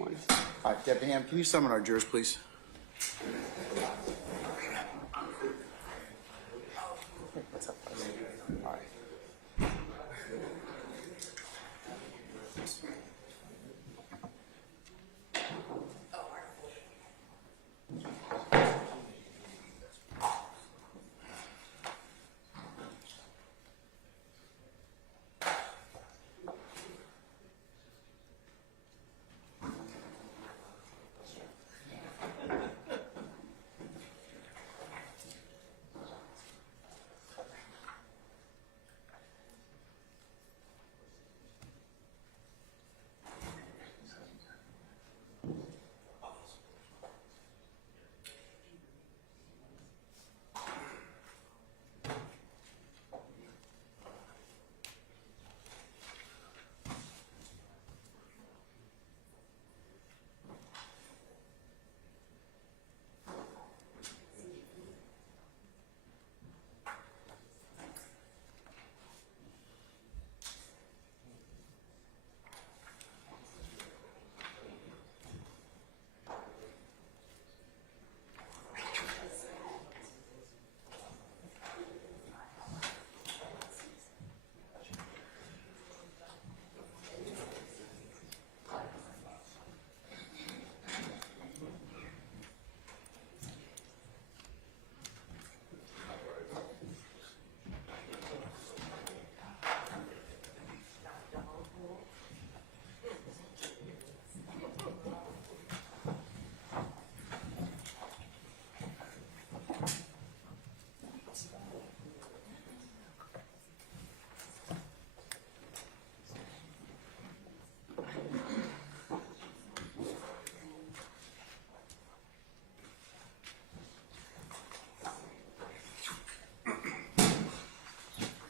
morning. All right, Deputy Ham, can you summon our jurors, please? What's up, first? All right.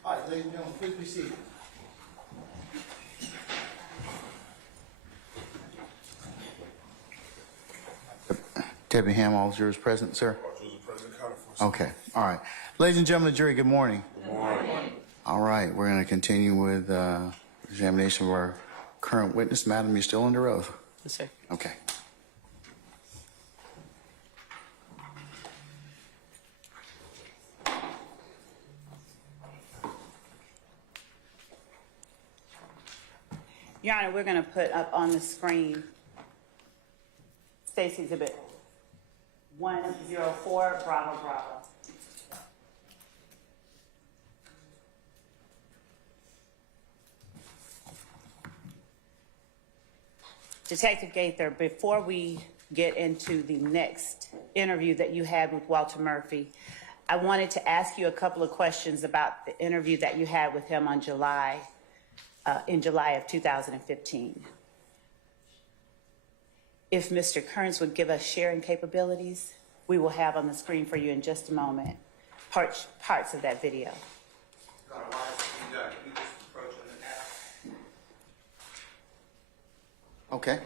All right, ladies and gentlemen, please be seated. Deputy Ham, all jurors present, sir? All jurors are present, counted for. Okay, all right. Ladies and gentlemen of the jury, good morning. Good morning. All right, we're going to continue with examination of our current witness. Madam, you're still under oath. Yes, sir. Okay. Your Honor, we're going to put up on the screen State's Exhibit 104, Bravo, Bravo. Detective Gaither, before we get into the next interview that you had with Walter Murphy, I wanted to ask you a couple of questions about the interview that you had with him on in July of 2015. If Mr. Kearns would give us sharing capabilities, we will have on the screen for you in just a moment parts of that video. Okay.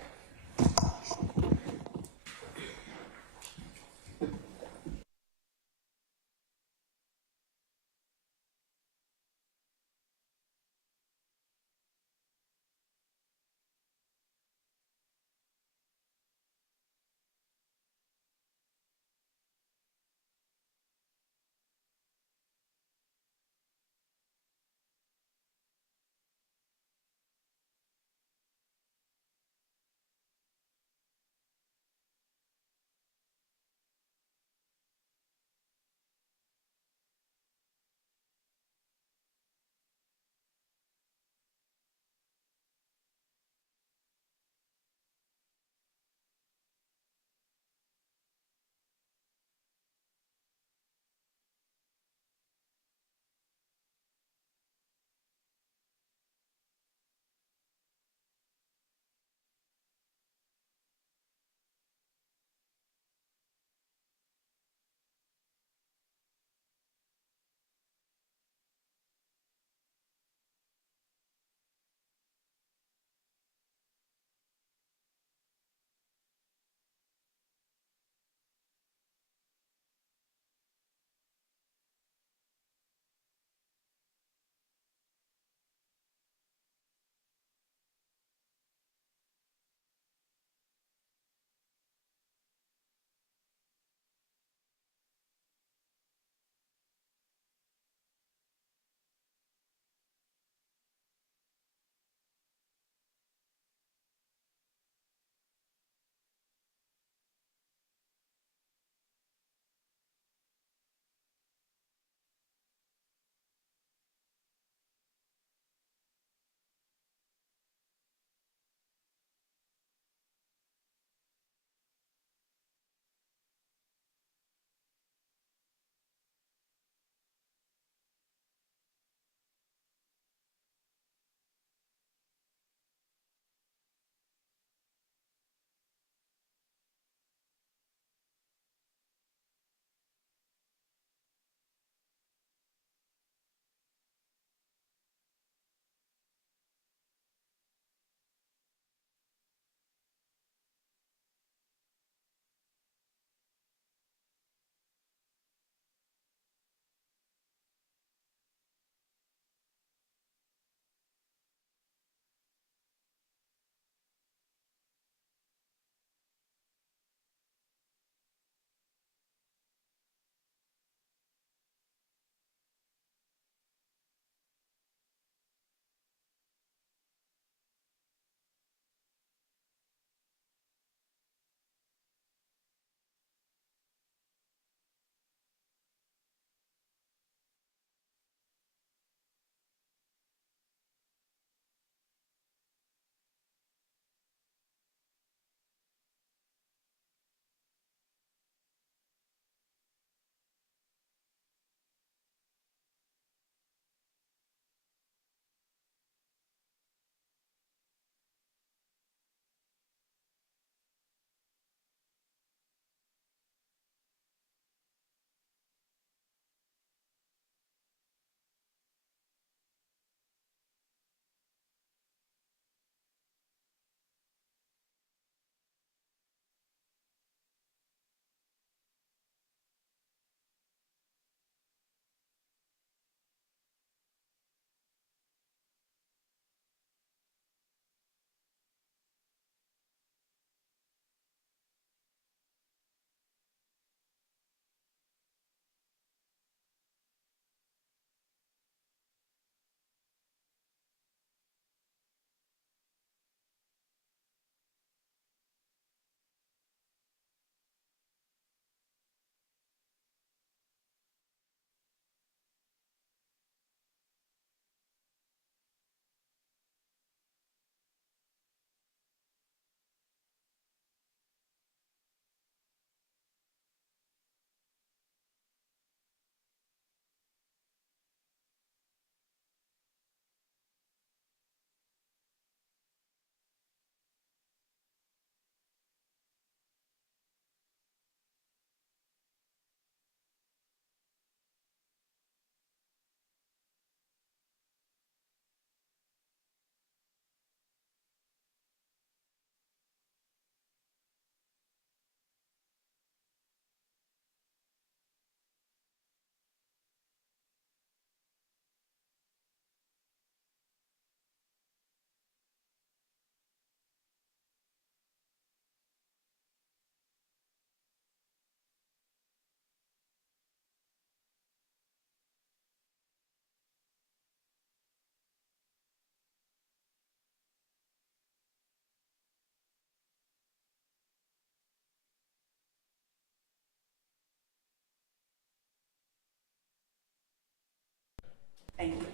Thank you.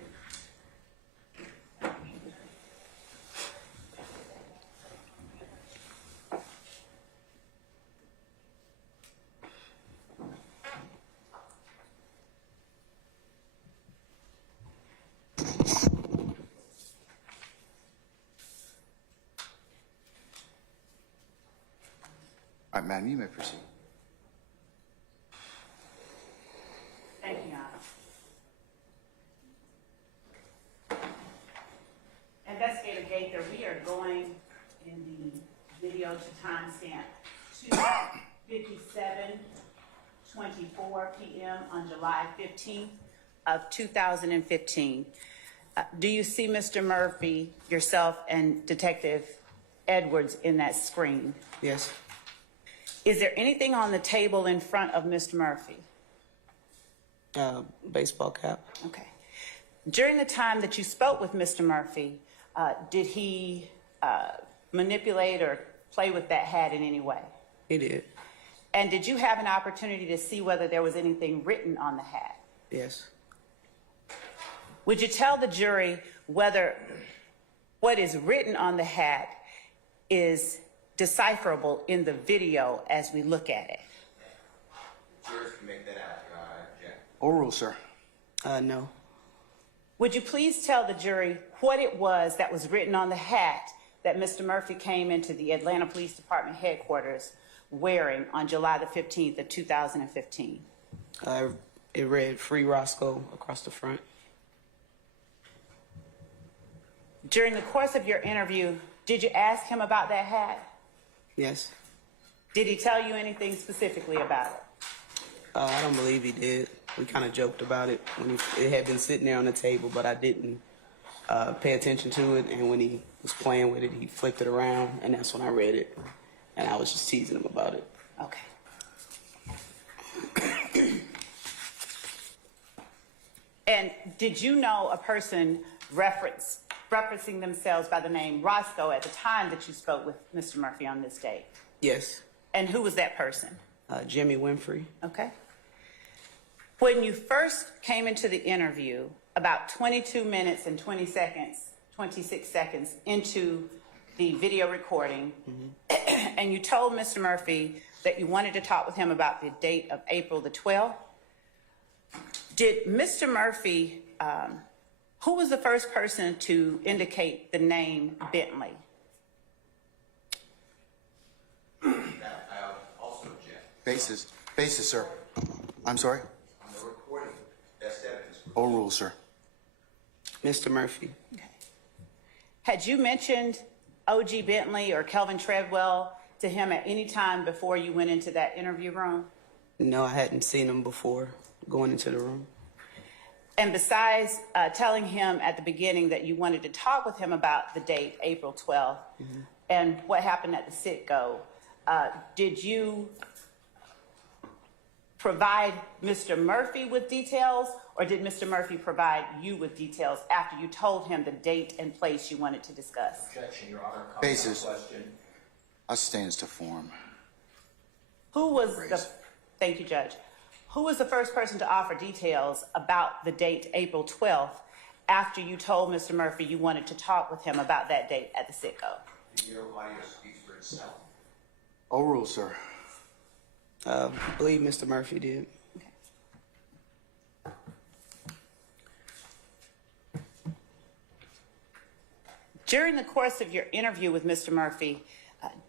All right, madam, you may proceed. Thank you, Your Honor. Investigator Gaither, we are going in the video to timestamp 2:57:24 p.m. on July 15th of 2015. Do you see Mr. Murphy, yourself, and Detective Edwards in that screen? Yes. Is there anything on the table in front of Mr. Murphy? Baseball cap. Okay. During the time that you spoke with Mr. Murphy, did he manipulate or play with that hat in any way? He did. And did you have an opportunity to see whether there was anything written on the hat? Yes. Would you tell the jury whether what is written on the hat is decipherable in the video as we look at it? Jurors can make that out, Your Honor. Object. Overruled, sir. No. Would you please tell the jury what it was that was written on the hat that Mr. Murphy came into the Atlanta Police Department headquarters wearing on July the 15th of 2015? It read "Free Roscoe" across the front. During the course of your interview, did you ask him about that hat? Yes. Did he tell you anything specifically about it? I don't believe he did. We kind of joked about it when it had been sitting there on the table, but I didn't pay attention to it. And when he was playing with it, he flipped it around, and that's when I read it. And I was just teasing him about it. Okay. And did you know a person referencing themselves by the name Roscoe at the time that you spoke with Mr. Murphy on this date? Yes. And who was that person? Jimmy Winfrey. Okay. When you first came into the interview, about 22 minutes and 26 seconds into the video recording, and you told Mr. Murphy that you wanted to talk with him about the date of April the 12th, did Mr. Murphy, who was the first person to indicate the name Bentley? I also object. Basis, sir. I'm sorry? On the recording, best evidence. Overruled, sir. Mr. Murphy. Okay. Had you mentioned O.G. Bentley or Kelvin Treadwell to him at any time before you went into that interview room? No, I hadn't seen him before going into the room. And besides telling him at the beginning that you wanted to talk with him about the date, April 12th, and what happened at the sit-go, did you provide Mr. Murphy with details, or did Mr. Murphy provide you with details after you told him the date and place you wanted to discuss? Objection, Your Honor. Comment on Basis. question. I stand to form. Who was the, Grace. thank you, Judge. Who was the first person to offer details about the date, April 12th, after you told Mr. Murphy you wanted to talk with him about that date at the sit-go? Video audio speaks for itself. Overruled, sir. I believe Mr. Murphy did. Okay. During the course of your interview with Mr. Murphy,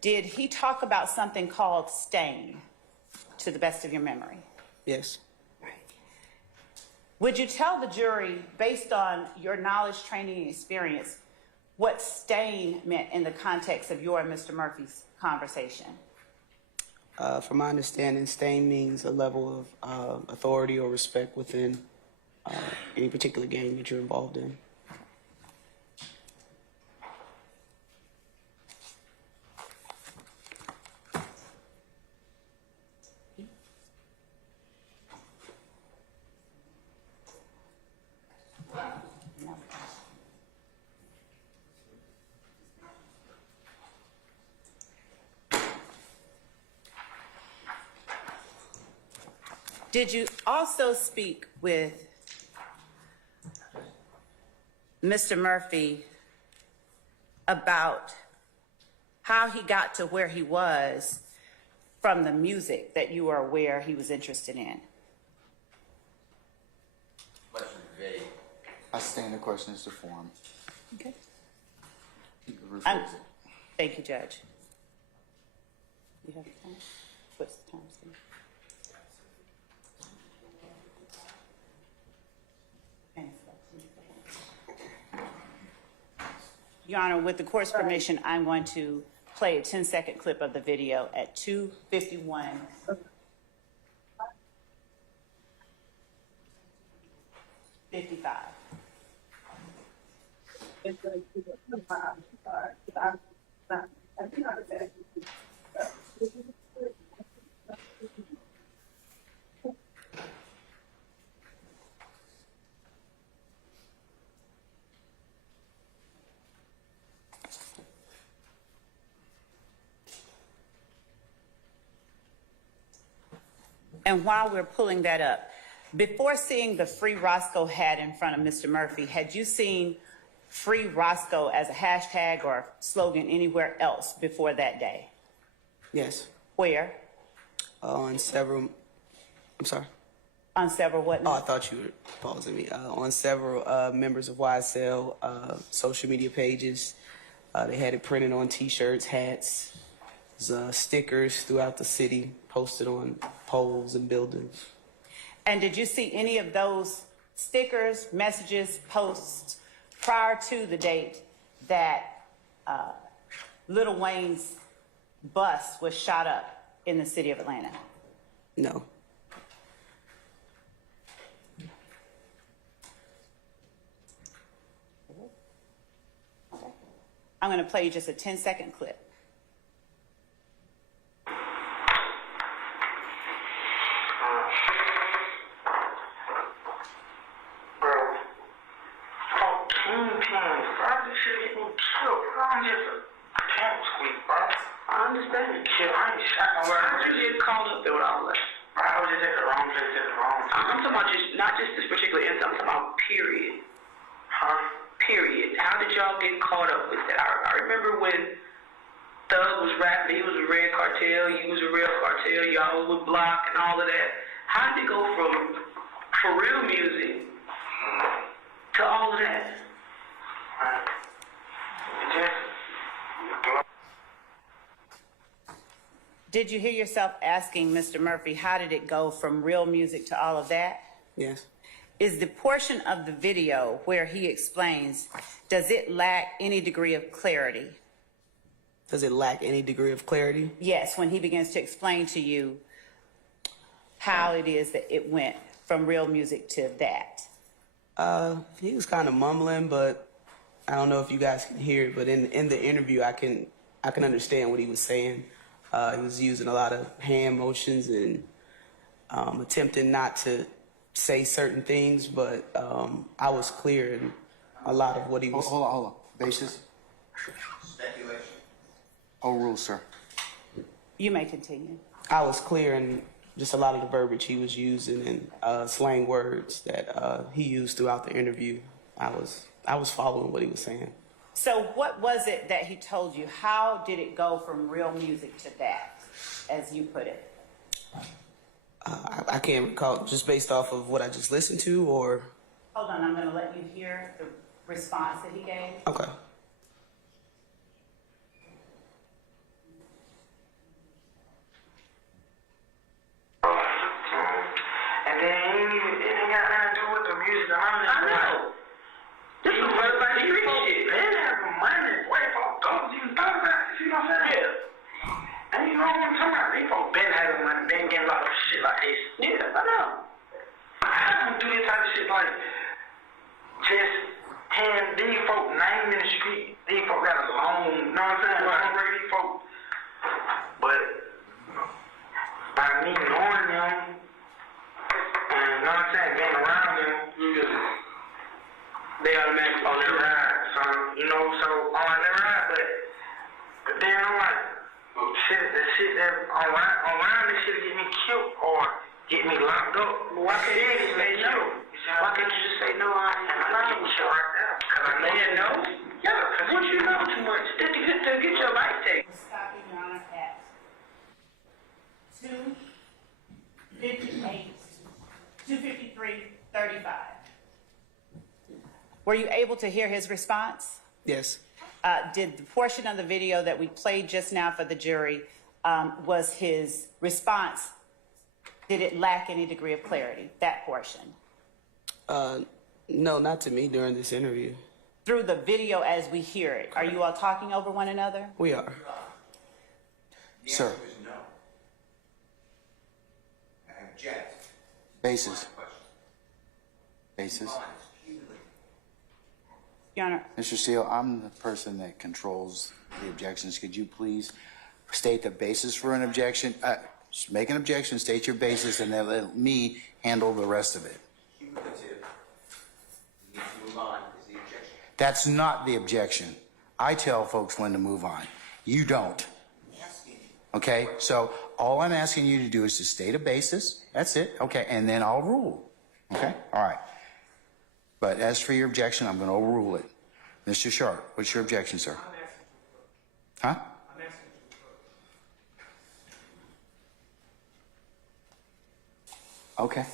did he talk about something called stain, to the best of your memory? Yes. Right. Would you tell the jury, based on your knowledge, training, and experience, what stain meant in the context of your and Mr. Murphy's conversation? From my understanding, stain means a level of authority or respect within any particular game that you're involved in. Did you also speak with Mr. Murphy about how he got to where he was from the music that you are aware he was interested in? Question vague. I stand the questions to form. Okay. You can rephrase it. Thank you, Judge. You have time? What's the time, Steve? Your Honor, with the court's permission, I'm going to play a 10-second clip of the video at 2:51. And while we're pulling that up, before seeing the Free Roscoe hat in front of Mr. Murphy, had you seen Free Roscoe as a hashtag or slogan anywhere else before that day? Yes. Where? On several, I'm sorry. On several what? Oh, I thought you were pausing me. On several members of YSL social media pages. They had it printed on T-shirts, hats, stickers throughout the city, posted on poles and buildings. And did you see any of those stickers, messages, posts prior to the date that Lil Wayne's bus was shot up in the city of Atlanta? No. Okay. I'm going to play you just a 10-second clip. I understand. Shit, I ain't shot nowhere. How'd you get called up there with all that? I was just at the wrong place at the wrong time. I'm talking about just, not just this particular incident, I'm talking about period. Huh? Period. How did y'all get caught up with that? I remember when Thug was rapping, he was a red cartel, you was a real cartel, y'all would block and all of that. How did it go from for real music to all of that? Did you hear yourself asking Mr. Murphy, how did it go from real music to all of that? Yes. Is the portion of the video where he explains, does it lack any degree of clarity? Does it lack any degree of clarity? Yes, when he begins to explain to you how it is that it went from real music to that. He was kind of mumbling, but I don't know if you guys can hear it, but in the interview, I can understand what he was saying. He was using a lot of hand motions and attempting not to say certain things, but I was clear in a lot of what he was. Hold on. Basis? Speculation. Overruled, sir. You may continue. I was clear in just a lot of the verbiage he was using and slang words that he used throughout the interview. I was following what he was saying. So what was it that he told you? How did it go from real music to that, as you put it? I can't recall, just based off of what I just listened to, or? Hold on, I'm going to let you hear the response that he gave. Okay. And then it ain't got nothing to do with the music. I know. This is the first time you read shit. Ben has some money. Wait for those you thought about it. You know what I'm saying? Yeah. And you know what I'm talking about? These folks Ben having money. Ben getting a lot of shit like this. Yeah, I know. I don't do this type of shit like just hand these folks name in the street. These folks got a long, you know what I'm saying? Long record, these folks. But by me knowing them, and you know what I'm saying, being around them, they automatically on their ride. So, you know, on their ride, but then I'm like, the shit that around this shit get me killed or get me locked up. Why can't you just say no? Why can't you just say no? I'm not doing shit right now. I know. Yeah, because what you know too much. Just to get your life taken. Stopping, Your Honor, at 2:58, 2:53:35. Were you able to hear his response? Yes. Did the portion of the video that we played just now for the jury, was his response, did it lack any degree of clarity, that portion? No, not to me during this interview. Through the video as we hear it, are you all talking over one another? We are. Sir. answer is no. I object. Basis. Question. Basis. Honest, repeatedly. Your Honor, Mr. Steele, I'm the person that controls the objections. Could you please state the basis for an objection? Just make an objection, state your basis, and then let me handle the rest of it. Cumulative. You need to move on is the objection. That's not the objection. I tell folks when to move on. You don't. Okay? So all I'm asking you to do is to state a basis. That's it. Okay. And then I'll rule. Okay? All right. But as for your objection, I'm going to overrule it. Mr. Sharp, what's your objection, sir? Huh? Okay.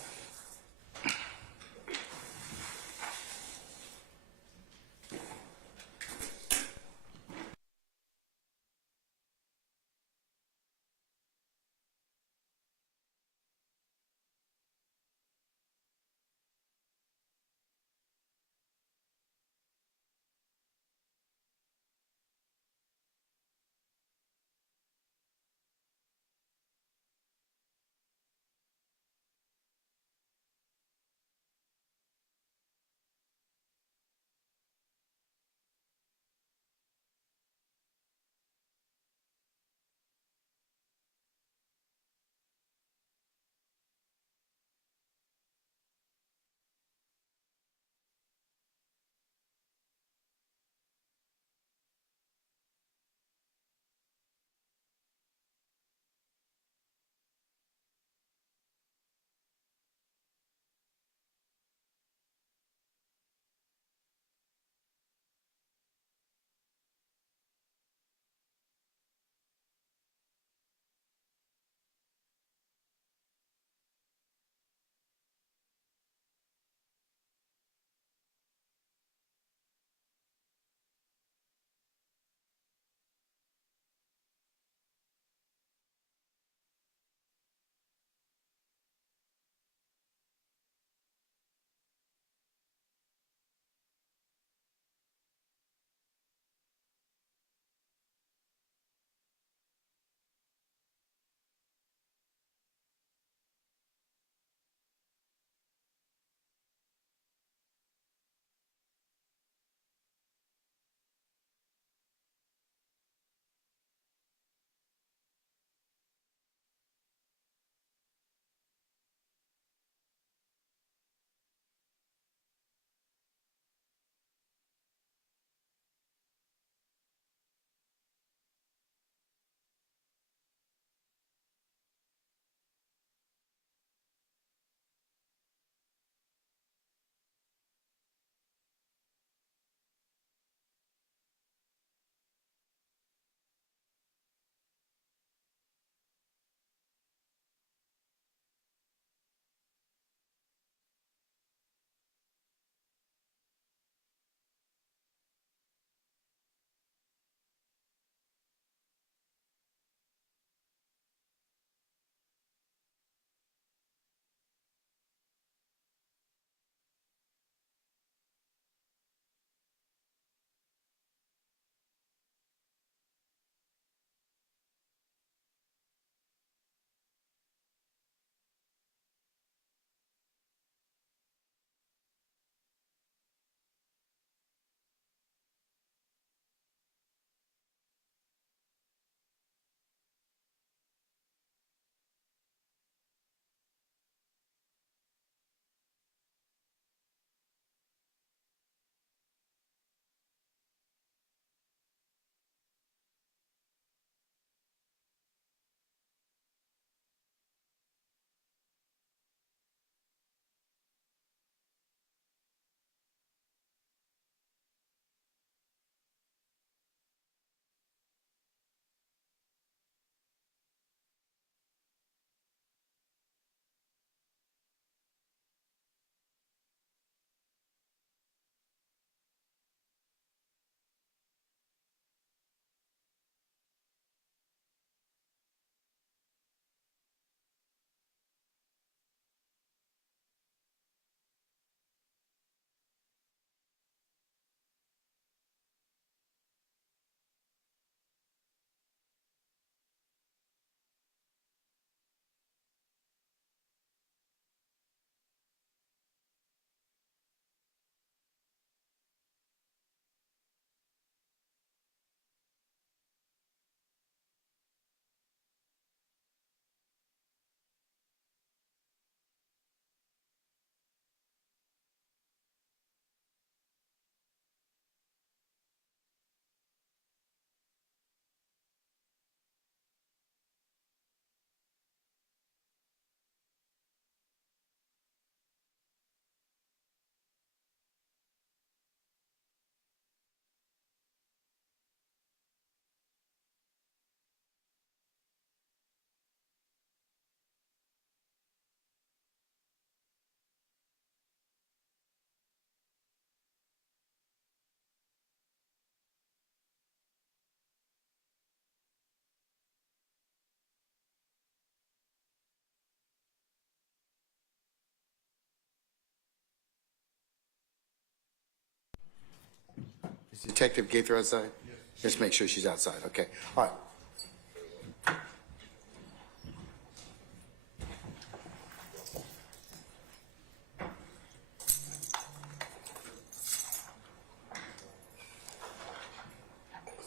Is Detective Gaither outside? Yes. Just make sure she's outside, okay. All right.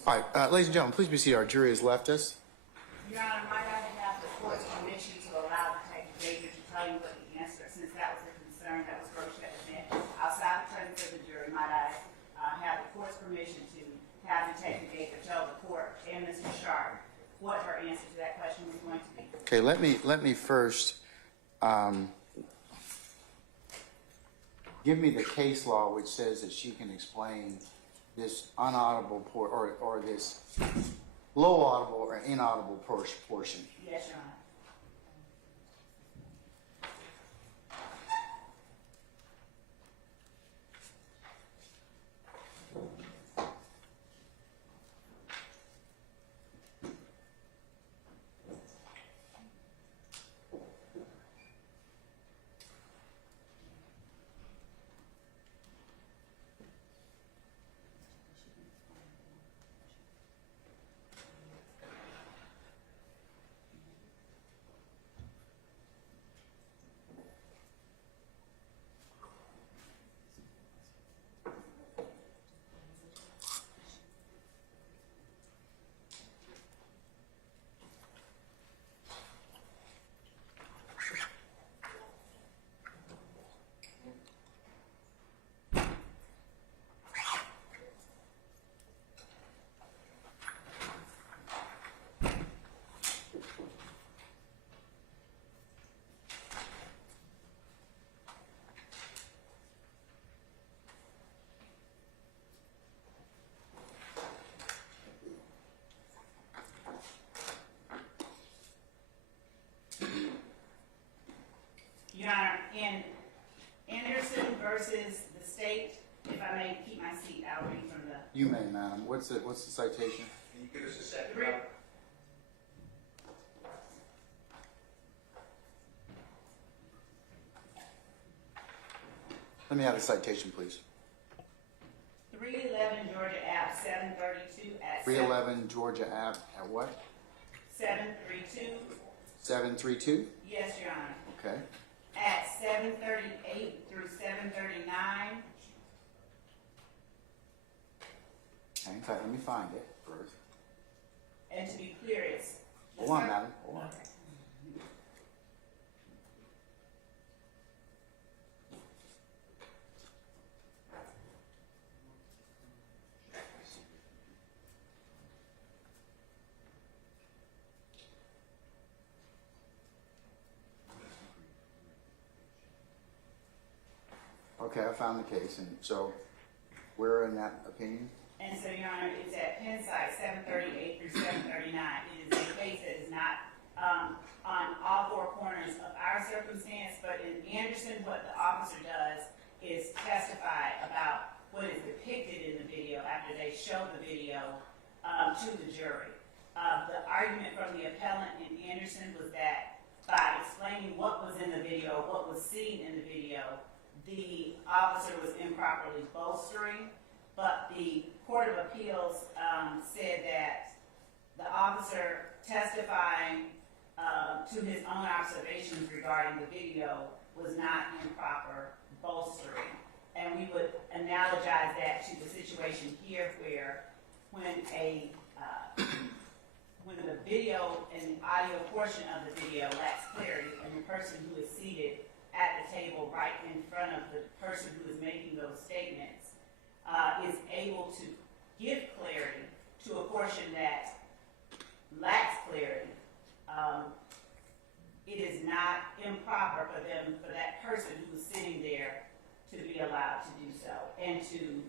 All right, ladies and gentlemen, please be seated. Our jury has left us. Your Honor, might I have the court's permission to allow Detective Gaither to tell you what the answer, since that was a concern that was broached at the bench. Outside the presence of the jury, might I have the court's permission to have Detective Gaither tell the court and Mr. Sharp what her answer to that question was going to be? Okay, let me first give me the case law which says that she can explain this unaudible or this low audible or inaudible portion. Yes, Your Honor. Your Honor, in Anderson versus the state, if I may keep my seat, I'll read from the. You may, madam. What's the citation? Can you give us a second? Let me have the citation, please. 311 Georgia Ave, 732 at 311 Georgia Ave at what? 732. 732? Yes, Your Honor. Okay. At 738 through 739. Okay, in fact, let me find it first. And to be clear, it's. Hold on, madam. Hold on. Okay. Okay, I found the case, and so we're in that opinion. And so, Your Honor, it's at Penn site 738 through 739. It is a case that is not on all four corners of our circumstance, but in Anderson, what the officer does is testify about what is depicted in the video after they show the video to the jury. The argument from the appellant in Anderson was that by explaining what was in the video, what was seen in the video, the officer was improperly bolstering, but the Court of Appeals said that the officer testifying to his own observations regarding the video was not improper bolstering. And we would analogize that to the situation here where when the video and the audio portion of the video lacks clarity and the person who is seated at the table right in front of the person who is making those statements is able to give clarity to a portion that lacks clarity, it is not improper for that person who's sitting there to be allowed to do so. And to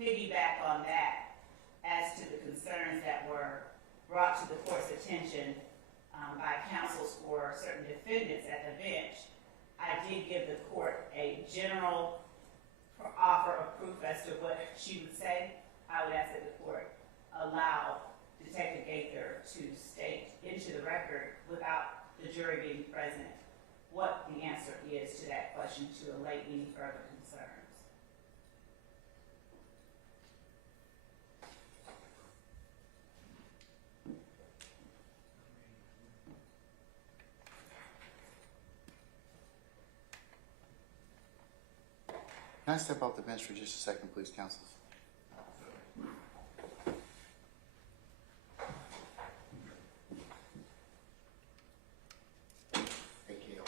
piggyback on that, as to the concerns that were brought to the court's attention by counsels for certain defendants at the bench, I did give the court a general offer of proof as to what she would say. I would ask that the court allow Detective Gaither to state into the record, without the jury being present, what the answer is to that question to allay any further concerns. Can I step off the bench for just a second, please, counsel? Hey, Kale.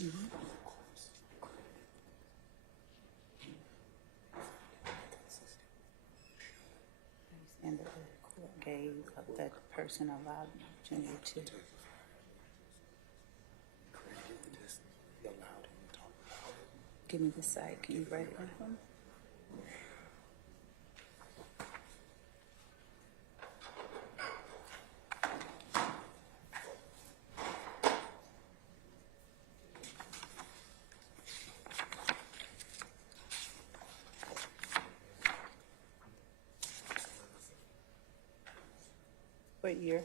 And the court gave that person allowed an opportunity to. Give me the site. Can you write it down for me? What year?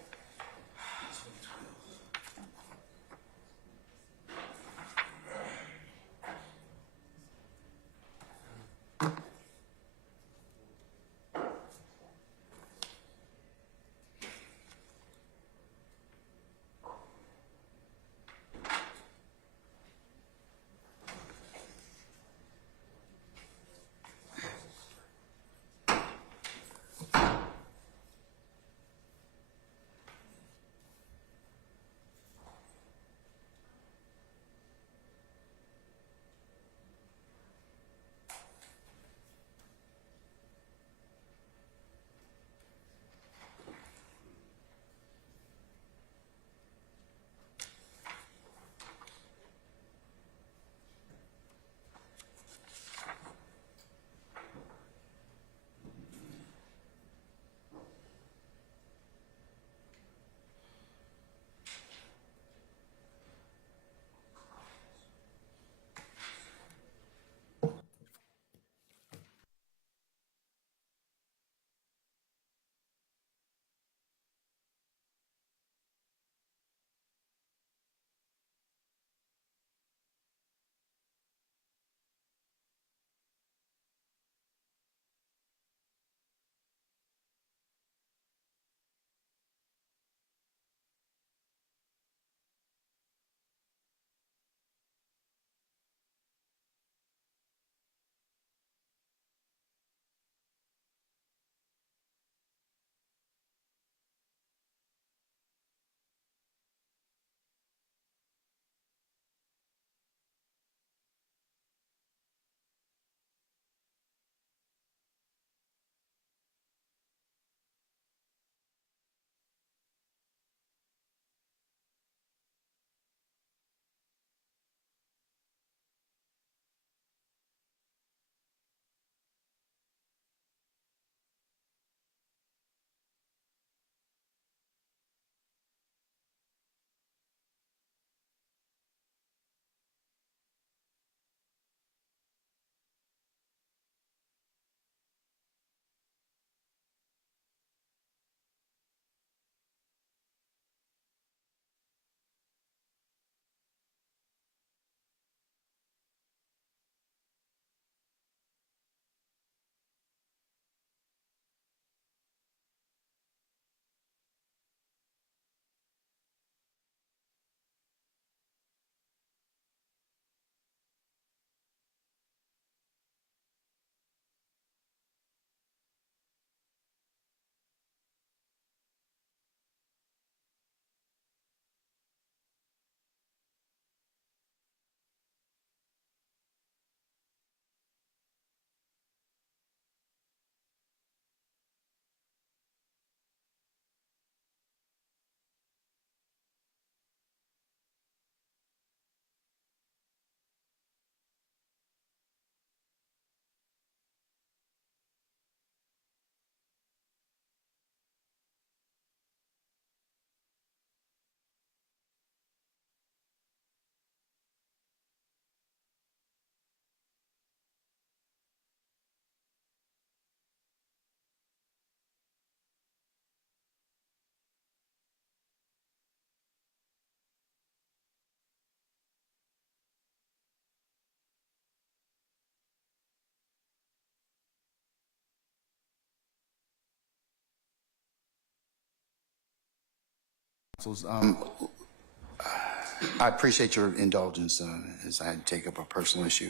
I appreciate your indulgence as I had to take up a personal issue.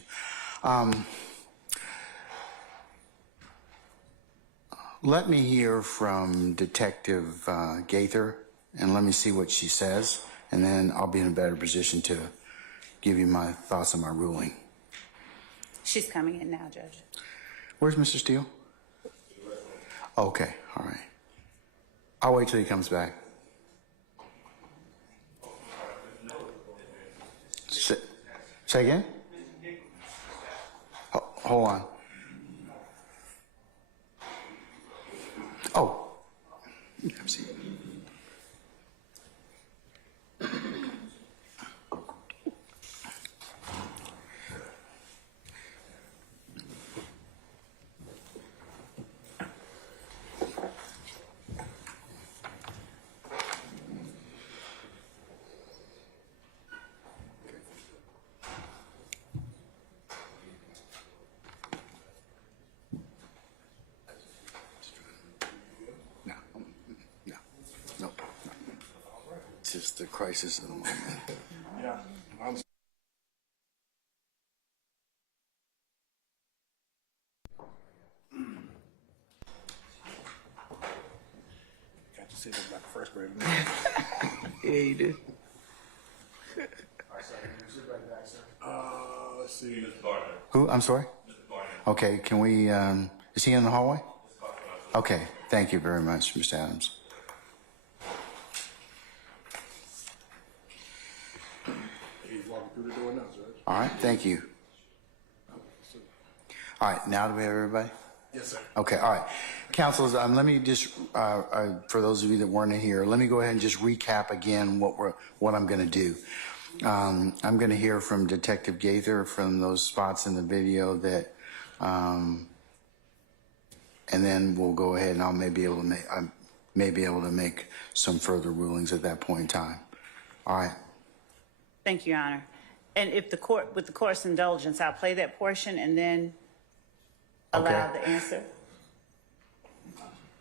Let me hear from Detective Gaither, and let me see what she says, and then I'll be in a better position to give you my thoughts on my ruling. She's coming in now, Judge. Where's Mr. Steele? Okay, all right. I'll wait till he comes back. Say again? Hold on. Oh. Have a seat. No. It's just the crisis of the moment. Yeah, I'm got to say that like first grade. Yeah, you do. Let's see. Who? I'm sorry? Okay, can we, is he in the hallway? Okay, thank you very much, Mr. Adams. He's walking through the door now, Judge. All right, thank you. All right, now do we have everybody? Yes, sir. Okay, all right. Councilors, let me just, for those of you that weren't here, let me go ahead and just recap again what I'm going to do. I'm going to hear from Detective Gaither from those spots in the video that, and then we'll go ahead and I may be able to make some further rulings at that point in time. All right. Thank you, Your Honor. And if the court, with the court's indulgence, I'll play that portion and then allow Okay. the answer.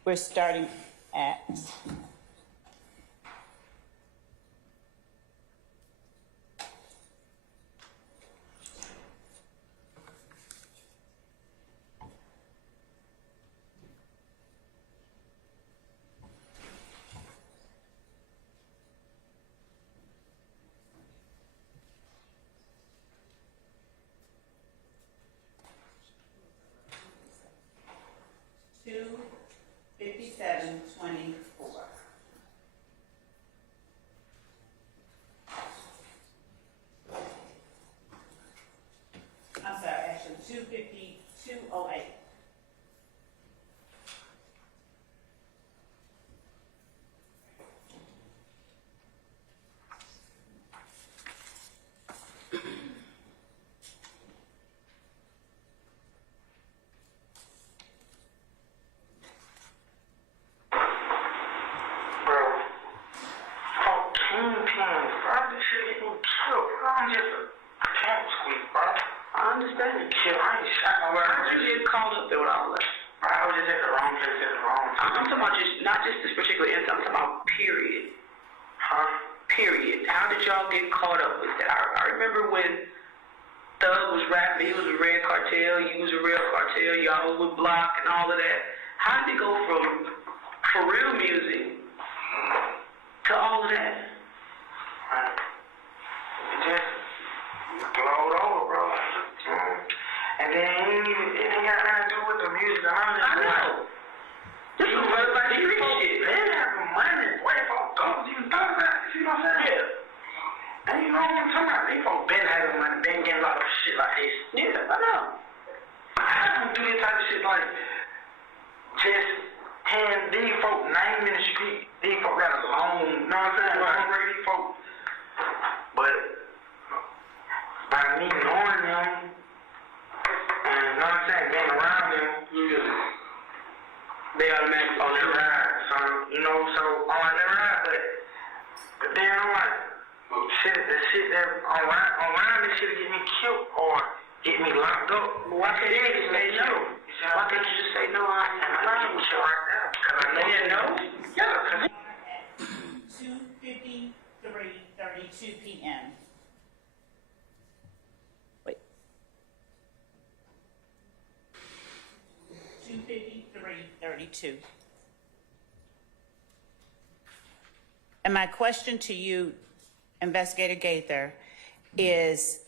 We're starting at $257.24. I'm sorry, actually, 252.08. Bro, fucking pins, bro. This shit get me killed, bro. I'm just a pimp squeak, bro. I understand the kill. I ain't shot nowhere. How'd you get called up there with all that? Bro, I was just at the wrong place at the wrong time. I'm talking about just, not just this particular instance, I'm talking about period. Huh? Period. How did y'all get caught up with that? I remember when Thug was rapping, he was a red cartel, you was a real cartel, y'all would block and all of that. How did it go from for real music to all of that? It just glowed over, bro. And then it ain't got nothing to do with the music. I know. This is what like street shit. They didn't have no money. Boy, folks don't even thought about it. See what I'm saying? Yeah. And you know what I'm talking about? These folks been having money, been getting a lot of shit like this. Yeah, I know. I don't do this type of shit like just hand these folks name in the street. These folks got a long, you know what I'm saying? Long break these folks. But by me knowing them, and you know what I'm saying, being around them, they automatically on their ride. So, you know, so on their ride, but then I'm like, shit, the shit that around this shit get me killed or get me locked up. Why can't you just say no? Why can't you just say no? I'm lying with you right now. Because I know you know. Yeah, because 2:53:32 p.m. Wait. 2:53:32. And my question to you, Investigator Gaither, is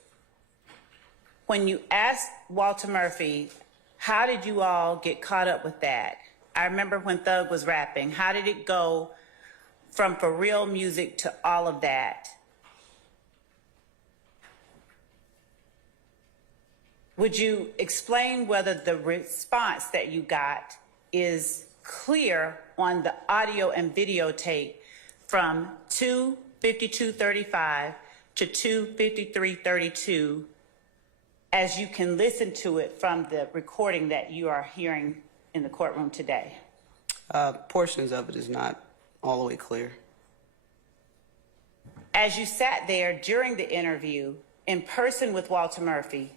when you asked Walter Murphy, how did you all get caught up with that? I remember when Thug was rapping. How did it go from For Real Music to all of that? Would you explain whether the response that you got is clear on the audio and videotape from 2:52:35 to 2:53:32, as you can listen to it from the recording that you are hearing in the courtroom today? Portions of it is not all the way clear. As you sat there during the interview in person with Walter Murphy,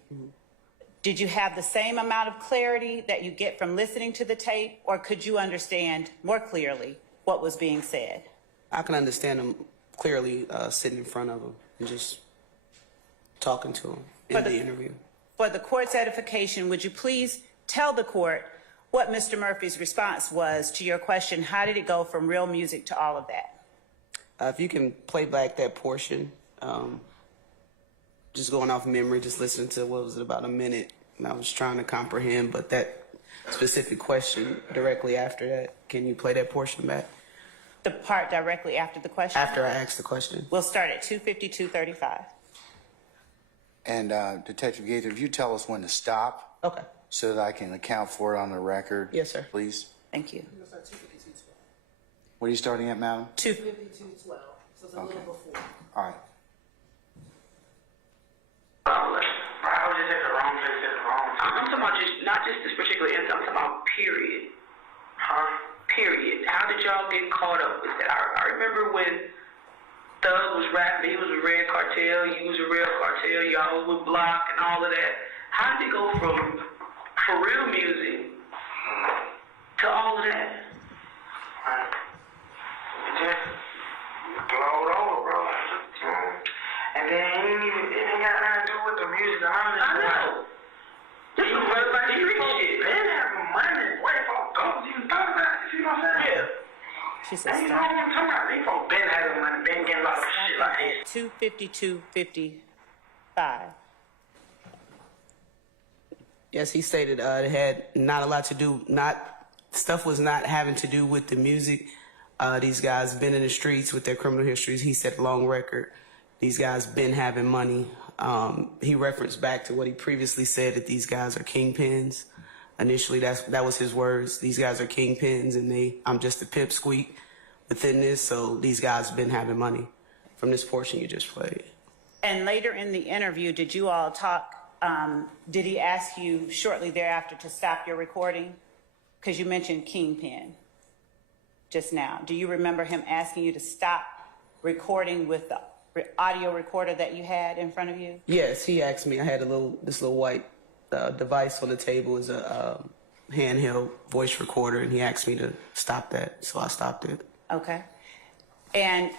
did you have the same amount of clarity that you get from listening to the tape, or could you understand more clearly what was being said? I can understand him clearly sitting in front of him and just talking to him in the interview. For the court's edification, would you please tell the court what Mr. Murphy's response was to your question, how did it go from Real Music to all of that? If you can play back that portion, just going off memory, just listening to, what was it, about a minute, and I was trying to comprehend, but that specific question directly after that, can you play that portion back? The part directly after the question? After I asked the question. We'll start at 2:52:35. And Detective Gaither, if you tell us when to stop, Okay. so that I can account for it on the record. Yes, sir. Please. Thank you. What are you starting at, madam? 52:12, so it's a little before. All right. I was just at the wrong place at the wrong time. I'm talking about not just this particular incident, I'm talking about period. Period. How did y'all get caught up with that? I remember when Thug was rapping, he was a red cartel, you was a real cartel, y'all was with Block and all of that. How did it go from For Real Music to all of that? It just blowed over, bro. And then it ain't got nothing to do with the music. I know. This is like street shit. They didn't have money. White folk don't even talk about it. You know what I'm saying? Yeah. She said And you know what I'm talking about? These folks been having money, been getting a lot of shit like this. 2:52:55. Yes, he stated it had not a lot to do, stuff was not having to do with the music. These guys been in the streets with their criminal histories. He said long record. These guys been having money. He referenced back to what he previously said, that these guys are kingpins. Initially, that was his words. These guys are kingpins, and I'm just a pipsqueak within this. So these guys been having money from this portion you just played. And later in the interview, did you all talk? Did he ask you shortly thereafter to stop your recording? Because you mentioned kingpin just now. Do you remember him asking you to stop recording with the audio recorder that you had in front of you? Yes, he asked me. I had this little white device on the table, is a handheld voice recorder, and he asked me to stop that, so I stopped it. Okay. And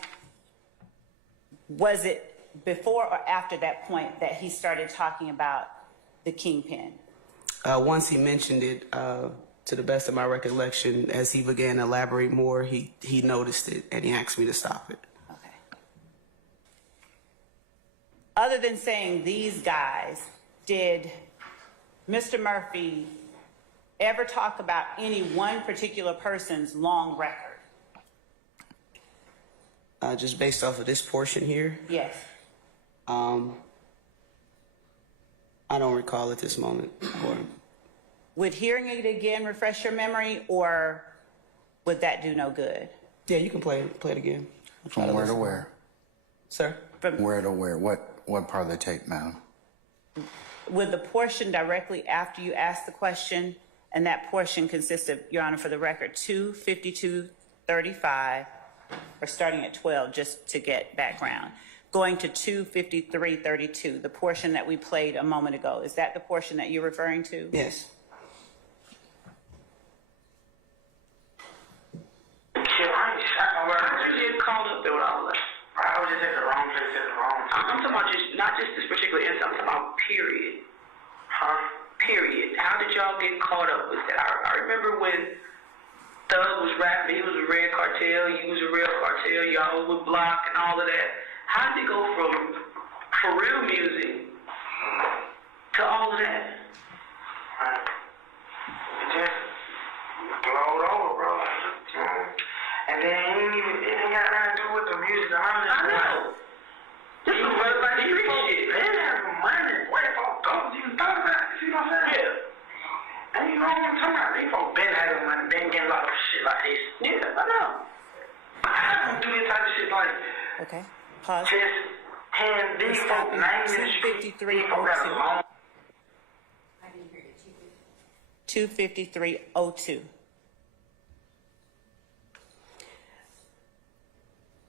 was it before or after that point that he started talking about the kingpin? Once he mentioned it, to the best of my recollection, as he began to elaborate more, he noticed it, and he asked me to stop it. Okay. Other than saying these guys, did Mr. Murphy ever talk about any one particular person's long record? Just based off of this portion here, Yes. I don't recall at this moment. Would hearing it again refresh your memory, or would that do no good? Yeah, you can play it again. From where to where? Sir? Where to where? What part of the tape, madam? Would the portion directly after you asked the question, and that portion consists of, Your Honor, for the record, 2:52:35, or starting at 12, just to get background, going to 2:53:32, the portion that we played a moment ago. Is that the portion that you're referring to? Yes. Shit, I ain't shot nowhere. How did you get called up there with all of that? I was just at the wrong place at the wrong time. I'm talking about not just this particular incident, I'm talking about period. Period. How did y'all get caught up with that? I remember when Thug was rapping, he was a red cartel, you was a real cartel, y'all was with Block and all of that. How did it go from for real music to all of that. It just blowed over, bro. And then it ain't got nothing to do with the music. I know. This is what like street shit. They didn't have no money. Where folks go? You thought about it? See what I'm saying? Yeah. And you know what I'm talking about? These folks been having money, been getting a lot of shit like this. Yeah, I know. I don't do this type of shit like. Okay. Pause. Just hand these folks names in the street. 25302. 25302.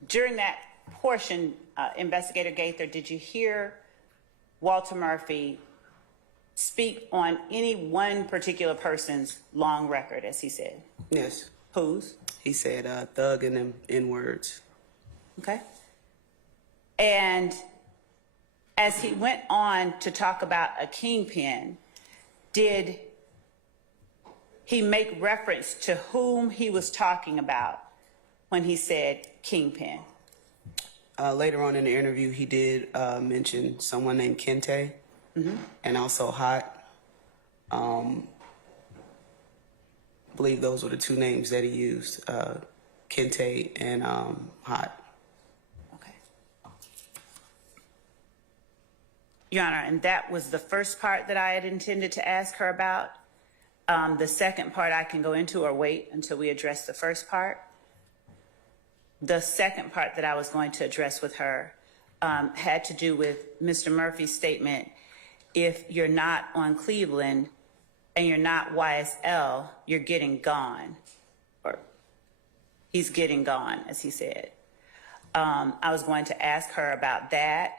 During that portion, Investigator Gaither, did you hear Walter Murphy speak on any one particular person's long record, as he said? Yes. Whose? He said thug and them N-words. Okay. And as he went on to talk about a kingpin, did he make reference to whom he was talking about when he said kingpin? Later on in the interview, he did mention someone named Kente, and also Hot. I believe those were the two names that he used, Kente and Hot. Okay. Your Honor, and that was the first part that I had intended to ask her about. The second part I can go into or wait until we address the first part. The second part that I was going to address with her had to do with Mr. Murphy's statement, if you're not on Cleveland and you're not YSL, you're getting gone. Or he's getting gone, as he said. I was going to ask her about that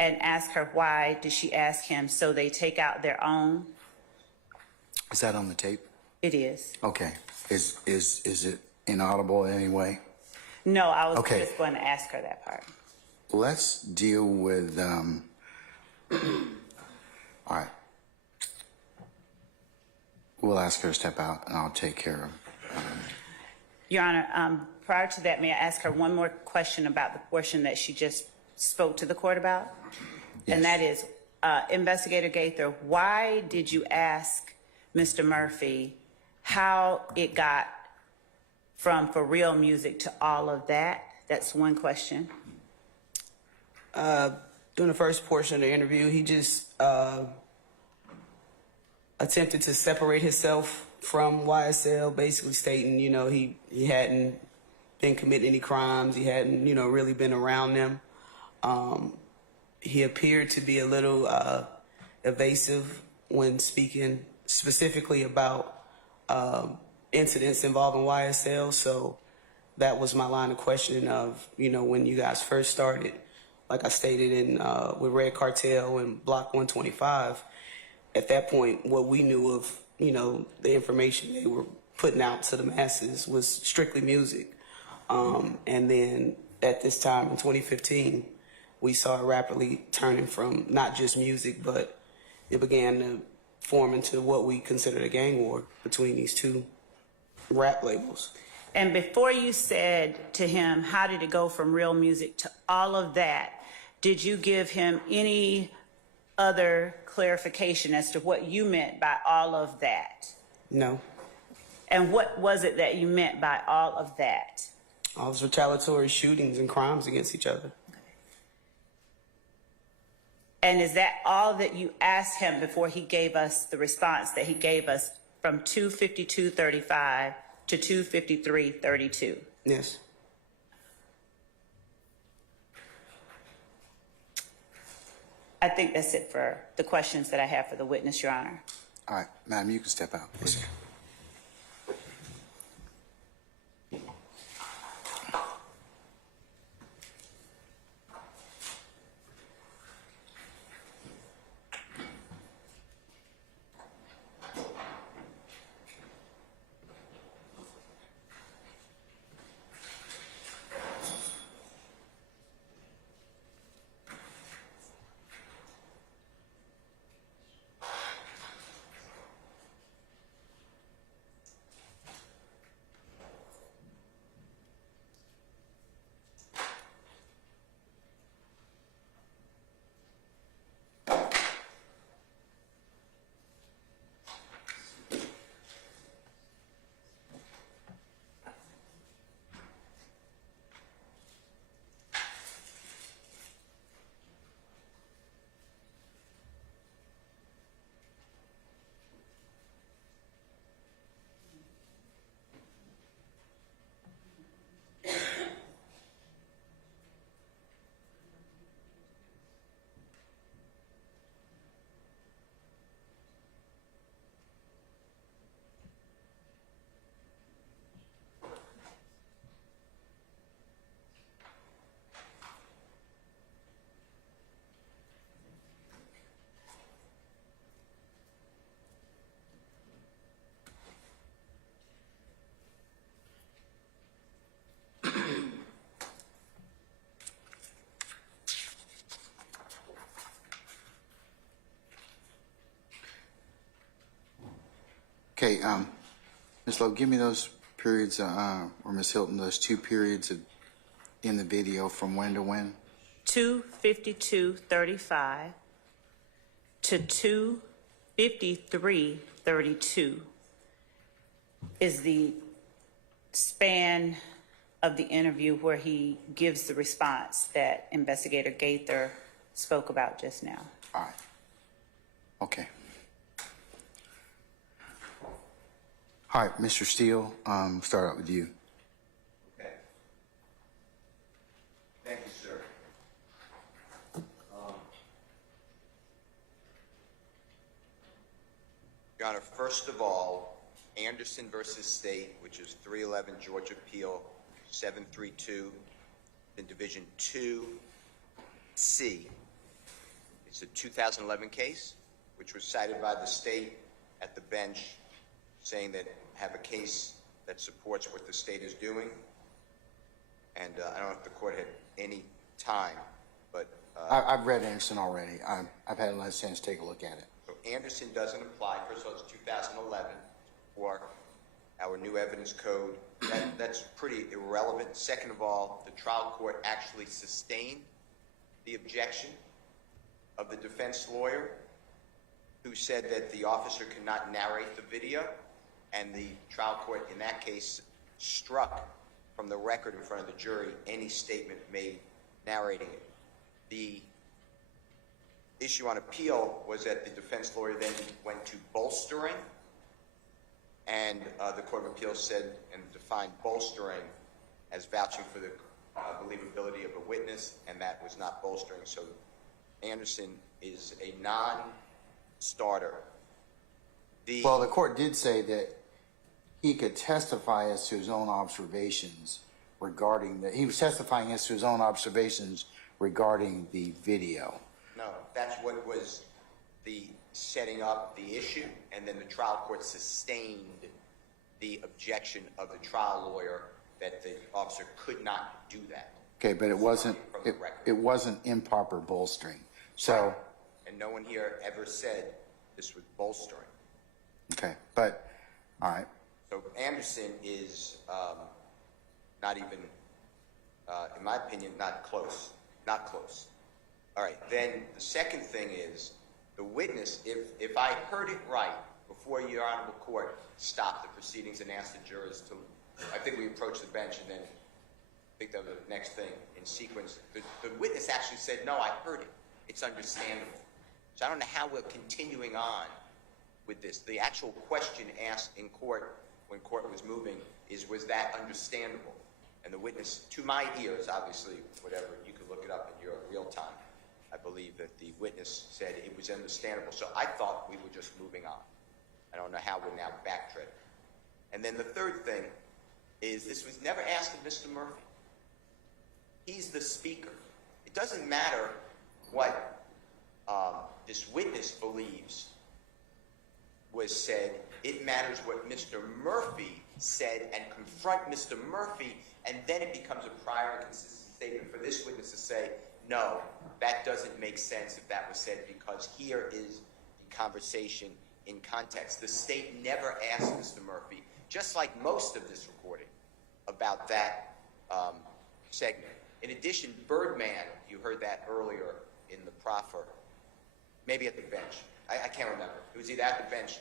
and ask her why did she ask him so they take out their own? Is that on the tape? It is. Okay. Is it inaudible anyway? No, I was Okay. just going to ask her that part. Let's deal with, all right. We'll ask her to step out and I'll take care of Your Honor, prior to that, may I ask her one more question about the portion that she just spoke to the court about? Yes. And that is, Investigator Gaither, why did you ask Mr. Murphy how it got from For Real Music to all of that? That's one question. During the first portion of the interview, he just attempted to separate himself from YSL, basically stating, you know, he hadn't been committing any crimes. He hadn't, you know, really been around them. He appeared to be a little evasive when speaking specifically about incidents involving YSL. So that was my line of questioning of, you know, when you guys first started, like I stated in with Red Cartel and Block 125, at that point, what we knew of, you know, the information they were putting out to the masses was strictly music. And then at this time in 2015, we saw it rapidly turning from not just music, but it began to form into what we considered a gang war between these two rap labels. And before you said to him, how did it go from Real Music to all of that, did you give him any other clarification as to what you meant by all of that? No. And what was it that you meant by all of that? All those retaliatory shootings and crimes against each other. And is that all that you asked him before he gave us the response that he gave us from 252.35 to 253.32? Yes. I think that's it for the questions that I have for the witness, Your Honor. All right, ma'am, you can step out, please. Okay, Ms. Lowe, give me those periods, or Ms. Hilton, those 2 periods in the video from when to when? 2:52:35 to 2:53:32 is the span of the interview where he gives the response that Investigator Gaither spoke about just now. All right. Okay. All right, Mr. Steele, start out with you. Okay. Thank you, sir. Your Honor, first of all, Anderson versus State, which is 311 Georgia Appeal 732 in Division 2C. It's a 2011 case, which was cited by the state at the bench, saying that have a case that supports what the state is doing. And I don't know if the court had any time, but I've read Anderson already. I've had a last chance to take a look at it. so Anderson doesn't apply. First of all, it's 2011 for our new evidence code. That's pretty irrelevant. Second of all, the trial court actually sustained the objection of the defense lawyer, who said that the officer could not narrate the video, and the trial court in that case struck from the record in front of the jury any statement made narrating it. The issue on appeal was that the defense lawyer then went to bolstering, and the Court of Appeals said and defined bolstering as vouching for the believability of a witness, and that was not bolstering. So Anderson is a non-starter. Well, the court did say that he could testify as to his own observations regarding he was testifying as to his own observations regarding the video. No, that's what was the setting up the issue, and then the trial court sustained the objection of the trial lawyer that the officer could not do that. Okay, but it wasn't improper bolstering. So, and no one here ever said this was bolstering. okay, but all right. So Anderson is not even, in my opinion, not close. Not close. All right, then the second thing is the witness, if I heard it right before your honorable court stopped the proceedings and asked the jurors to, I think we approached the bench, and then I think that was the next thing in sequence. The witness actually said, no, I heard it. It's understandable. So I don't know how we're continuing on with this. The actual question asked in court when court was moving is, was that understandable? And the witness, to my ears, obviously, whatever, you can look it up in your real time. I believe that the witness said it was understandable. So I thought we were just moving on. I don't know how we're now backtracking. And then the third thing is this was never asked of Mr. Murphy. He's the speaker. It doesn't matter what this witness believes was said. It matters what Mr. Murphy said, and confront Mr. Murphy, and then it becomes a prior and consistent statement for this witness to say, no, that doesn't make sense if that was said, because here is the conversation in context. The state never asked Mr. Murphy, just like most of this recording, about that segment. In addition, Birdman, you heard that earlier in the proffer, maybe at the bench. I can't remember. It was either at the bench.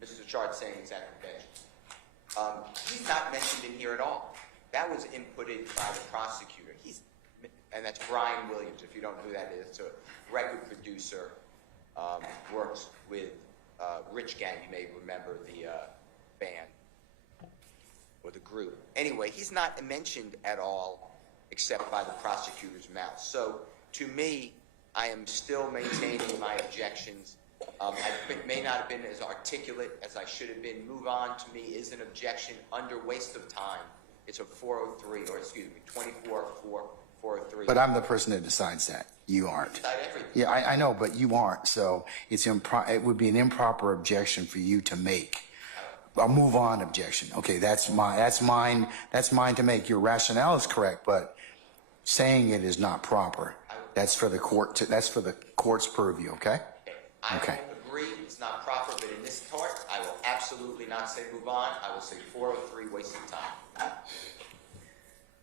Mr. Chart saying it's at the bench. He's not mentioned in here at all. That was inputted by the prosecutor. And that's Brian Williams. If you don't know who that is, it's a record producer, works with Rich Gang. You may remember the band or the group. Anyway, he's not mentioned at all except by the prosecutor's mouth. So to me, I am still maintaining my objections. I may not have been as articulate as I should have been. Move on, to me, is an objection under waste of time. It's a 403, or excuse me, 24-403. But I'm the person that decides that. You aren't. Decide everything. Yeah, I know, but you aren't. So it would be an improper objection for you to make. A move on objection. Okay, that's mine to make. Your rationale is correct, but saying it is not proper. That's for the court that's for the court's purview, okay? I don't agree it's not proper, but in this court, I will absolutely absolutely not say move on. I will say 403, waste of time.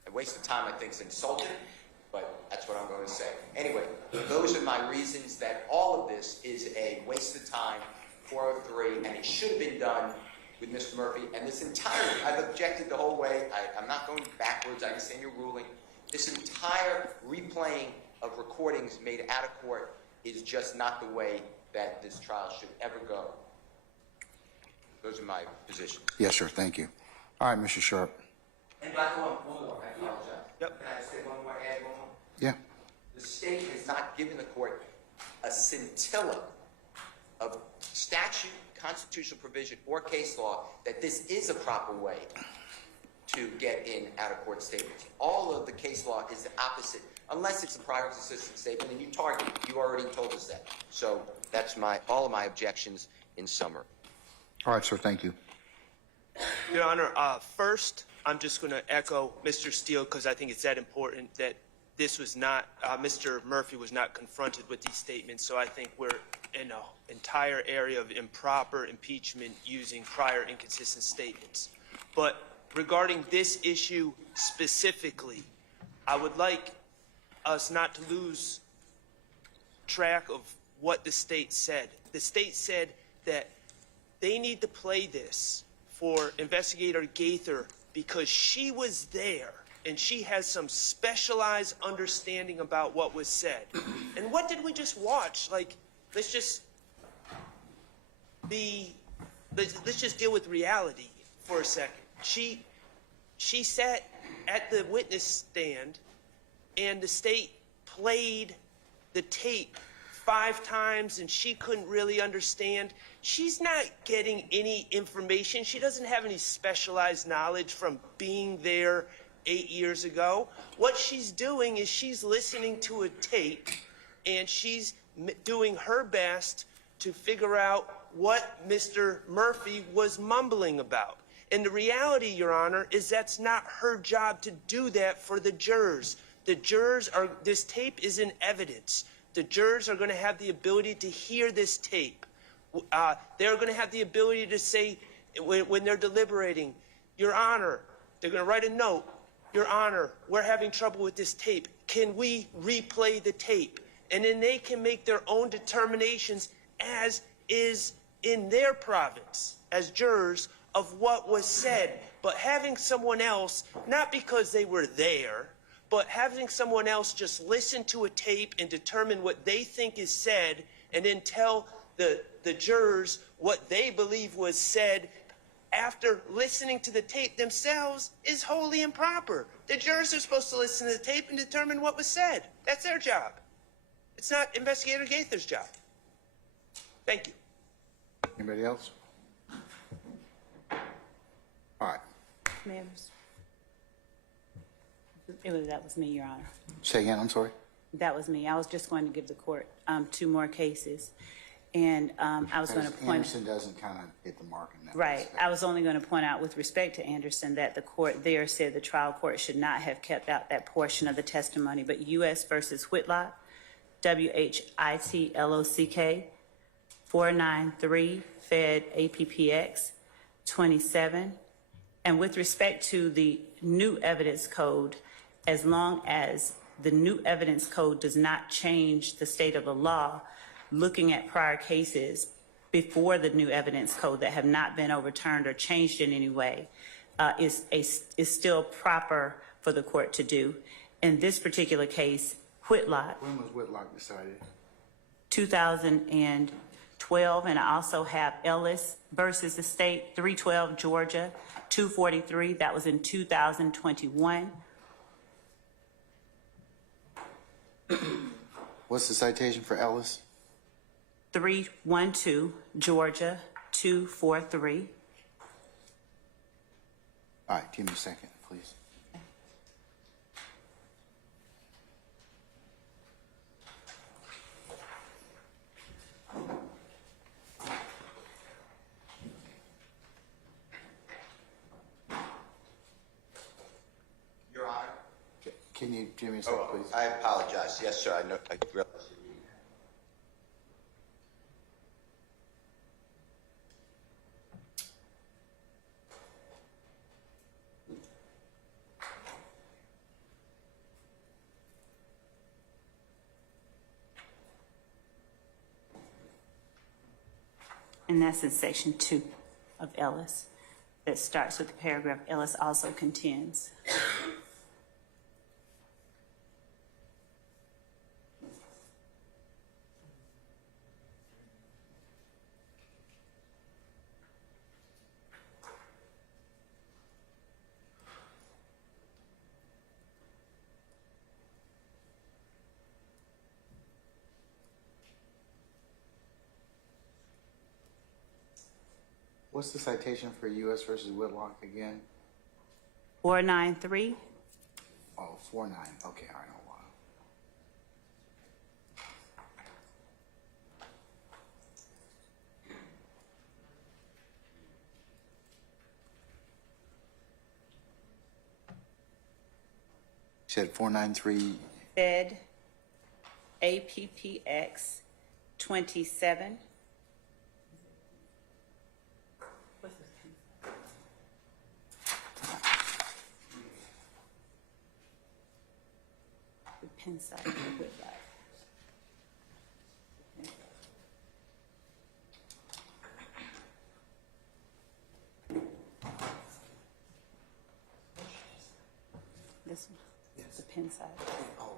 A waste of time, I think, is insulting, but that's what I'm going to say. Anyway, those are my reasons that all of this is a waste of time, 403, and it should have been done with Mr. Murphy. And this entire, I've objected the whole way. I'm not going backwards. I understand your ruling. This entire replaying of recordings made out of court is just not the way that this trial should ever go. Those are my positions. Yes, sir. Thank you. All right, Mr. Sharp. And by the way, one more. I apologize. Yep. Can I say one more, add one more? Yeah. The state has not given the court a scintilla of statute, constitutional provision, or case law that this is a proper way to get in out-of-court statements. All of the case law is the opposite, unless it's a prior consistent statement, and you already told us that. So that's all of my objections in summary. All right, sir. Thank you. Your Honor, first, I'm just going to echo Mr. Steele because I think it's that important that this was not, Mr. Murphy was not confronted with these statements. So I think we're in an entire area of improper impeachment using prior inconsistent statements. But regarding this issue specifically, I would like us not to lose track of what the state said. The state said that they need to play this for Investigator Gaither because she was there and she has some specialized understanding about what was said. And what did we just watch? Like, let's just deal with reality for a second. She sat at the witness stand and the state played the tape 5 times and she couldn't really understand. She's not getting any information. She doesn't have any specialized knowledge from being there 8 years ago. What she's doing is she's listening to a tape and she's doing her best to figure out what Mr. Murphy was mumbling about. And the reality, Your Honor, is that's not her job to do that for the jurors. The jurors are, this tape is in evidence. The jurors are going to have the ability to hear this tape. They're going to have the ability to say, when they're deliberating, Your Honor, they're going to write a note, Your Honor, we're having trouble with this tape. Can we replay the tape? And then they can make their own determinations as is in their province as jurors of what was said. But having someone else, not because they were there, but having someone else just listen to a tape and determine what they think is said and then tell the jurors what they believe was said after listening to the tape themselves is wholly improper. The jurors are supposed to listen to the tape and determine what was said. That's their job. It's not Investigator Gaither's job. Thank you. Anybody else? All right. Members. That was me, Your Honor. Say again. I'm sorry. That was me. I was just going to give the court 2 more cases. And I was going to point... Anderson doesn't kind of hit the mark in that. Right. respect. I was only going to point out with respect to Anderson that the court there said the trial court should not have kept out that portion of the testimony, but U.S. versus Whitlock, WHITLOCK, 493, Fed APPX 27. And with respect to the new evidence code, as long as the new evidence code does not change the state of the law, looking at prior cases before the new evidence code that have not been overturned or changed in any way is still proper for the court to do. In this particular case, Whitlock, When was Whitlock decided? 2012, and I also have Ellis versus the state, 312 Georgia, 243. That was in 2021. What's the citation for Ellis? 312 Georgia, 243. All right, give me a second, please. Your Honor. Can you give me a second, please? I apologize. Yes, sir. I know. I realize. And that's in section 2 of Ellis. That starts with the paragraph, Ellis also contends. What's the citation for U.S. versus Whitlock again? 493. Oh, 49. Okay, all right, hold on. You said 493. Fed APPX 27. The pen side of the Whitlock. This one? Yes. The pen side. Oh.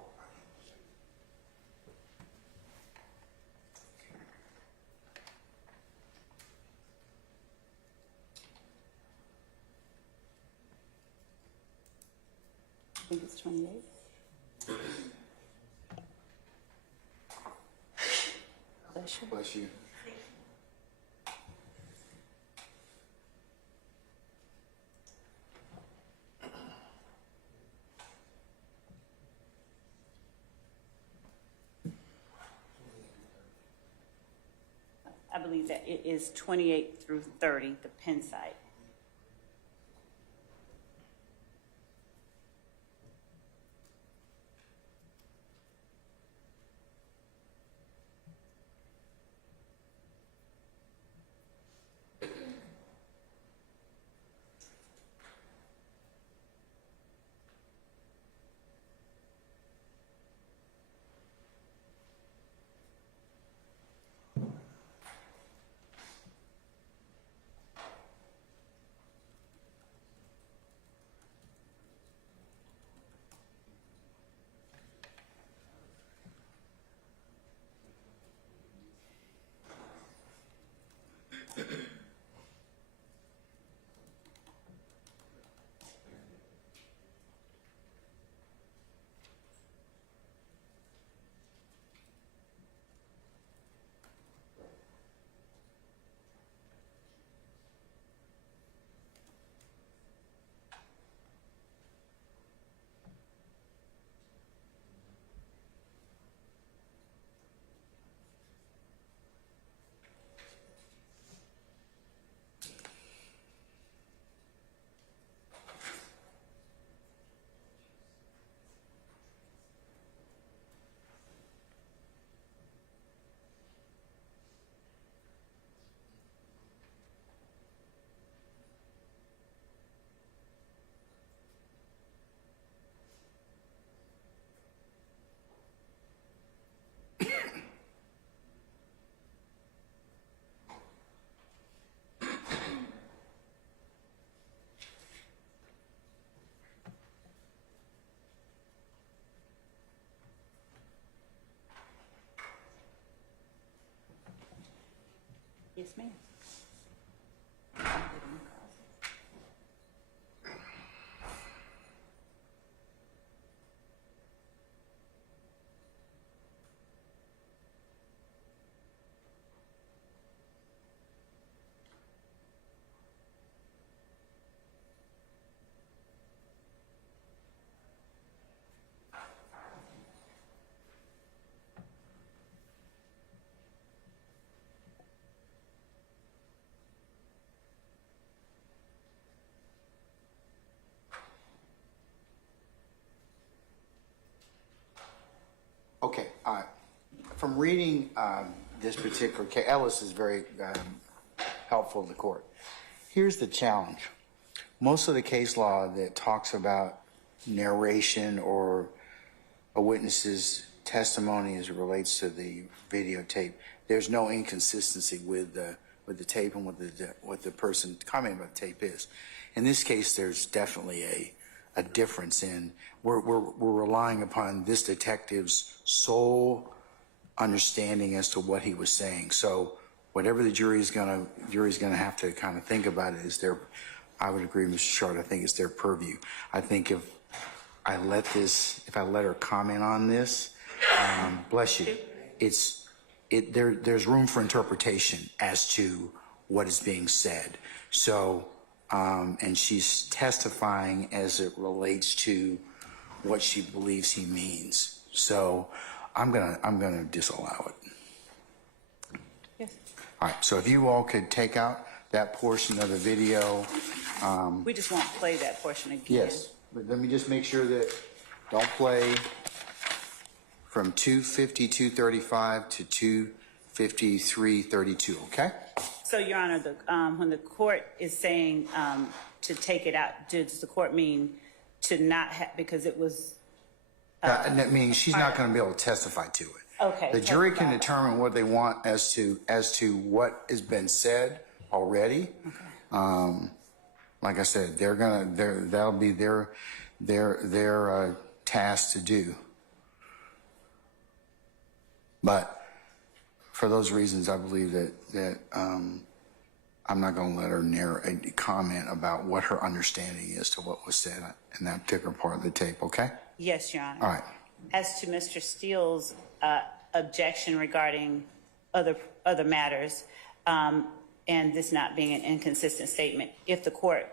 I think it's 28. Bless you. Bless you. I believe that it is 28 through 30, the pen side. Yes, ma'am. Okay, from reading this particular case, Ellis is very helpful to the court. Here's the challenge. Most of the case law that talks about narration or a witness's testimony as it relates to the videotape, there's no inconsistency with the the tape and what the person commenting about the tape is. In this case, there's definitely a difference in, we're relying upon this detective's sole understanding as to what he was saying. So whatever the jury's gonna have to kind of think about it is their, I would agree, Mr. Short, I think it's their purview. I think if I let her comment on this, bless you, there's room for interpretation as to what is being said. So, and she's testifying as it relates to what she believes he means. So I'm gonna disallow it. Yes. All right, so if you all could take out that portion of the video. We just won't play that portion again. Yes, but let me just make sure that, don't play from 2:52:35 to 2:53:32, okay? So, Your Honor, when the court is saying to take it out, does the court mean to not have, because it was... And that means she's not gonna be able to testify to it. Okay. The jury can determine what they want as to what has been said already. Okay. Like I said, that'll be their task to do. But for those reasons, I believe that I'm not going to let her comment about what her understanding is to what was said in that particular part of the tape. Okay? Yes, Your Honor. All right. As to Mr. Steele's objection regarding other matters, and this not being an inconsistent statement, if the court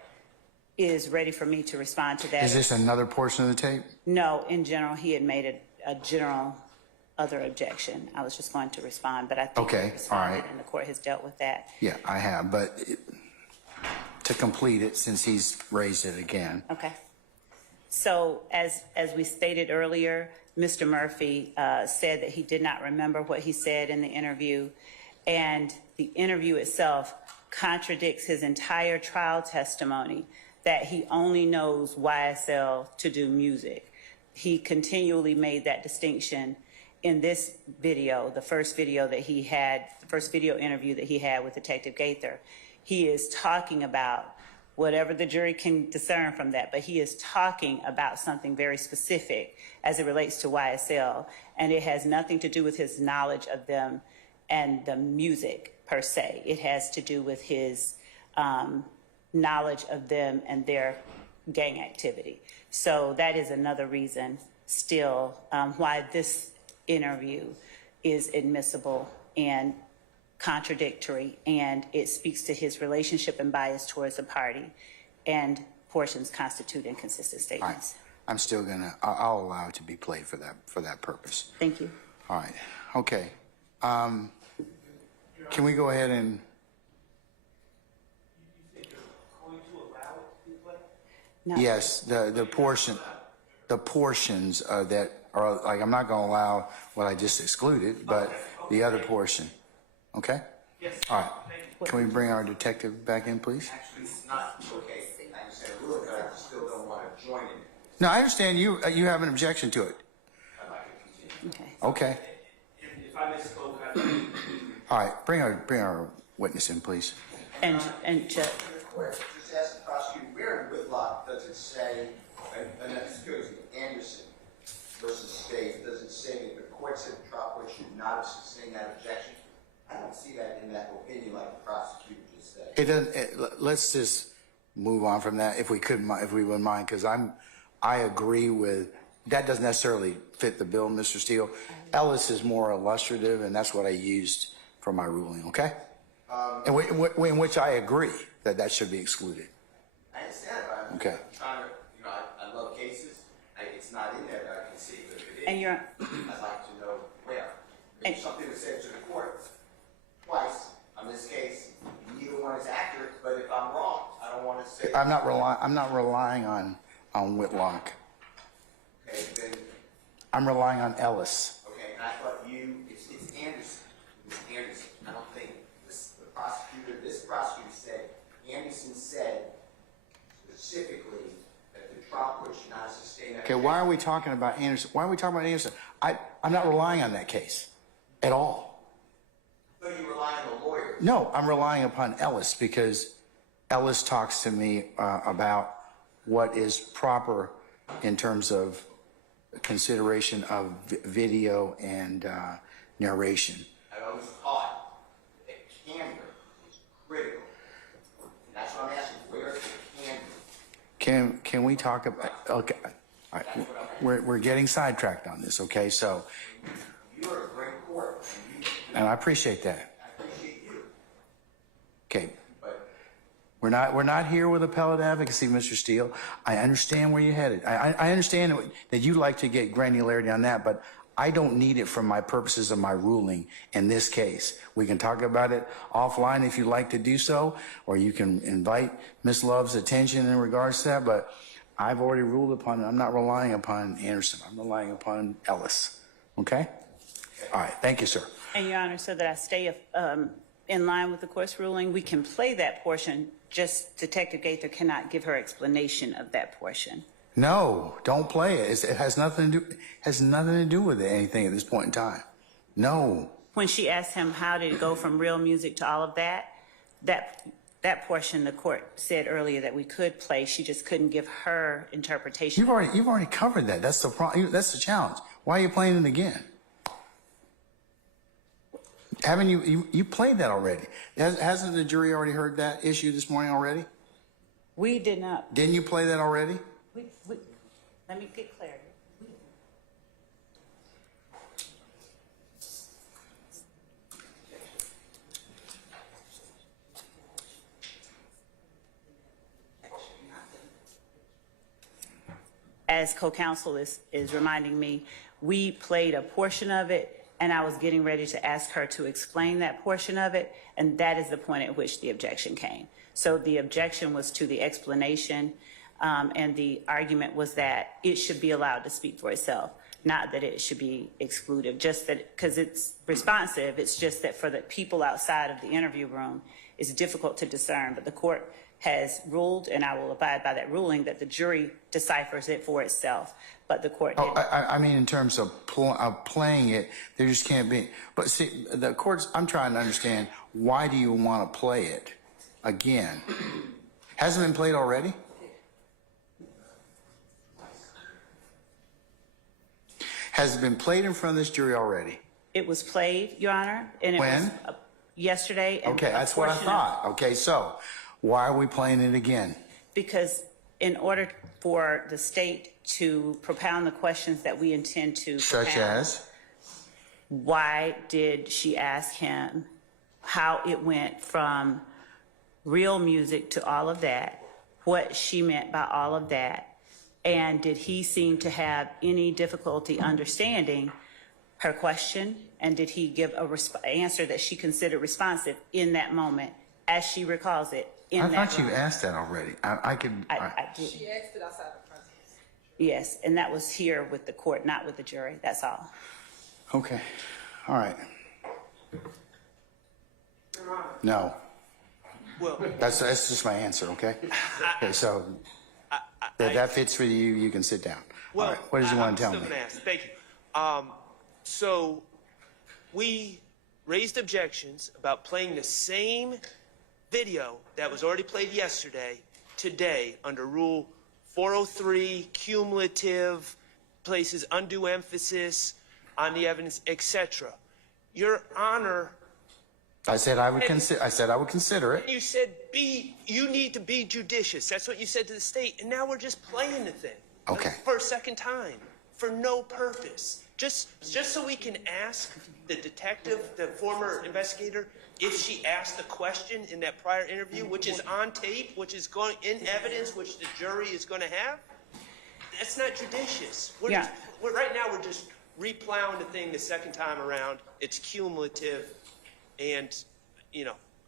is ready for me to respond to that. Is this another portion of the tape? No, in general, he had made a general other objection. I was just going to respond, but I think Okay, he responded, all right. and the court has dealt with that. Yeah, I have, but to complete it, since he's raised it again. Okay. So as we stated earlier, Mr. Murphy said that he did not remember what he said in the interview, and the interview itself contradicts his entire trial testimony that he only knows YSL to do music. He continually made that distinction in this video, the first video interview that he had with Detective Gaither. He is talking about whatever the jury can discern from that, but he is talking about something very specific as it relates to YSL, and it has nothing to do with his knowledge of them and the music per se. It has to do with his knowledge of them and their gang activity. So that is another reason still why this interview is admissible and contradictory, and it speaks to his relationship and bias towards the party, and portions constitute inconsistent All right. statements. I'm still I'll allow it to be played for that purpose. Thank you. All right. Okay. Can we go ahead and? No. Yes, the portions that are, like, I'm not going to allow what I just excluded, but the other portion. Okay? Yes. All right. Can we bring our detective back in, please? Actually, it's not okay. I understand the rule, but I still don't want to join in. No, I understand you have an objection to it. I'd like to continue. Okay. Okay. If I misspoke, I All right. Bring our witness in, please. And Just ask the prosecutor, where in Whitlock does it say, and that's good, Anderson versus State, does it say that the court said the trial court should not have sustained that objection? I don't see that in that opinion like the prosecutor just said. It doesn't. Let's just move on from that, if we wouldn't mind, because I agree with that. Doesn't necessarily fit the bill, Mr. Steele. Ellis is more illustrative, and that's what I used for my ruling. Okay, in which I agree that should be excluded. I understand, but Okay. I'm trying to, I love cases. It's not in there that I can see, but if it is, And you're, I'd like to know where. And- If something was said to the court twice on this case, neither one is accurate, but if I'm wrong, I don't want to say. I'm not relying on Whitlock. Okay, then, I'm relying on Ellis. okay, and I thought it's Anderson. It's Anderson. I don't think this prosecutor said, Anderson said specifically that the trial court should not sustain that. Okay, why are we talking about Anderson? Why are we talking about Anderson? I'm not relying on that case at all. So you rely on the lawyer. No, I'm relying upon Ellis because Ellis talks to me about what is proper in terms of consideration of video and narration. I was taught that candor is critical. And that's what I'm asking. Where's the candor? Can we talk about? Okay, all right. We're getting sidetracked on this. Okay, so You're a great court. and I appreciate that. I appreciate you. Okay. But We're not here with appellate advocacy, Mr. Steele. I understand where you're headed. I understand that you'd like to get granularity on that, but I don't need it for my purposes of my ruling in this case. We can talk about it offline if you'd like to do so, or you can invite Ms. Love's attention in regards to that, but I've already ruled upon it. I'm not relying upon Anderson. I'm relying upon Ellis. Okay? All right. Thank you, sir. And Your Honor, so that I stay in line with the court's ruling, we can play that portion, just Detective Gaither cannot give her explanation of that portion. No, don't play it. It has nothing to do with anything at this point in time. No. When she asked him how did it go from real music to all of that, that portion the court said earlier that we could play, she just couldn't give her interpretation. You've already covered that. That's the problem. That's the challenge. Why are you playing it again? Haven't you played that already? Hasn't the jury already heard that issue this morning already? We did not. Didn't you play that already? Let me get clarity. As co-counsel is reminding me, we played a portion of it, and I was getting ready to ask her to explain that portion of it, and that is the point at which the objection came. So the objection was to the explanation, and the argument was that it should be allowed to speak for itself, not that it should be excluded, just that because it's responsive, it's just that for the people outside of the interview room, it's difficult to discern, but the court has ruled, and I will abide by that ruling, that the jury deciphers it for itself, but the court didn't. I mean, in terms of playing it, there just can't be. But see, the courts, I'm trying to understand, why do you want to play it again? Hasn't it been played already? Has it been played in front of this jury already? It was played, Your Honor, and it When? was yesterday. And Okay, a that's what I portion of- thought. Okay, so why are we playing it again? Because in order for the state to propound the questions that we intend to Such propound, as? why did she ask him how it went from real music to all of that, what she meant by all of that, and did he seem to have any difficulty understanding her question, and did he give a answer that she considered responsive in that moment, as she recalls it in I that thought you room? asked that already. I did. She asked it outside the presence. Yes, and that was here with the court, not with the jury, that's all. Okay, all right. No, Well, that's just my answer, okay? Okay, so that fits for you, you can sit down. All well, right, what did you want to tell I'm me? still gonna ask. Thank you. So we raised objections about playing the same video that was already played yesterday, today, under Rule 403, cumulative, places undue emphasis on the evidence, etc. Your Honor, I said I would consider it. you said you need to be judicious. That's what you said to the state, and now we're just playing the thing. Okay. For a second time, for no purpose. Just so we can ask the detective, the former investigator, if she asked the question in that prior interview, which is on tape, which is going in evidence, which the jury is going to have. That's not judicious. Yeah. Right now we're just replowing the thing the second time around. It's cumulative, and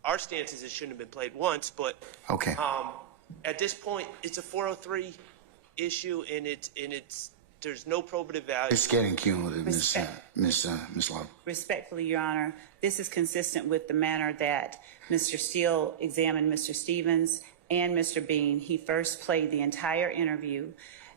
our stance is it shouldn't have been played once, but Okay. at this point it's a 403 issue, and there's no probative value. It's getting cumulative, Miss Love. Respectfully, Your Honor, this is consistent with the manner that Mr. Steele examined Mr. Stevens and Mr. Bean. He first played the entire interview,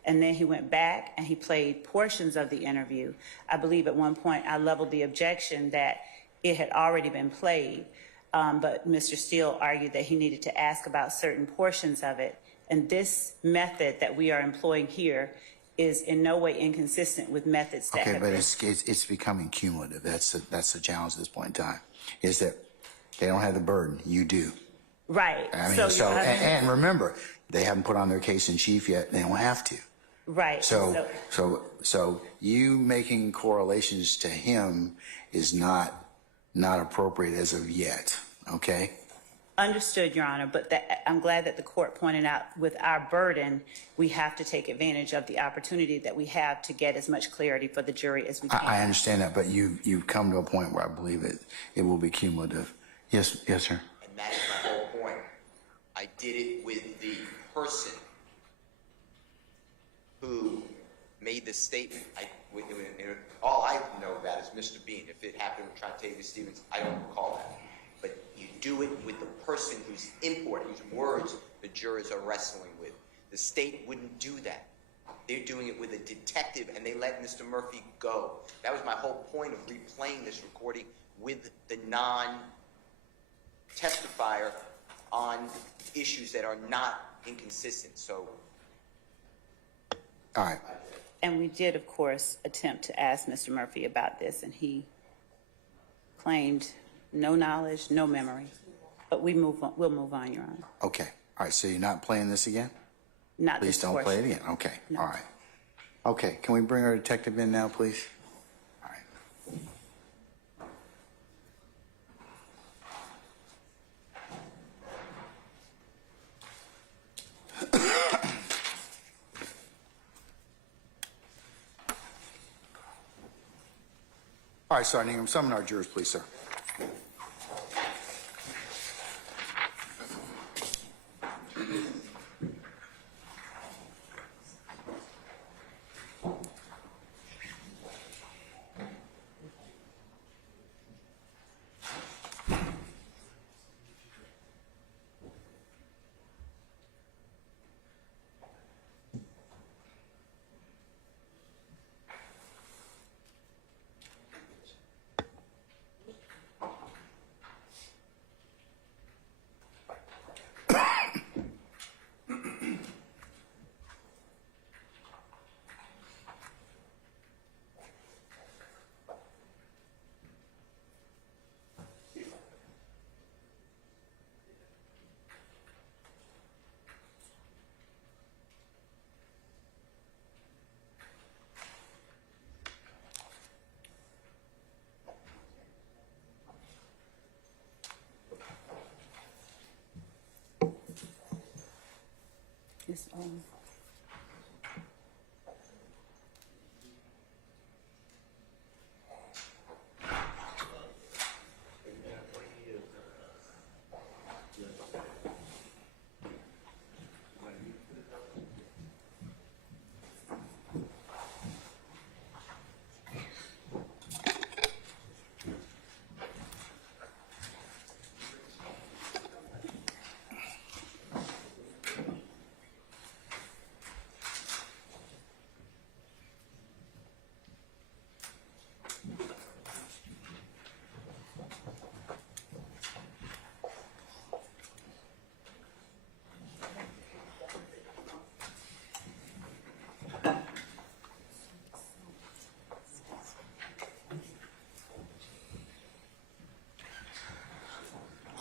and then he went back and he played portions of the interview. I believe at one point I leveled the objection that it had already been played. but Mr. Steele argued that he needed to ask about certain portions of it. And this method that we are employing here is in no way inconsistent with methods that Okay, have but been. it's becoming cumulative. That's the challenge at this point in time, is that they don't have the burden. You do. Right. I mean, So you're- and remember, they haven't put on their case in chief yet. They don't have to. Right. So you making correlations to him is not appropriate as of yet. Okay. Understood, Your Honor, but I'm glad that the court pointed out with our burden, we have to take advantage of the opportunity that we have to get as much clarity for the jury as we can. I understand that, but you've come to a point where I believe it will be cumulative. Yes, sir. And that is my whole point. I did it with the person who made the statement. All I know about is Mr. Bean. If it happened with Trontavia Stevens, I don't recall that. But you do it with the person whose import, whose words the jurors are wrestling with. The state wouldn't do that. They're doing it with a detective, and they let Mr. Murphy go. That was my whole point of replaying this recording with the non-testifier on issues that are not inconsistent. So, All right. And we did, of course, attempt to ask Mr. Murphy about this, and he claimed no knowledge, no memory. But we'll move on, Your Honor. Okay. All right. So you're not playing this again? Not Please this don't play it portion. again. Okay. No. All right. Okay. Can we bring our detective in now, please? All right. All right, Sergeant Ingram, summon our jurors, please, sir. It's on.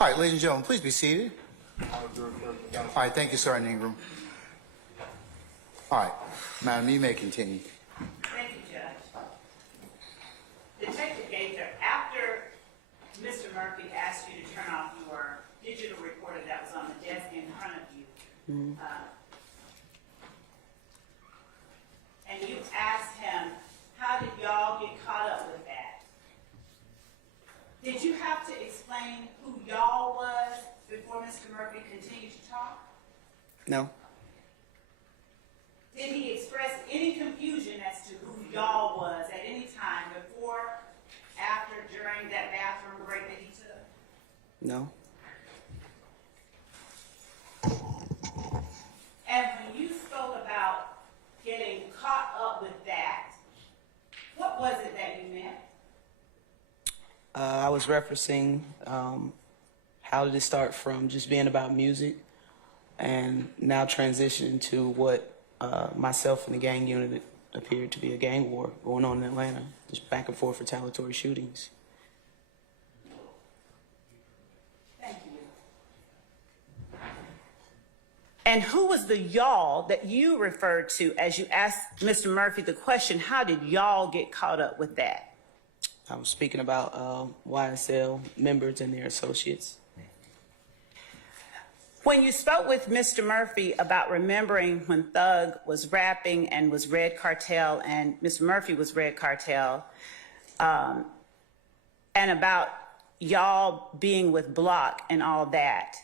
All right, ladies and gentlemen, please be seated. All right, thank you, Sergeant Ingram. All right, madam, you may continue. Thank you, Judge. Detective Gaither, after Mr. Murphy asked you to turn off your digital recorder that was on the desk in front of you, and you asked him, how did y'all get caught up with that? Did you have to explain who y'all was before Mr. Murphy continued to talk? No. Did he express any confusion as to who y'all was at any time before, after, during that bathroom break that he took? No. And when you spoke about getting caught up with that, what was it that you meant? I was referencing how did it start from just being about music and now transitioning to what myself and the gang unit appeared to be a gang war going on in Atlanta, just back and forth retaliatory shootings. And who was the y'all that you referred to as you asked Mr. Murphy the question, how did y'all get caught up with that? I was speaking about YSL members and their associates. When you spoke with Mr. Murphy about remembering when Thug was rapping and was Red Cartel and Mr. Murphy was Red Cartel, and about y'all being with Block and all that,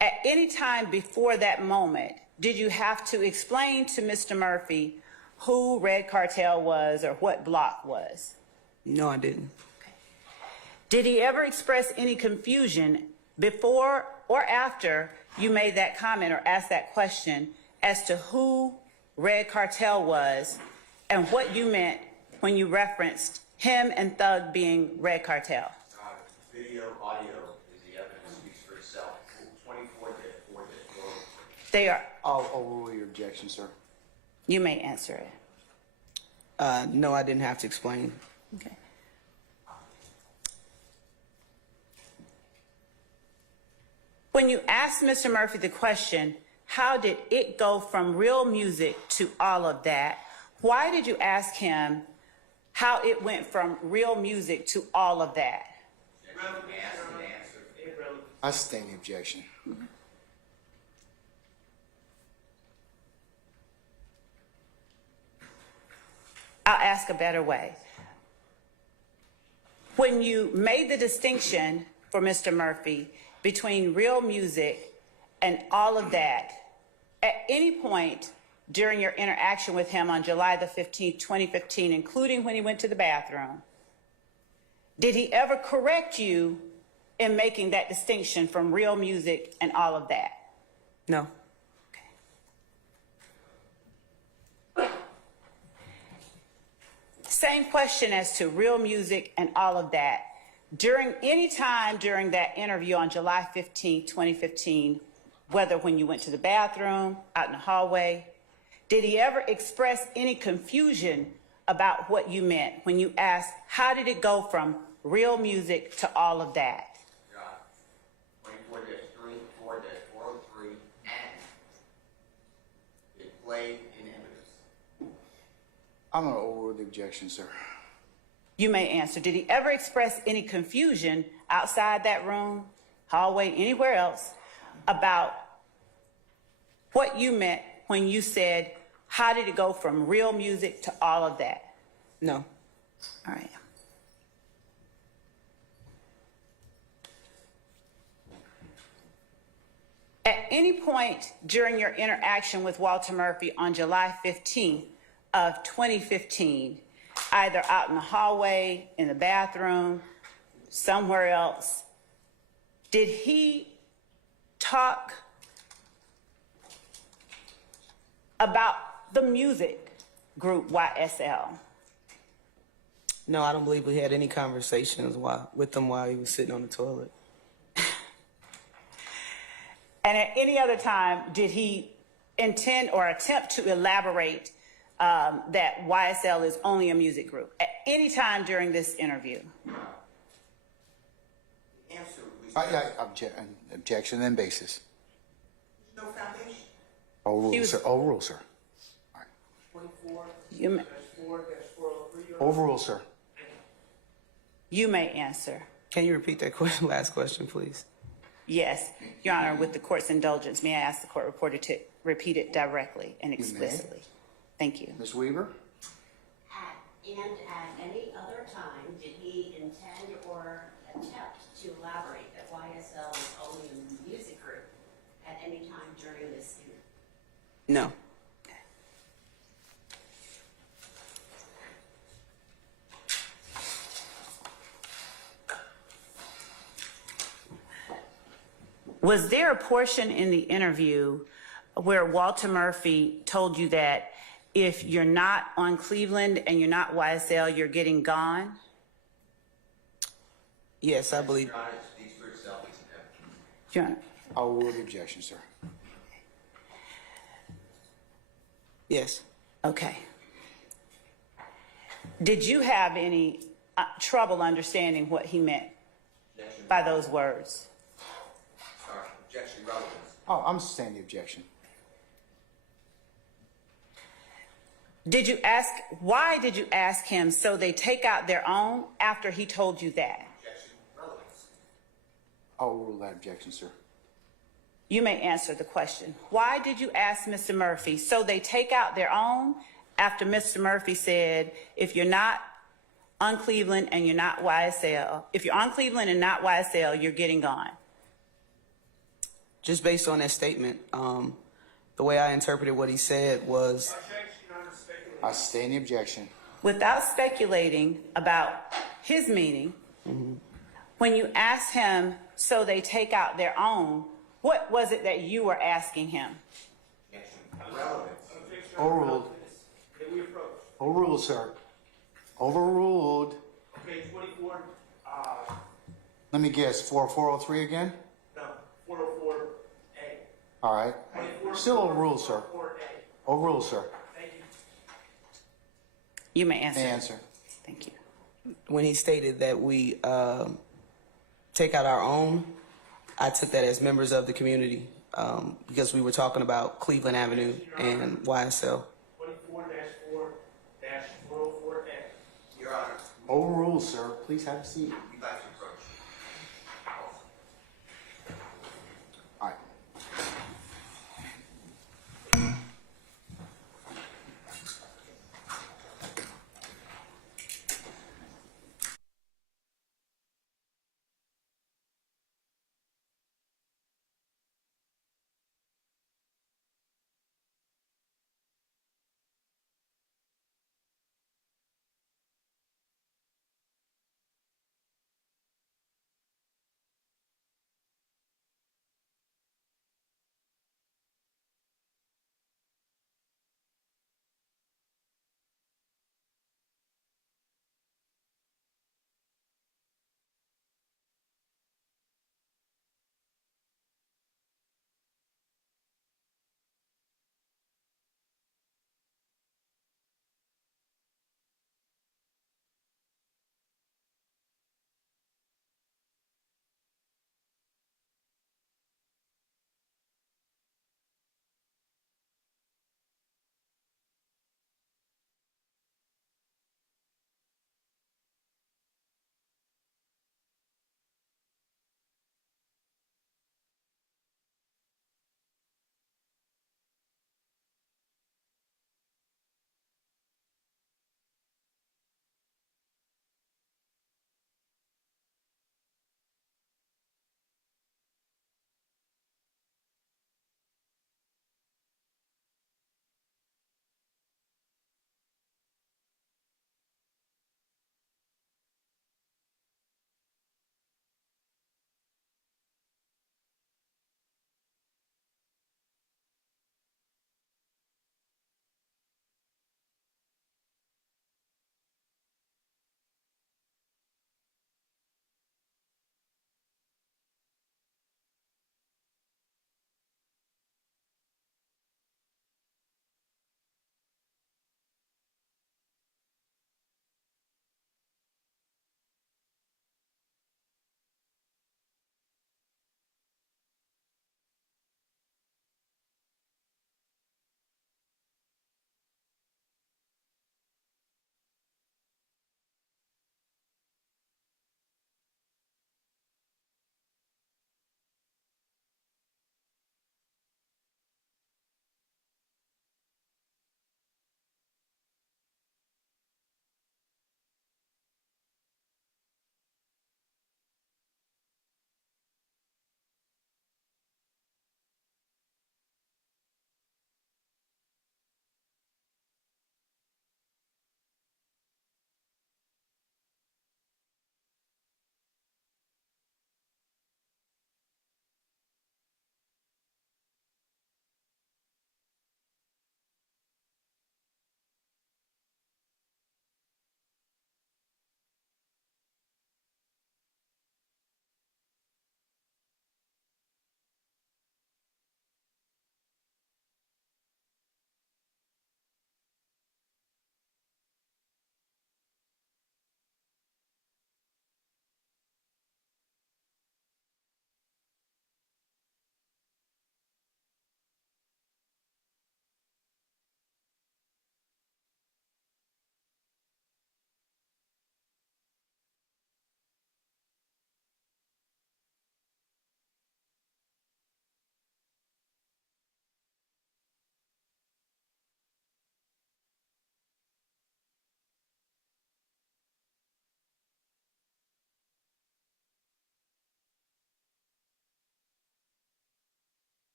at any time before that moment, did you have to explain to Mr. Murphy who Red Cartel was or what Block was? No, I didn't. Did he ever express any confusion before or after you made that comment or asked that question as to who Red Cartel was and what you meant when you referenced him and Thug being Red Cartel? Video, audio is the evidence speaks for itself. 24-4-4. They are. I'll overrule your objection, sir. You may answer it. No, I didn't have to explain. Okay. When you asked Mr. Murphy the question, how did it go from real music to all of that? Why did you ask him how it went from real music to all of that? I sustain the objection. I'll ask a better way. When you made the distinction for Mr. Murphy between real music and all of that, at any point during your interaction with him on July the 15th, 2015, including when he went to the bathroom, did he ever correct you in making that distinction from real music and all of that? No. Same question as to real music and all of that. During any time during that interview on July 15, 2015, whether when you went to the bathroom, out in the hallway, did he ever express any confusion about what you meant when you asked, how did it go from real music to all of that? 24-3, 4-403, and it played in evidence. I'm going to overrule the objection, sir. You may answer. Did he ever express any confusion outside that room, hallway, anywhere else, about what you meant when you said, how did it go from real music to all of that? No. All right. At any point during your interaction with Walter Murphy on July 15th of 2015, either out in the hallway, in the bathroom, somewhere else, did he talk about the music group YSL? No, I don't believe we had any conversations with him while he was sitting on the toilet. And at any other time, did he intend or attempt to elaborate that YSL is only a music group? At any time during this interview? Objection and basis. No foundation. Overrule, sir. Overrule, sir. All right. Overrule, sir. You may answer. Can you repeat that last question, please? Yes, Your Honor, with the court's indulgence, may I ask the court reporter to repeat it directly and explicitly? Thank you. Ms. Weaver? And at any other time, did he intend or attempt to elaborate that YSL is only a music group at any time during this interview? No. Was there a portion in the interview where Walter Murphy told you that if you're not on Cleveland and you're not YSL, you're getting gone? Yes, I believe. Your Honor, it speaks for itself. It's an evidence. Your Honor. I'll rule the objection, sir. Yes. Okay. Did you have any trouble understanding what he meant by those words? Sorry, objection relevance. Oh, I'm sustained the objection. Why did you ask him so they take out their own after he told you that? Objection relevance. I'll rule that objection, sir. You may answer the question. Why did you ask Mr. Murphy so they take out their own after Mr. Murphy said, if you're not on Cleveland and you're not YSL, if you're on Cleveland and not YSL, you're getting gone? Just based on that statement, the way I interpreted what he said was, I sustain the objection. Without speculating about his meaning, when you asked him so they take out their own, what was it that you were asking him? Relevance. Overruled. Overruled, sir. Overruled. Okay, 24, Let me guess, 4403 again? no, 404A. All right. Still overruled, sir. 404A. Overruled, sir. Thank you. You may answer. Answer. Thank you. when he stated that we take out our own, I took that as members of the community because we were talking about Cleveland Avenue and YSL. 24-4-404A. Your Honor, Overruled, sir. Please have a seat. we'd like to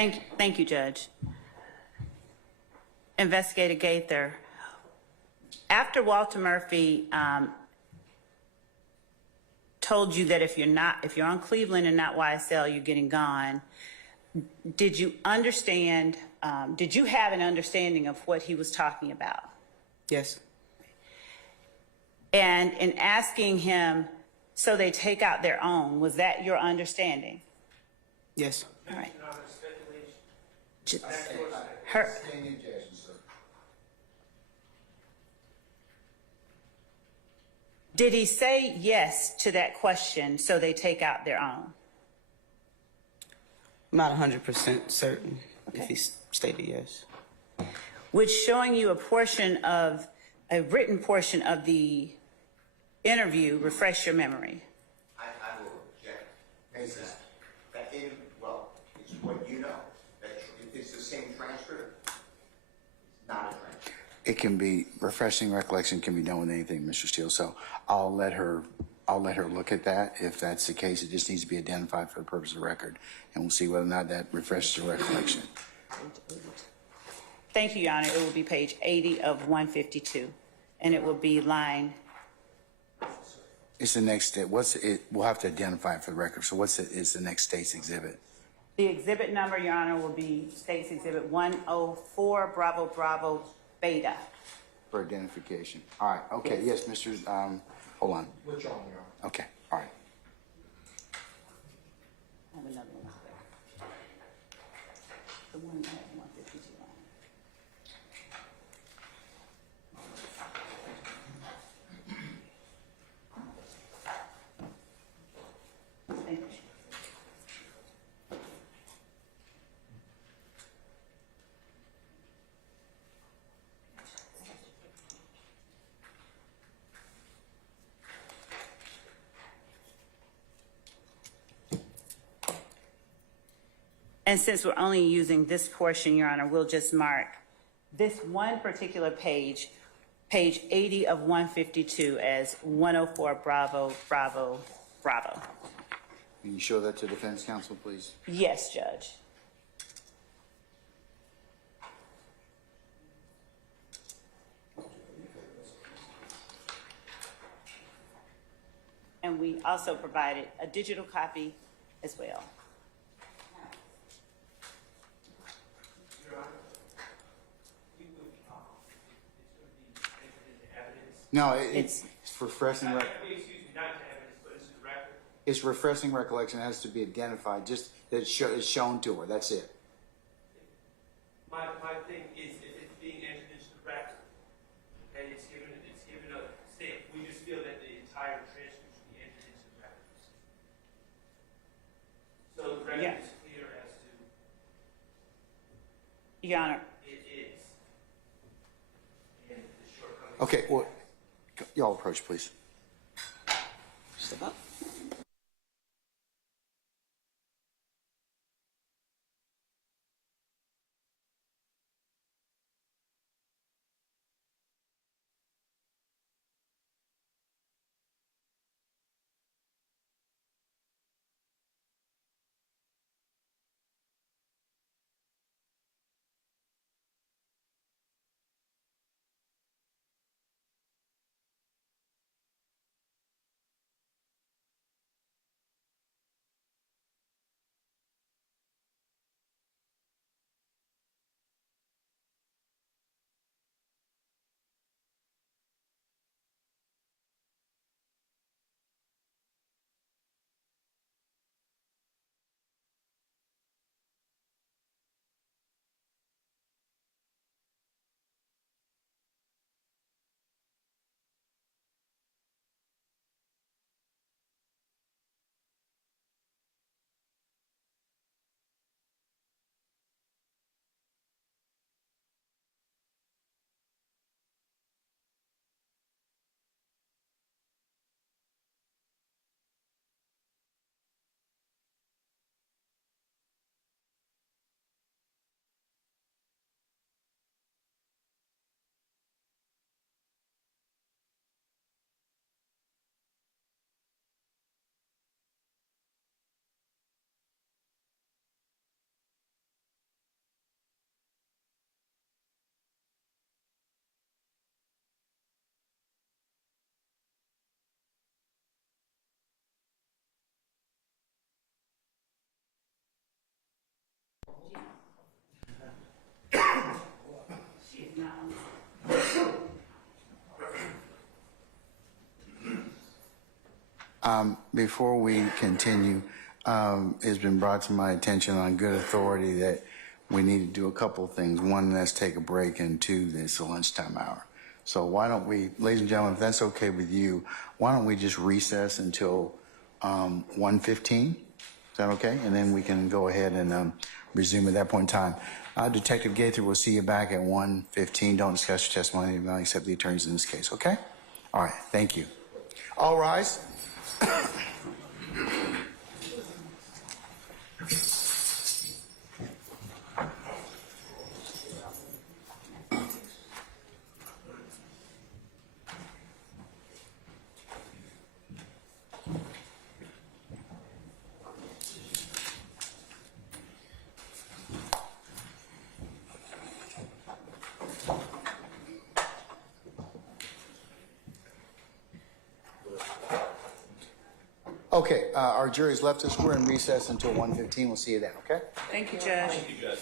Thank you, Judge. Investigator Gaither, after Walter Murphy told you that if you're on Cleveland and not YSL, you're getting gone, did you understand, did you have an understanding of what he was talking about? Yes. And in asking him, so they take out their own, was that your understanding? Yes. All right. Just- Did he say yes to that question, so they take out their own? I'm not 100% certain if he stated yes. Would showing you a written portion of the interview refresh your memory? I will object to that. Well, it's what you know. That it's the same transcript. It's not a transcript. It can be, refreshing recollection can be done with anything, Mr. Steele. So I'll let her look at that. If that's the case, it just needs to be identified for the purpose of the record. And we'll see whether or not that refreshes the recollection. Thank you, Your Honor. It will be page 80 of 152, and it will be line. It's the next step. What's it? We'll have to identify it for the record. So is the next state's exhibit? The exhibit number, Your Honor, will be State's Exhibit 104 Bravo Bravo Beta. For identification. All right. Okay. Yes, Mr. Hold on. Which on, Your Honor? Okay. All right. I have another one there. The one at 152 line. Thank you. And since we're only using this portion, Your Honor, we'll just mark this one particular page, page 80 of 152, as 104 Bravo Bravo Bravo. Can you show that to defense counsel, please? Yes, Judge. And we also provided a digital copy as well. No, It's- it's refreshing. Excuse me, not to evidence, but it's the record. It's refreshing recollection. It has to be identified. Just that it's shown to her. That's it. My thing is if it's being entered into the record and it's given a stamp, we just feel that the entire transcript should be entered into the record. So the record Yeah. is clear as to Your Honor, it is. And the shortcomings. Okay. Well, y'all approach, please. Step up. Before we continue, it's been brought to my attention on good authority that we need to do a couple of things. One, let's take a break, and two, it's the lunchtime hour. So why don't we, ladies and gentlemen, if that's okay with you, why don't we just recess until 1:15? Is that okay? And then we can go ahead and resume at that point in time. Detective Gaither, we'll see you back at 1:15. Don't discuss your testimony except the attorneys in this case, okay? All right, thank you. All rise. Okay, our jury's left us. We're in recess until 1:15. We'll see you then, okay? Thank you, Judge. Thank you, Judge.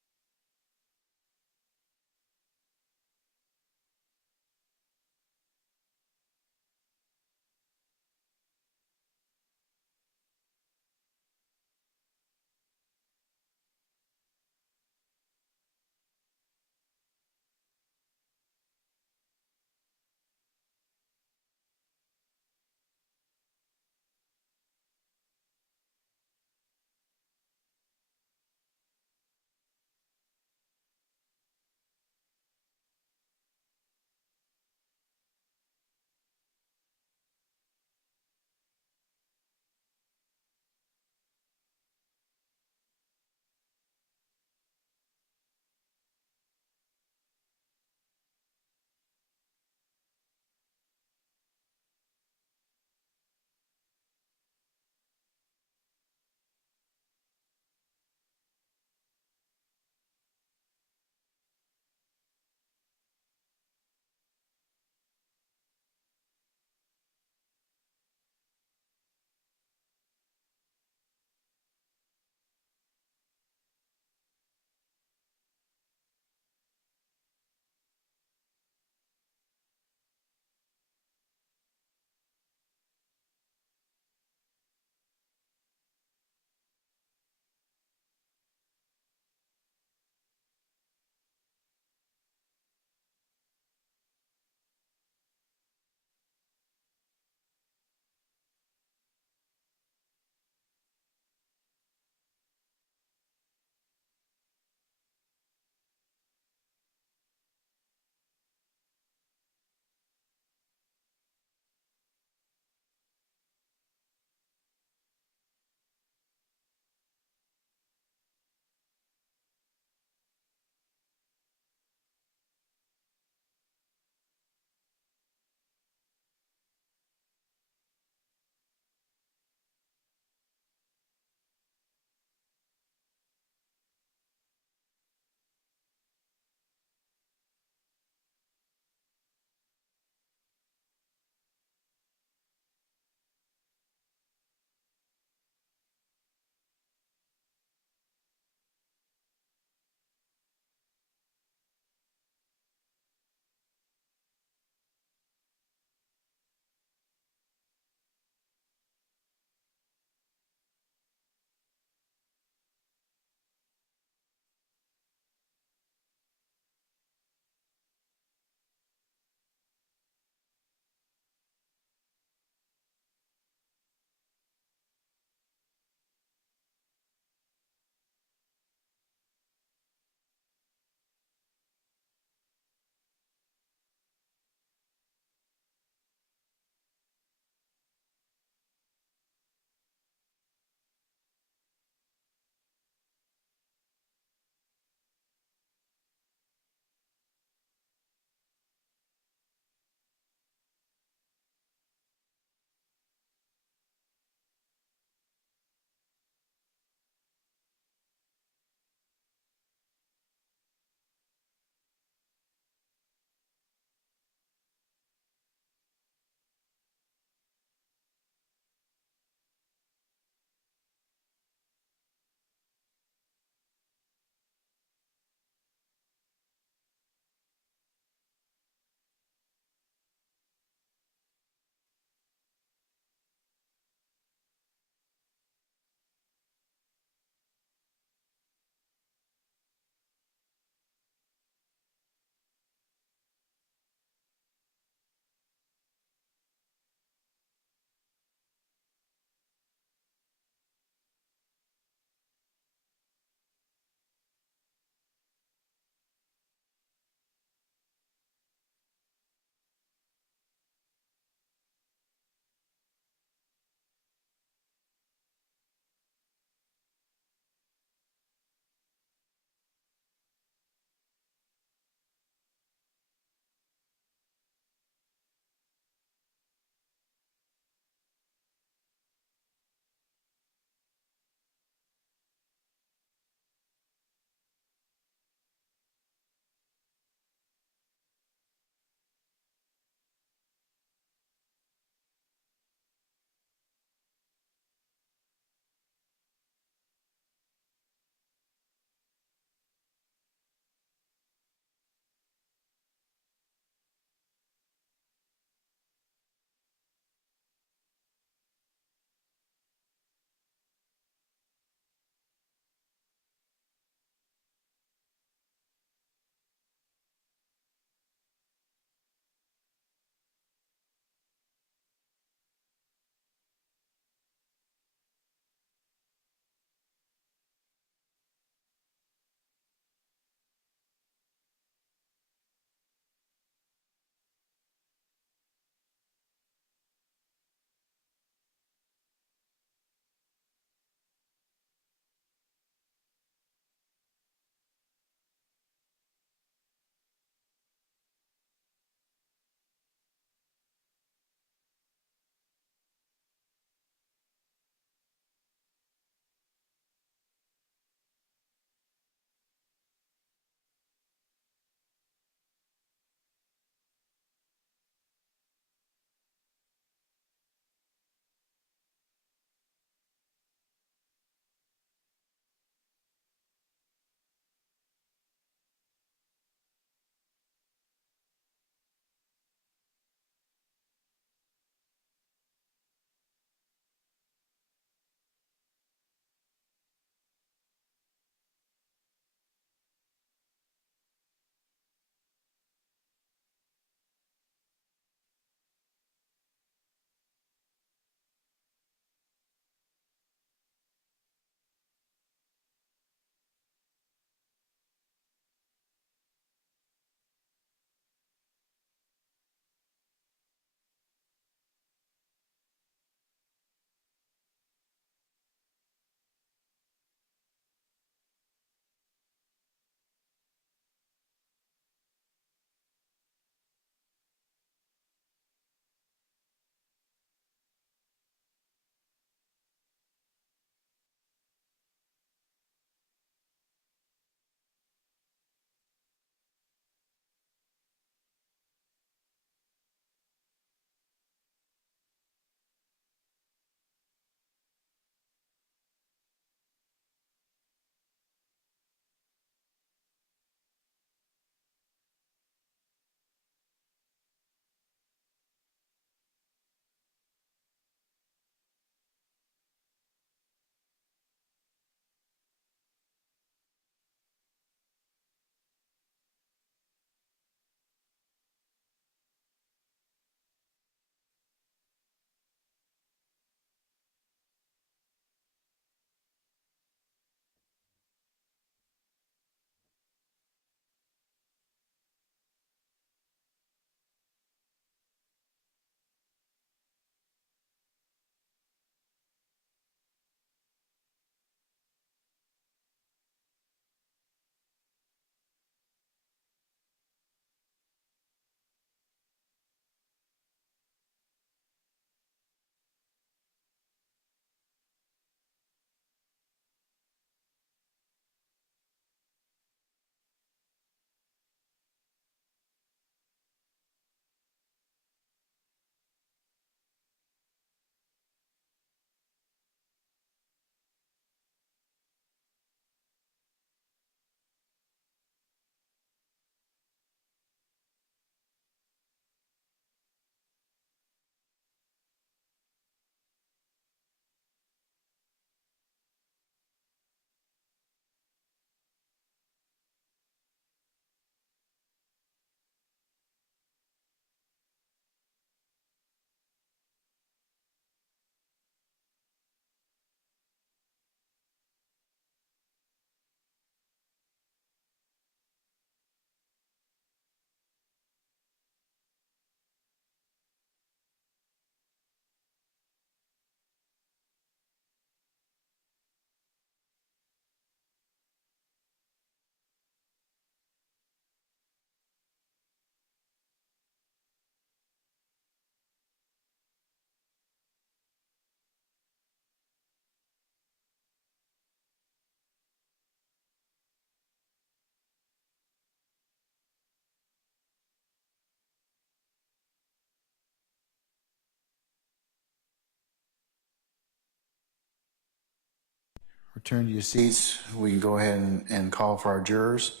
Return to your seats. We can go ahead and call for our jurors.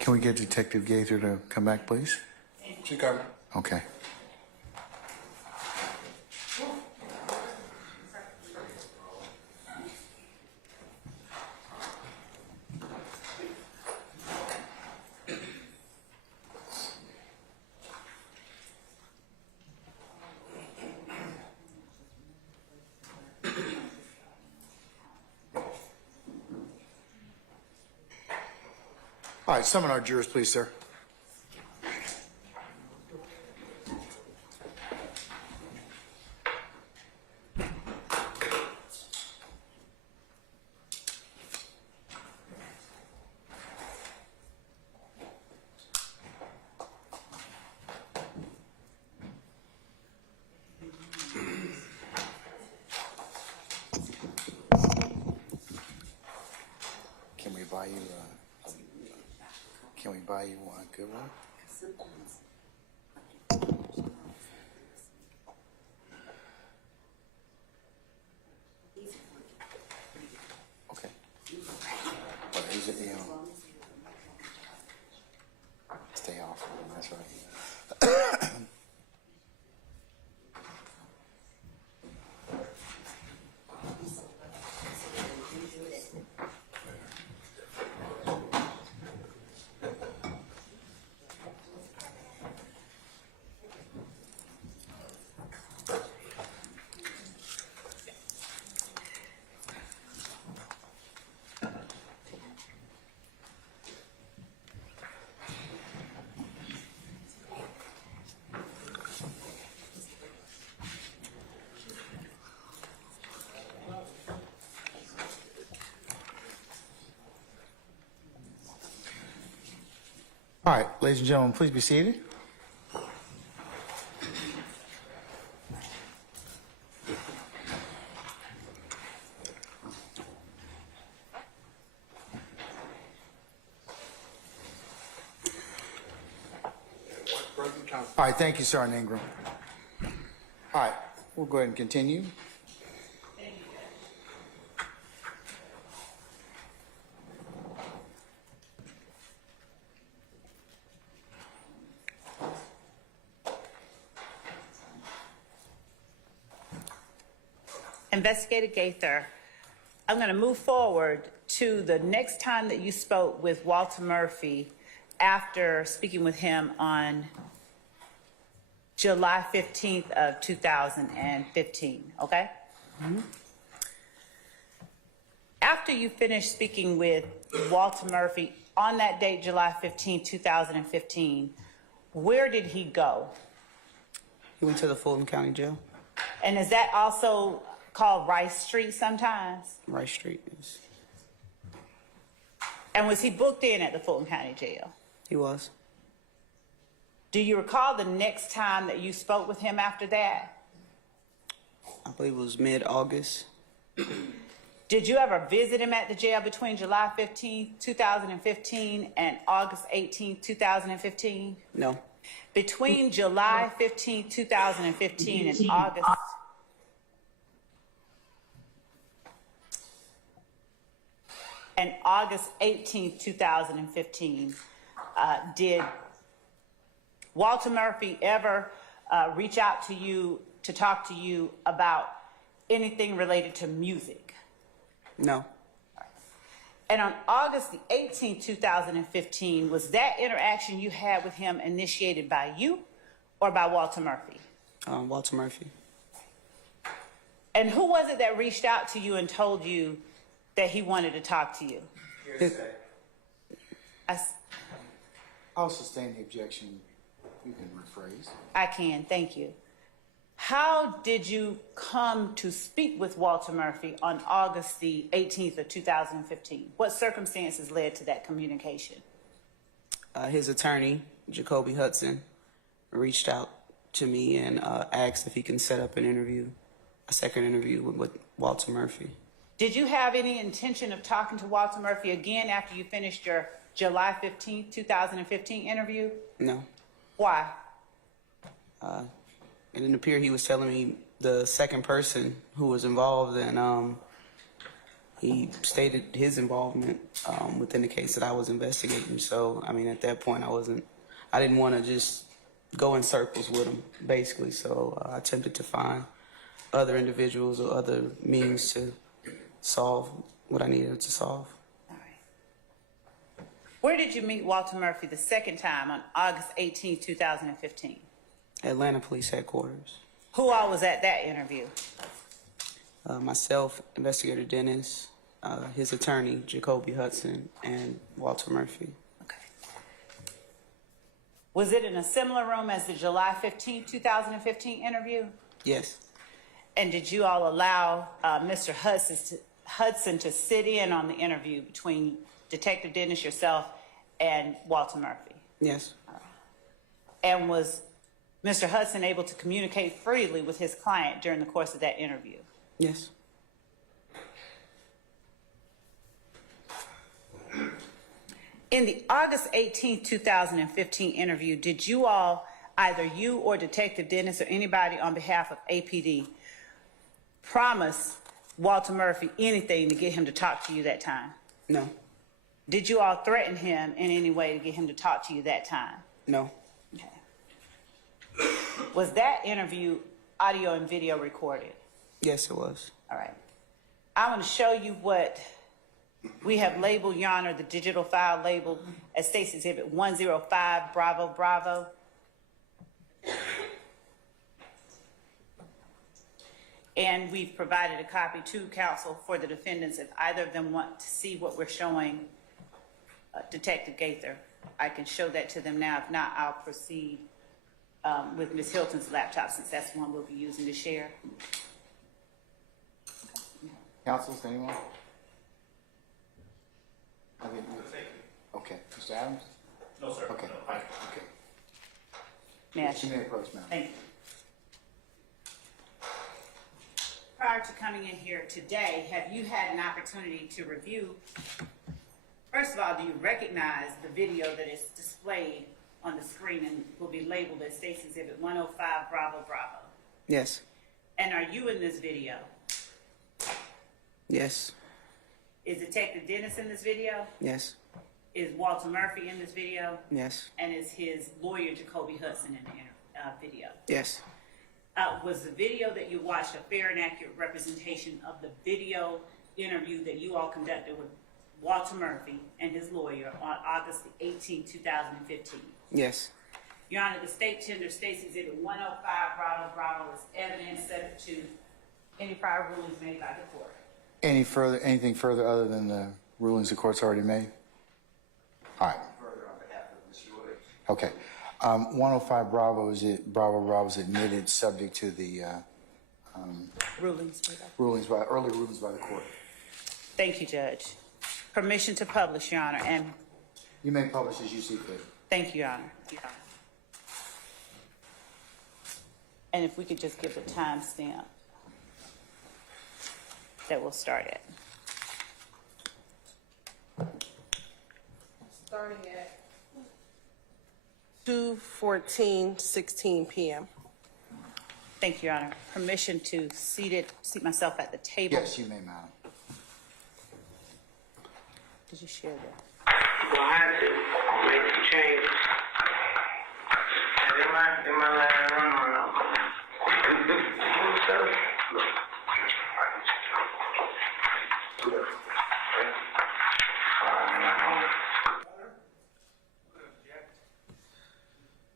Can we get Detective Gaither to come back, please? She coming. Okay. All right, summon our jurors, please, sir. Can we buy you one good one? Okay. But is it, stay off, that's right. All right, ladies and gentlemen, please be seated. All right, thank you, Sergeant Ingram. All right, we'll go ahead and continue. Investigator Gaither, I'm going to move forward to the next time that you spoke with Walter Murphy after speaking with him on July 15th of 2015, okay? Mm-hmm. After you finished speaking with Walter Murphy on that date, July 15th, 2015, where did he go? He went to the Fulton County Jail. And is that also called Rice Street sometimes? Rice Street, yes. And was he booked in at the Fulton County Jail? He was. Do you recall the next time that you spoke with him after that? I believe it was mid-August. Did you ever visit him at the jail between July 15th, 2015 and August 18th, 2015? No. Between July 15th, 2015 and August 18th, 2015, did Walter Murphy ever reach out to you to talk to you about anything related to music? No. And on August the 18th, 2015, was that interaction you had with him initiated by you or by Walter Murphy? Walter Murphy. And who was it that reached out to you and told you that he wanted to talk to you? I'll sustain the objection. You can rephrase. I can, thank you. How did you come to speak with Walter Murphy on August the 18th of 2015? What circumstances led to that communication? His attorney, Jacoby Hudson, reached out to me and asked if he can set up an interview, a second interview with Walter Murphy. Did you have any intention of talking to Walter Murphy again after you finished your July 15th, 2015 interview? No. Why? It didn't appear he was telling me the second person who was involved, and he stated his involvement within the case that I was investigating. So, I mean, at that point, I didn't want to just go in circles with him, basically. So I attempted to find other individuals or other means to solve what I needed to solve. All right. Where did you meet Walter Murphy the second time on August 18, 2015? Atlanta Police Headquarters. Who all was at that interview? Myself, Investigator Dennis, his attorney, Jacoby Hudson, and Walter Murphy. Okay. Was it in a similar room as the July 15, 2015 interview? Yes. And did you all allow Mr. Hudson to sit in on the interview between Detective Dennis, yourself, and Walter Murphy? Yes. And was Mr. Hudson able to communicate freely with his client during the course of that interview? Yes. In the August 18, 2015 interview, did you all, either you or Detective Dennis or anybody on behalf of APD, promise Walter Murphy anything to get him to talk to you that time? No. Did you all threaten him in any way to get him to talk to you that time? No. Okay. Was that interview audio and video recorded? Yes, it was. All right. I want to show you what we have labeled, Your Honor, the digital file labeled as State's Exhibit 105, Bravo, Bravo. And we've provided a copy to counsel for the defendants. If either of them want to see what we're showing Detective Gaither, I can show that to them now. If not, I'll proceed with Ms. Hilton's laptop, since that's the one we'll be using to share. Counsel, anyone? Okay, Mr. Adams? No, sir. Okay, No, okay. May I- She may approach, ma'am. Thank you. Prior to coming in here today, have you had an opportunity to review, first of all, do you recognize the video that is displayed on the screen and will be labeled as State's Exhibit 105, Bravo, Bravo? Yes. And are you in this video? Yes. Is Detective Dennis in this video? Yes. Is Walter Murphy in this video? Yes. And is his lawyer, Jacoby Hudson, in the video? Yes. Was the video that you watched a fair and accurate representation of the video interview that you all conducted with Walter Murphy and his lawyer on August 18, 2015? Yes. Your Honor, the state tender State's Exhibit 105, Bravo, Bravo, is evidence subject to any prior rulings made by the court. Anything further other than the rulings the court's already made? All right. Further on behalf of Mr. Williams. Okay. 105 Bravo is admitted subject to the Rulings made by. early rulings by the court. Thank you, Judge. Permission to publish, Your Honor, and You may publish as you see fit. thank you, Your Honor. And if we could just give the timestamp that we'll start at. Starting at 2:14:16 p.m. Thank you, Your Honor. Permission to seat myself at the table. Yes, you may, madam. Did you share that? You're gonna have to make some changes. They might let her run on them.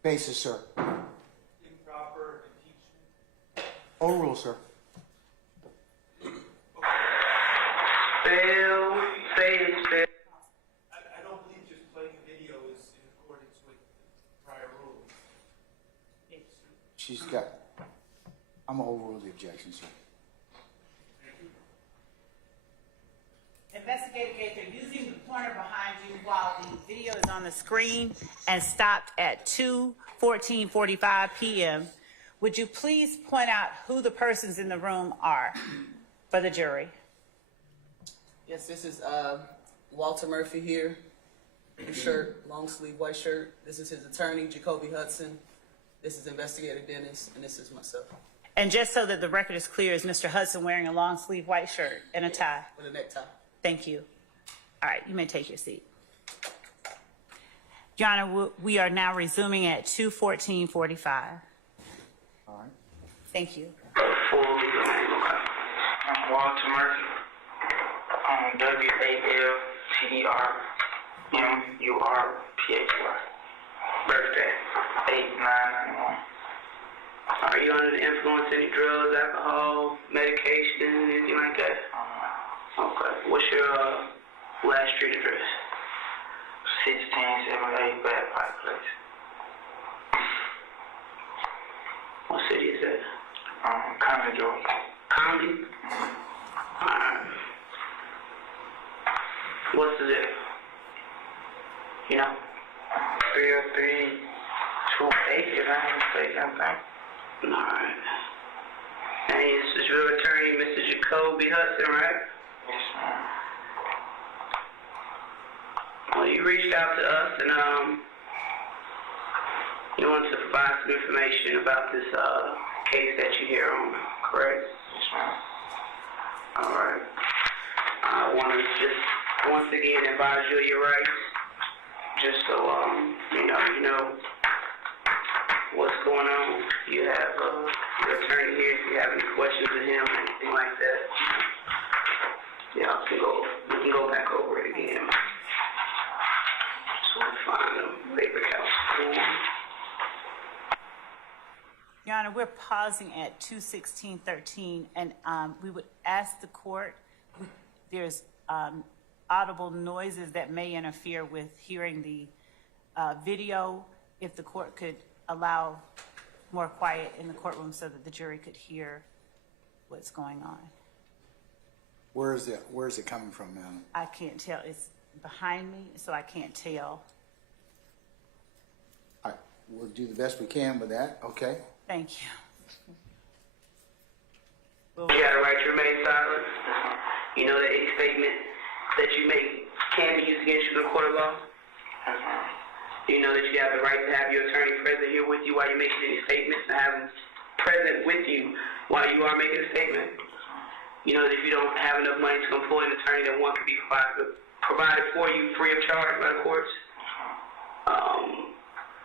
Basis, sir. Improper impeachment. Overrule, sir. Fail, fail. I don't believe just playing a video is in accordance with prior rules. She's got. I'm gonna overrule the objection, sir. Investigator Gaither, using the pointer behind you while the video is on the screen and stopped at 2:14:45 p.m., would you please point out who the persons in the room are for the jury? Yes, this is Walter Murphy here. His shirt, long sleeve white shirt. This is his attorney, Jacoby Hudson. This is Investigator Dennis, and this is myself. And just so that the record is clear, is Mr. Hudson wearing a long sleeve white shirt and a tie? With a necktie. Thank you. All right, you may take your seat. Your Honor, we are now resuming at 2:14:45. All right. Thank you. Full legal name, okay. I'm Walter Murphy. WALTERMURPHY. Birthday, 8/9/91. Are you under the influence of any drugs, alcohol, medication, anything like that? Okay. What's your last street address? 1678 Bad Pike Place. What city is that? Conley, Georgia. Conley? Alright. What's the zip? You know? 30328, if I'm not mistaken, I think. Alright. And this is your attorney, Mr. Jacoby Hudson, right? Yes, ma'am. Well, you reached out to us and you wanted to provide some information about this case that you hear on, correct? Yes, ma'am. All right. I want to just once again advise you of your rights, just so you know what's going on. You have your attorney here. If you have any questions of him, anything like that, yeah, we can go back over it again. Just want to find a labor council. Your Honor, we're pausing at 2:16:13, and we would ask the court, there's audible noises that may interfere with hearing the video, if the court could allow more quiet in the courtroom so that the jury could hear what's going on. Where is it coming from, ma'am? I can't tell. It's behind me, so I can't tell. All right, we'll do the best we can with that, okay? Thank you. You got a right to remain silent. You know that any statement that you make can be used against you in a court of law. You know that you have the right to have your attorney present here with you while you're making any statements, and have him present with you while you are making a statement. You know that if you don't have enough money to employ an attorney, then one could be provided for you free of charge by the courts.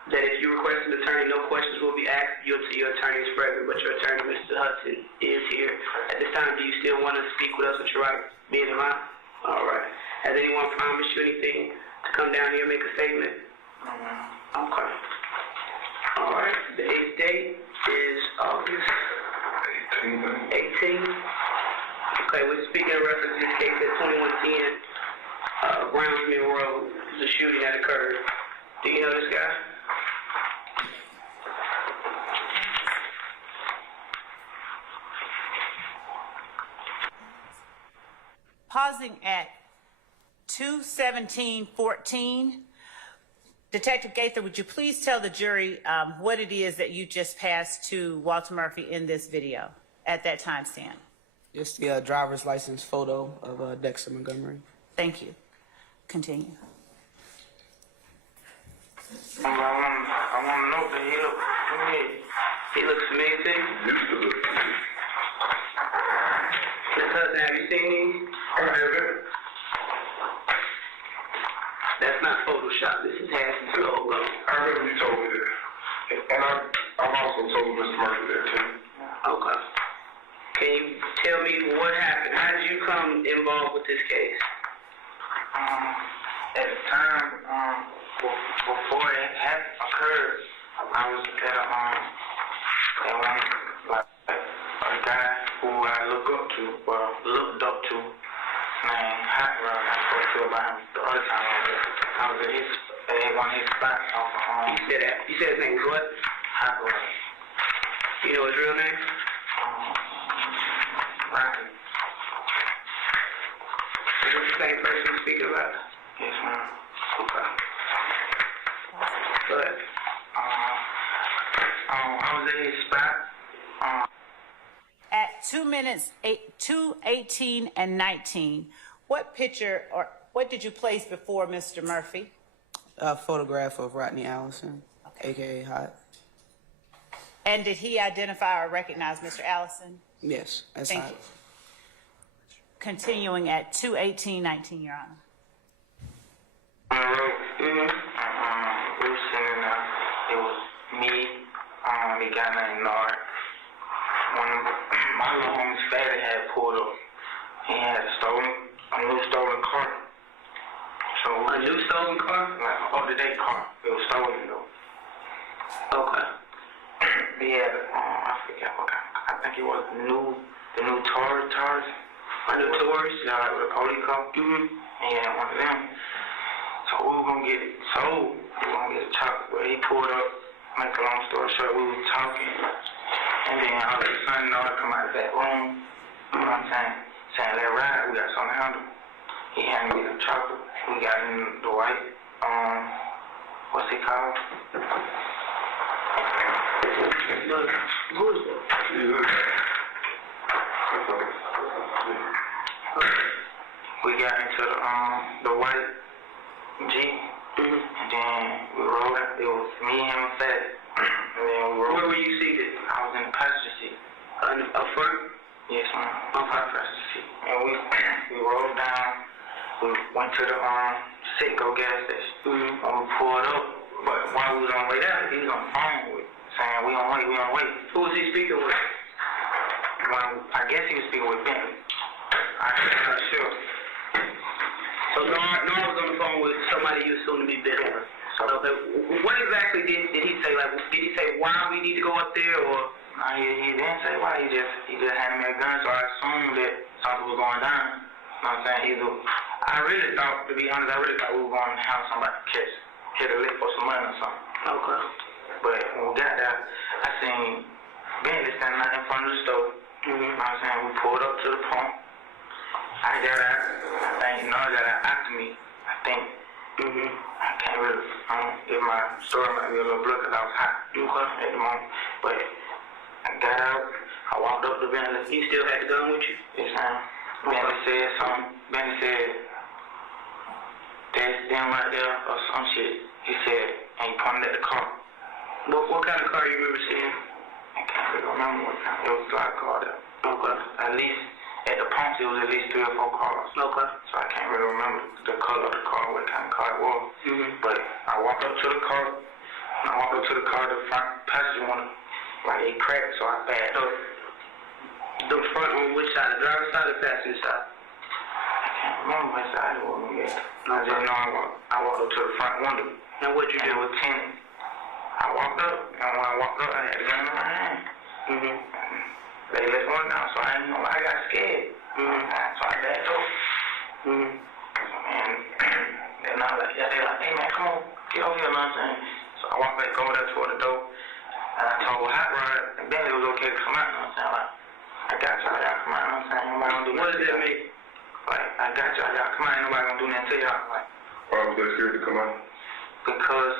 That if you request an attorney, no questions will be asked until your attorney is present, but your attorney, Mr. Hudson, is here. At this time, do you still want to speak with us with your rights being in mind? All right. Has anyone promised you anything to come down here and make a statement? Okay. All right. The 8th date is August 18th. Okay, we're speaking in reference to this case at 2110 Browns Mill Road. There's a shooting that occurred. Do you know this guy? Pausing at 2:17:14. Detective Gaither, would you please tell the jury what it is that you just passed to Walter Murphy in this video at that timestamp? It's the driver's license photo of Dexter Montgomery. Thank you. Continue. I want to know that he looks familiar. He looks familiar to you? Used to look familiar. Miss Hudson, have you seen these? I haven't. That's not Photoshop. This is Hanson's logo. I remember you told me that. And I've also told Mr. Murphy that too. Okay. Can you tell me what happened? How did you come involved with this case? At the time, before it had occurred, I was at a guy who I looked up to, named Hot Rod. I spoke to about him the other time. I was at one of his spots off of You said that. You said his name was what? Hot Rod. You know his real name? Rocky. Is this the same person you're speaking about? Yes, ma'am. Okay. Go ahead. I was at his spot. At 2:18 and 19, what picture or what did you place before Mr. Murphy? A photograph of Rodney Allison, a.k.a. Hot. And did he identify or recognize Mr. Allison? Yes, that's Thank how. you. Continuing at 2:18:19, Your Honor. On the road. We were sitting there. It was me, the guy named Nard. One of my little homie's father had pulled up. He had a new stolen car. So A new stolen car? like an up-to-date car. It was stolen though. Okay. He had, I forget what kind. I think it was the new Taurus. A new Taurus? Yeah, like with a police car. He had one of them. So we were gonna get it sold. We were gonna get it chopped. But he pulled up. Make a long story short, we were talking, and then all of a sudden, I come out of that room. You know what I'm saying? Saying, "Let's ride. We got something to handle." He handed me the chopper. We got in the white. What's it called? Who is that? We got into the white Jeep, and then we rode. It was me, him, and Fat. And then we rode. Where were you seated? I was in the passenger seat. Up front? Yes, ma'am. Passenger seat. And we rolled down. We went to the Citgo gas station. And we pulled up. But while we was on the way there, he was on the phone saying, we on wait. Who was he speaking with? I guess he was speaking with Bentley. I'm not sure. So Nard was on the phone with somebody you assume to be Bentley. Okay. What exactly did he say? Like, did he say why we need to go up there, or? No, he didn't say why. He just handed me a gun, so I assumed that something was going down. You know what I'm saying? I really thought, to be honest, we were going to have somebody hit a lick for some money or something. Okay. But when we got there, I seen Bentley standing out in front of the store. You know what I'm saying? We pulled up to the pump. I got out. I think Nard got out after me. I think. I can't really, if my story might be a little blurry because I was hot at the moment. But I got out. I walked up to Bentley. You still had the gun with you? Yes, ma'am. Bentley said something. Bentley said, "There's them right there," or some shit. He said, and he pointed at the car. What kind of car you remember seeing? I can't really remember what kind. It was a lot of car there. Okay. At least, at the pumps, it was at least 3 or 4 cars. Okay. So I can't really remember the color of the car, what kind of car it was. But I walked up to the car. When I walked up to the car, the front passenger one, like it cracked, so I backed up. The front on which side? The driver's side or the passenger side? I can't remember which side it was yet. I just know I walked up to the front window. And what'd you do? And it was tinted. I walked up, and when I walked up, I had the gun in my hand. They let one down, so I didn't know. I got scared. So I backed up. And then I was like, yeah, they like, hey man, come on, get over here, you know what I'm saying? So I walked back over there toward the door, and I told Hot Rod and Bentley it was okay to come out, you know what I'm saying? Like, I got y'all come out, you know what I'm saying? Nobody gonna do What nothing. does that mean? Like, I got y'all come out, ain't nobody gonna do nothing to y'all. Like, why was they scared to come out? because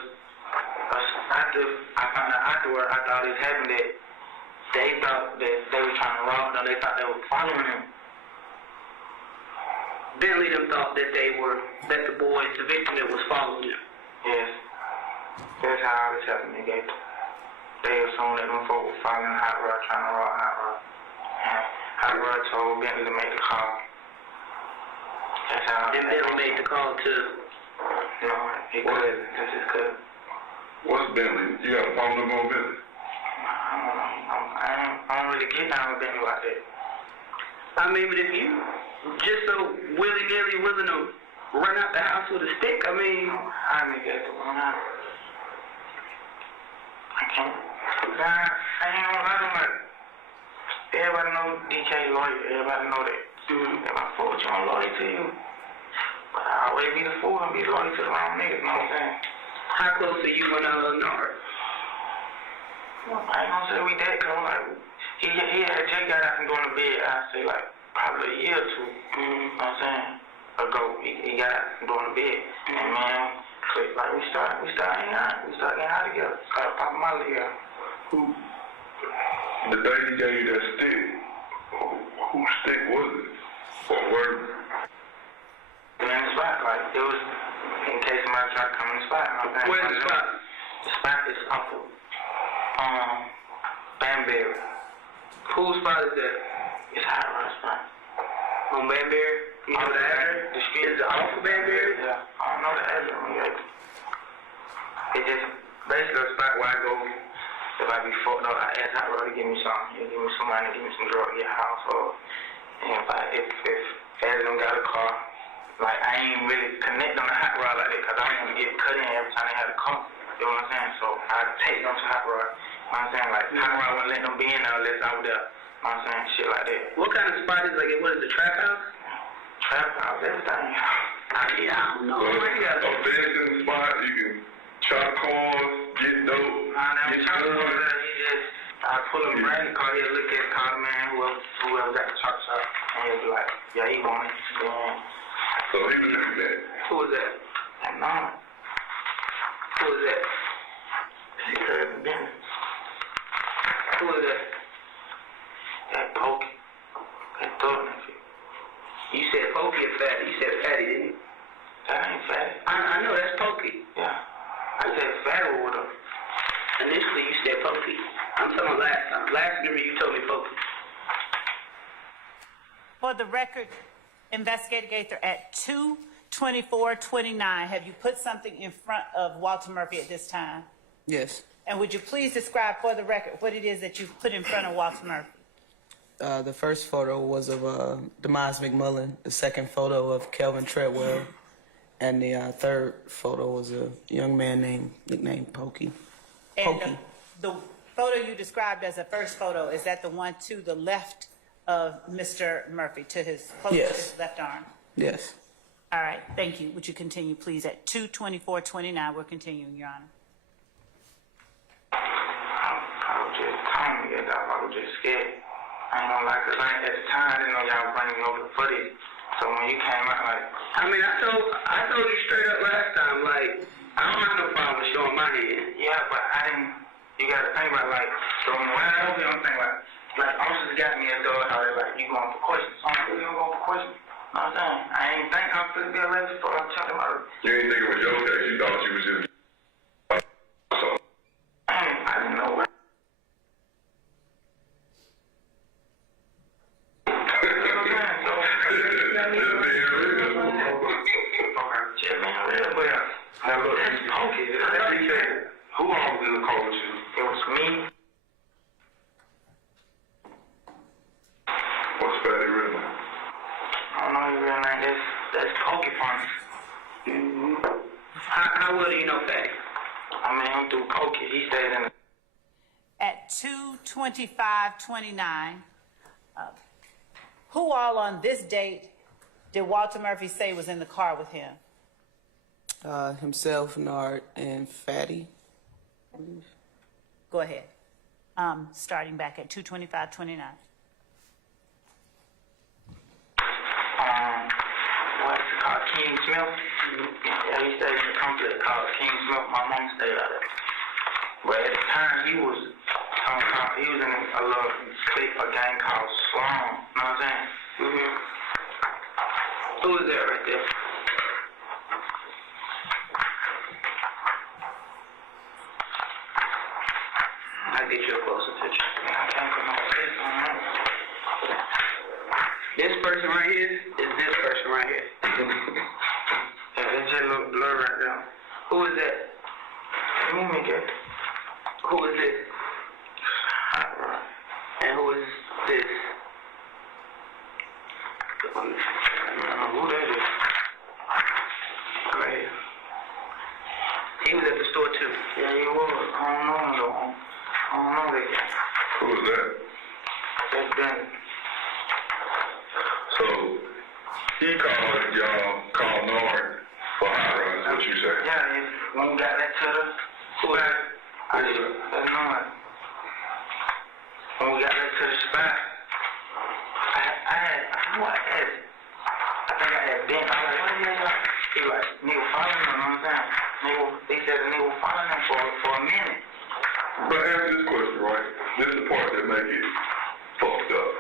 after I found out afterward, I thought it happened that they thought that they were trying to rob them. They thought they were following him. Bentley them thought that the boys, the victim that was following them. Yes. That's how all this happened in Gaither. They assumed that them folks were following Hot Rod, trying to rob Hot Rod. And Hot Rod told Bentley to make the call. That's how. And Bentley made the call to. No, he couldn't. That's his cousin. What's Bentley? You got a phone number on Bentley? I don't really get down with Bentley like that. I mean, but if you just so willy-nilly willing to run out the house with a stick, I mean. I make that to run out. I can't. I ain't gonna lie to my. Everybody know DK lawyer. Everybody know that. If I fool with you, I'm loyal to you. But I always be the fool and be loyal to the wrong niggas, you know what I'm saying? How close are you and Nard? I ain't gonna say we that close. Like, he had Jay got out from going to bed, I'd say like probably a year or two, you know what I'm saying, ago. He got out from going to bed. And man, like we started hanging out. We started getting out together. Started popping my leg out. The day he gave you that stick, whose stick was it? Or where? In the spot, like it was in case somebody tried to come in the spot. You know what I'm saying? Where's the spot? The spot is off of that? It's Hot Rod spot. On Banbury? You know the address? The street is off of Banbury? Yeah. I don't know the address. It's just basically a spot where I go. If I be fucked up, I ask Hot Rod to give me some. He'll give me some money, give me some drugs, get a house, or if Adam got a car, like I ain't really connect on the Hot Rod like that because I don't want to get cut in every time they have a car. You know what I'm saying? So I take them to Hot Rod. You know what I'm saying? Like Hot Rod wouldn't let them be in there unless I was there. You know what I'm saying? Shit like that. What kind of spot is like? What is the trap house? Trap house, everything. Yeah, I don't know. So a dancing spot, you can chop cars, get dope, get guns. I pull up right in the car, he'll look at the car, man, whoever's at the chop shop, and he'll be like, yeah, he want it. Then, So he was doing that. who was that? That mama. Who was that? She heard the business. Who was that? That Pokey. That thought nephew. You said Pokey or Fatty? You said Fatty, didn't you? That ain't Fatty. I know, that's Pokey. Yeah. I said Fatty with her. Initially, you said Pokey. I'm talking about last time. Last year, you told me Pokey. For the record, Investigator Gaither, at 2:24:29, have you put something in front of Walter Murphy at this time? Yes. And would you please describe for the record what it is that you've put in front of Walter Murphy? The first photo was of Demise McMullen. The second photo of Kelvin Treadwell. And the third photo was a young man nicknamed Pokey. And the photo you described as the first photo, is that the one to the left of Mr. Murphy, to his close to his left arm? Yes. All right, thank you. Would you continue, please, at 2:24:29? We're continuing, Your Honor. I was just telling you that I was just scared. I ain't gonna lie, 'cause at the time, I didn't know y'all was bringing me over the footage. So when you came out, like, I mean, I told you straight up last time, like, I don't have no problem with showing my hand. Yeah, but I didn't. You gotta think about, like, so when I over here, I'm thinking like officers got me a dog, how they like, you going for questions? So I'm really gonna go for questions. You know what I'm saying? I ain't think I was gonna be arrested for talking about it. You ain't think it was your case. You thought you was just. So. I didn't know what. Now look, who all was in the car with you? It was me. What's Fatty real name? I don't know your real name. That's Pokey Farm. How well do you know Fatty? I mean, him through Pokey. He stayed in the... At 2:25:29, who all on this date did Walter Murphy say was in the car with him? Himself, Nard, and Fatty. Go ahead. Starting back at 2:25:29. What's it called? King Smith? Yeah, he stayed in the complex called King Smith. My mom stayed out there. But at the time, he was in a little clique, a gang called Slum. You know what I'm saying? Mm-hmm. Who was that right there? I'll get you a closer picture. I can't put my face on that. This person right here is this person right here. Yeah, it's just a little blur right there. Who is that? Let me get. Who is this? Hot Rod. And who is this? I don't know who that is. Right here. He was at the store too. Yeah, he was. I don't know him though. I don't know that guy. Who was that? That's Danny. So, he called Nord for hot rod, is what you say? Yeah, when we got that to the... That's Nord. When we got that to the spot, I think I had bent. I was like, what the hell? He was like, nigga following him, you know what I'm saying? They said the nigga was following him for a minute. But answer this question, right? This is the part that make it fucked up.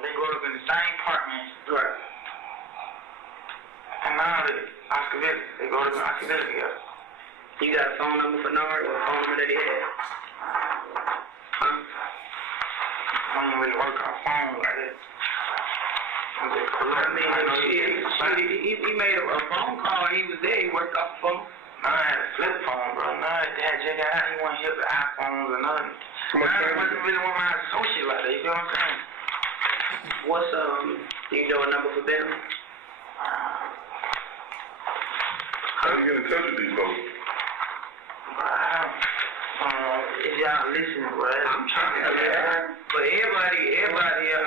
They grew up in the same apartment. Right. And now they go to Oscar Village together. You got a phone number for Nard or a phone number that he had? Huh? I don't really work on phone like that. I mean, he made a phone call and he was there. He worked off the phone. No, I had a flip phone, bro. No, that just got out. He wasn't here with iPhones or nothing. I wasn't really with my associate like that. You know what I'm saying? What's do you know a number for Bentley? How do you get in touch with these folks? If y'all listening, bro. I'm trying to listen. But everybody, I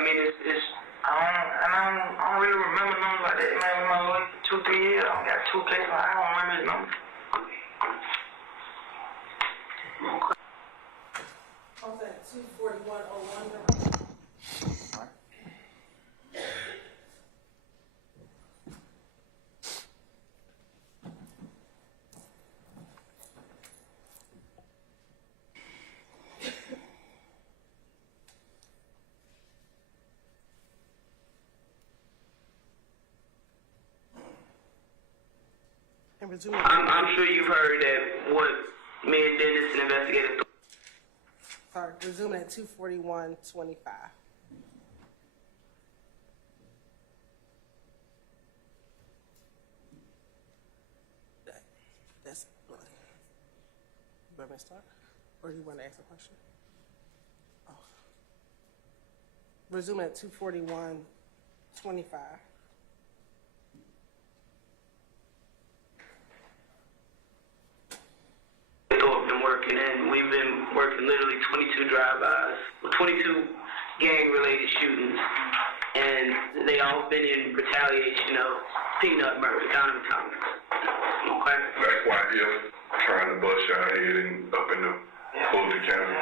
mean, it's I don't really remember numbers like that. Man, with my lawyer for 2-3 years, I don't got 2 cases. I don't remember his number. I was at 24101. And resuming. I'm sure you've heard that what me and Dennis and investigator. Sorry, resuming at 241:25. That's bloody. You want me to start? Or do you want to ask a question? Oh. Resuming at 241:25. Been working, and we've been working literally 22 drive-bys, 22 gang-related shootings, and they all been in retaliation of Peanut murder, Donovan Thomas. Okay. That's why he's trying to bust your head up in the Fulton County.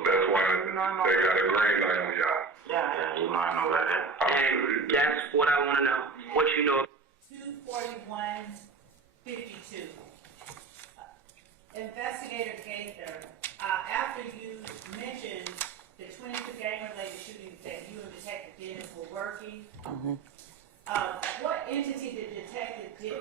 That's why they got a green light on y'all. Yeah, you know I know about that. And that's what I want to know. What you know. 241:52. Investigator Gaither, after you mentioned the 22 gang-related shootings that you and Detective Dennis were working, what entity did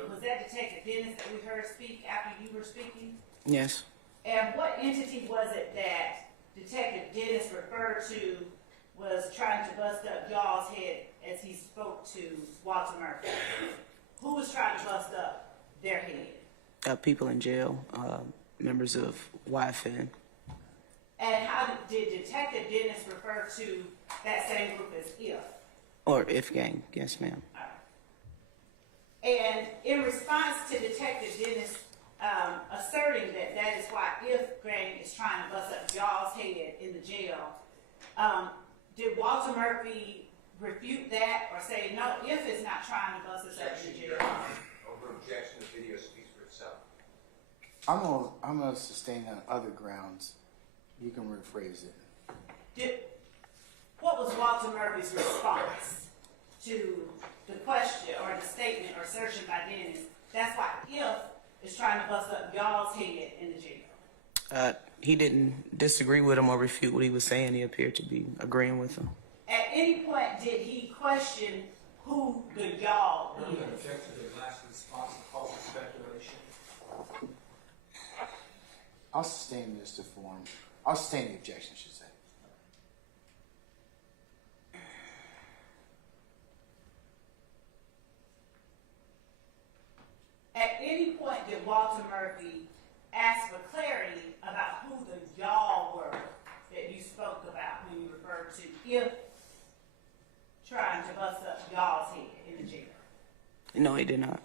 was that Detective Dennis that we heard speak after you were speaking? Yes. And what entity was it that Detective Dennis referred to was trying to bust up y'all's head as he spoke to Walter Murphy? Who was trying to bust up their head? People in jail, members of YSL. And how did Detective Dennis refer to that same group as IF? Or if gang, yes ma'am. And in response to Detective Dennis asserting that that is why IF gang is trying to bust up y'all's head in the jail, did Walter Murphy refute that or say, no, IF is not trying to bust us up in the jail? Over objection, the video speaks for itself. I'm gonna sustain on other grounds. You can rephrase it. What was Walter Murphy's response to the question or the statement or assertion by Dennis? That's why IF is trying to bust up y'all's head in the jail. He didn't disagree with him or refute what he was saying. He appeared to be agreeing with him. At any point, did he question who the y'all is? Object to the last response and call for speculation. I'll sustain this to form. I'll sustain the objection, I should say. At any point, did Walter Murphy ask for clarity about who the y'all were that you spoke about when you referred to if trying to bust up y'all's head in the jail? No, he did not.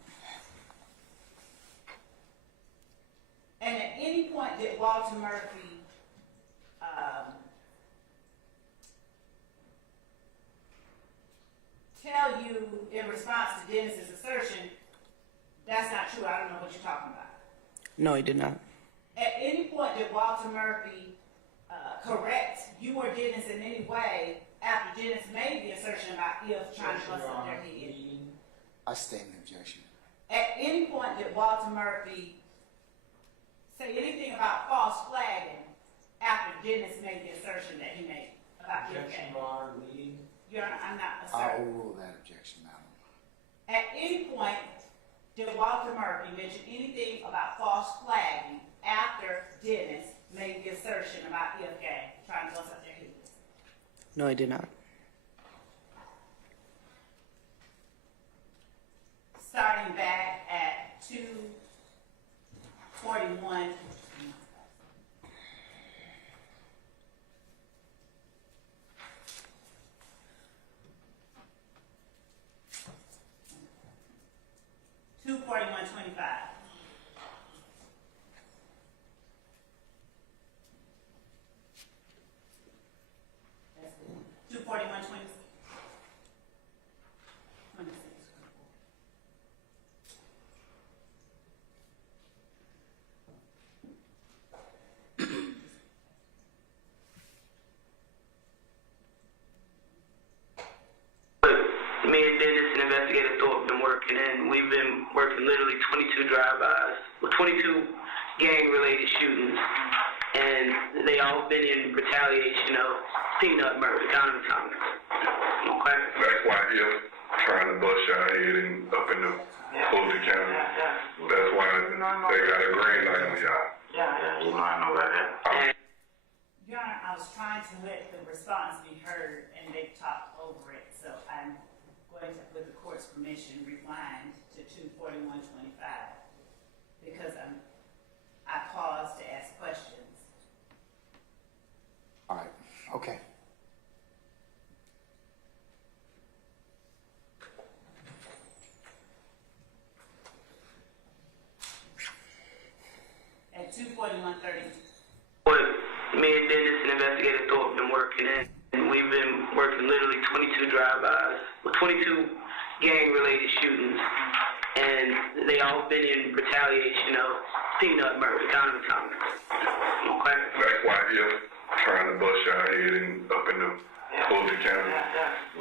And at any point, did Walter Murphy tell you in response to Dennis's assertion, that's not true, I don't know what you're talking about? No, he did not. At any point, did Walter Murphy correct you or Dennis in any way after Dennis made the assertion about if trying to bust up their head? I sustain the objection. At any point, did Walter Murphy say anything about false flagging after Dennis made the assertion that he made about your gang? Your Honor, I'm not I'll asserting. rule that objection, madam. At any point, did Walter Murphy mention anything about false flagging after Dennis made the assertion about EFK trying to tell us up their heels? No, I did not. Starting back at 2:41. $241.25. That's good. 241.26. Me and Dennis and Investigator Thorpe been working, and we've been working literally 22 drive-bys, 22 gang-related shootings, and they all been in retaliation of peanut murder, Donovan Thomas. Okay? That's why he's trying to bust your head in, up in the Fulton County. That's why they got a green light on y'all. Yeah, you know I know about that. Your Honor, I was trying to let the response be heard, and they talked over it, so I'm going to, with the court's permission, rewind to 241.25 because I paused to ask questions. All right, okay. At 241.30. But me and Dennis and Investigator Thorpe been working, and we've been working literally 22 drive-bys, 22 gang-related shootings, and they all been in retaliation of peanut murder, Donovan Thomas. Okay? That's why he's trying to bust your head in, up in the Fulton County.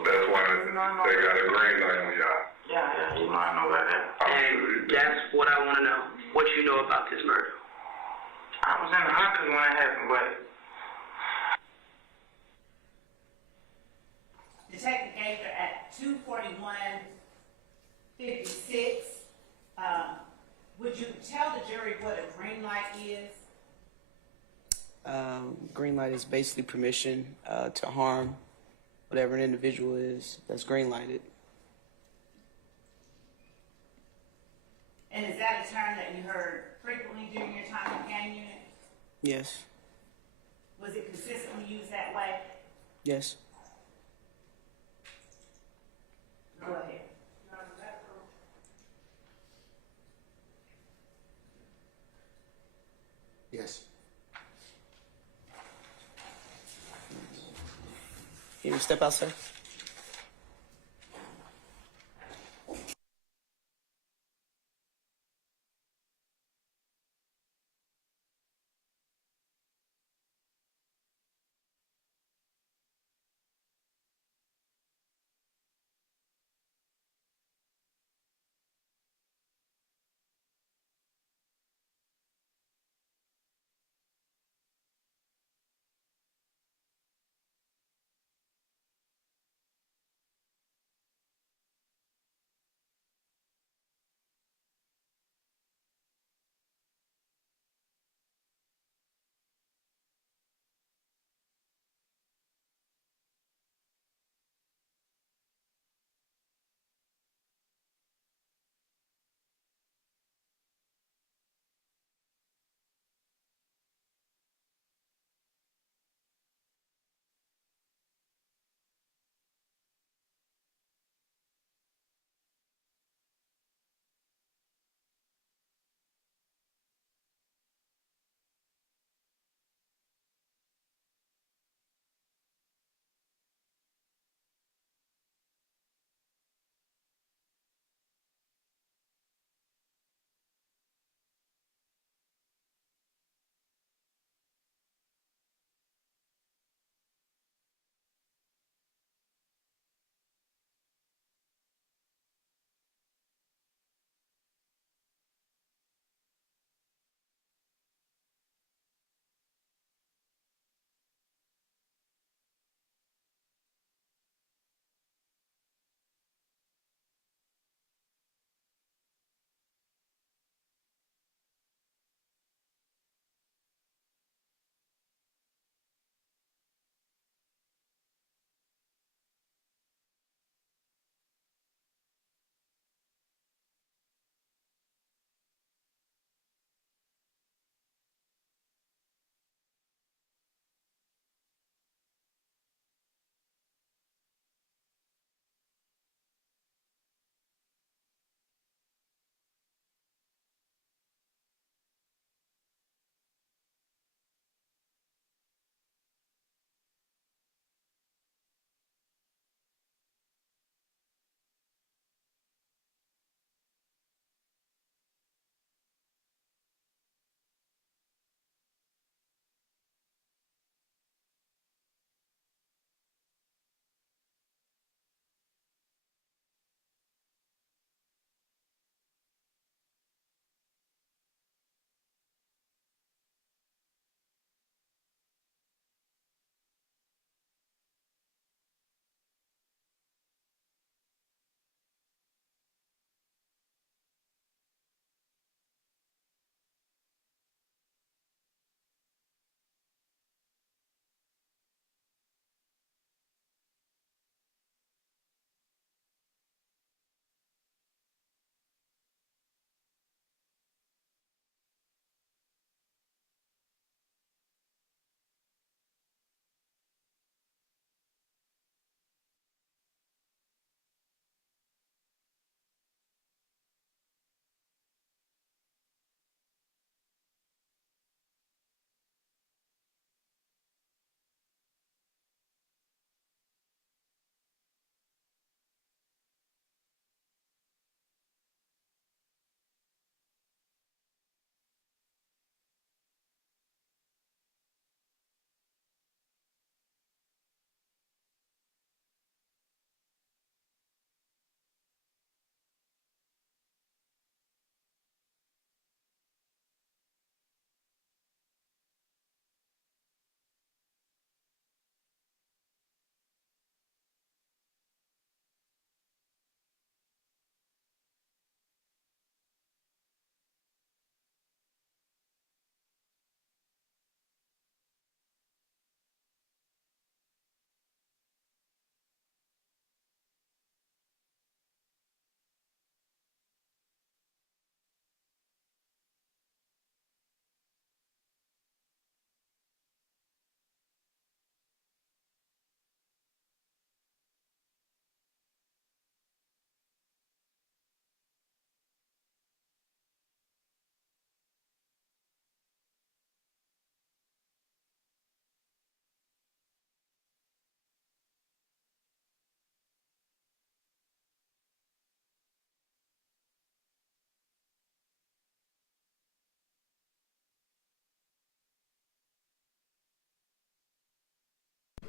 That's why they got a green light on y'all. Yeah, you know I know about that. And that's what I want to know, what you know about this murder. I was in the hospital when it happened, but Detective Gaither at 241.56. Would you tell the jury what a green light is? Green light is basically permission to harm whatever an individual is that's green lighted. And is that a term that you heard frequently during your time in the gang unit? Yes. Was it consistently used that way? Yes. Go ahead. Yes. Can you step outside?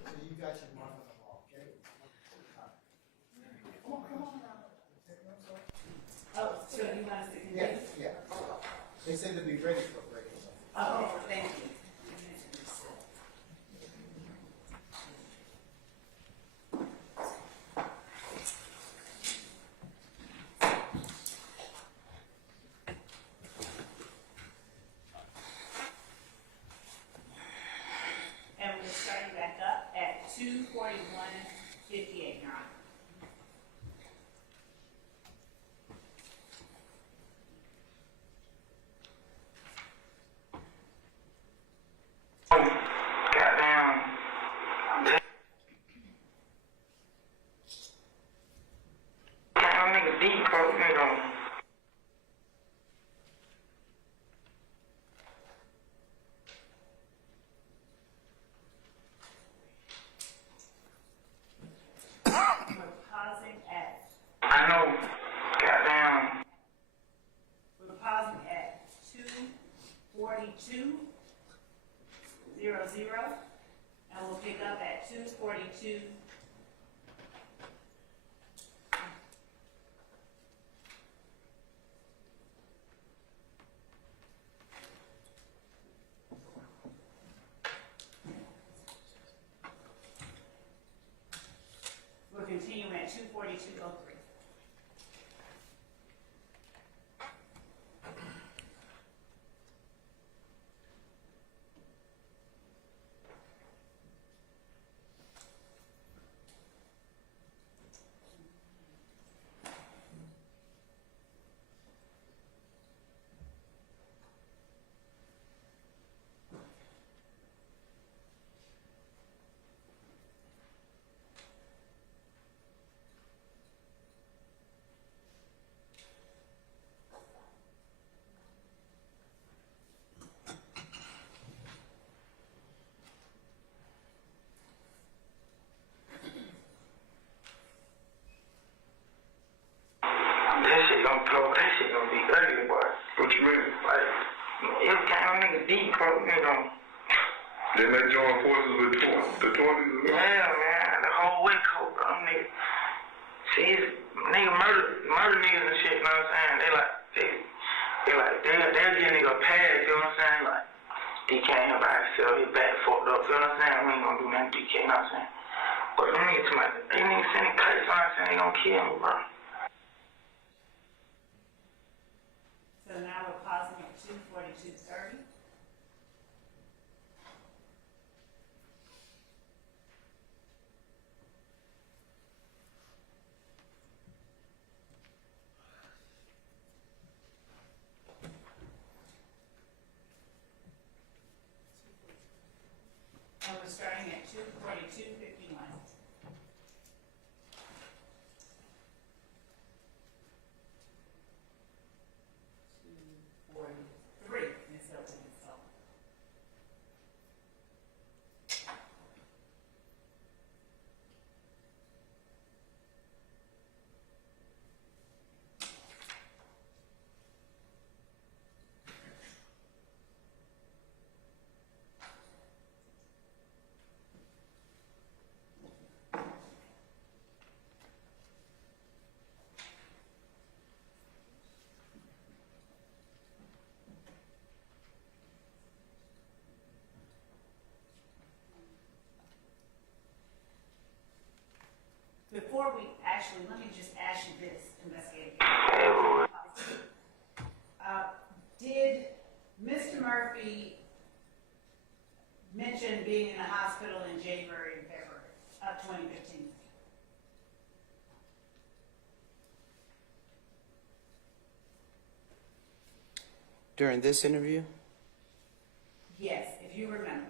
you got your mark on the ball, okay? Come on now. Oh, so you want us to continue? Yeah. They said they'd be ready for a break. Oh, thank you. And we're starting back up at 2:41:58, Your Honor. Goddamn. Damn, nigga deep, bro. Nigga. We're pausing at, I know. Goddamn. we're pausing at 2:42:00, and we'll pick up at 2:42. We're continuing at 2:42:03. That shit gonna be ugly, boy. What you mean? Like, it kind of nigga deep, bro. Nigga. Didn't they join forces with the 20s? Yeah, man. The whole way coat, bro. Nigga. See, nigga murder niggas and shit, you know what I'm saying? They'll give nigga a pass, you know what I'm saying? Like, DK ain't nobody feel his back fucked up, you know what I'm saying? We ain't gonna do nothing to DK, you know what I'm saying? But them niggas, they niggas sending kites, you know what I'm saying? They gonna kill me, bro. So now we're pausing at 2:42:30. And we're starting at 2:42:51. 2:43. Ms. Hilton is so. Before we actually, let me just ask you this, investigator. Did Mr. Murphy mention being in the hospital in January and February of 2015? During this interview, Yes, if you remember.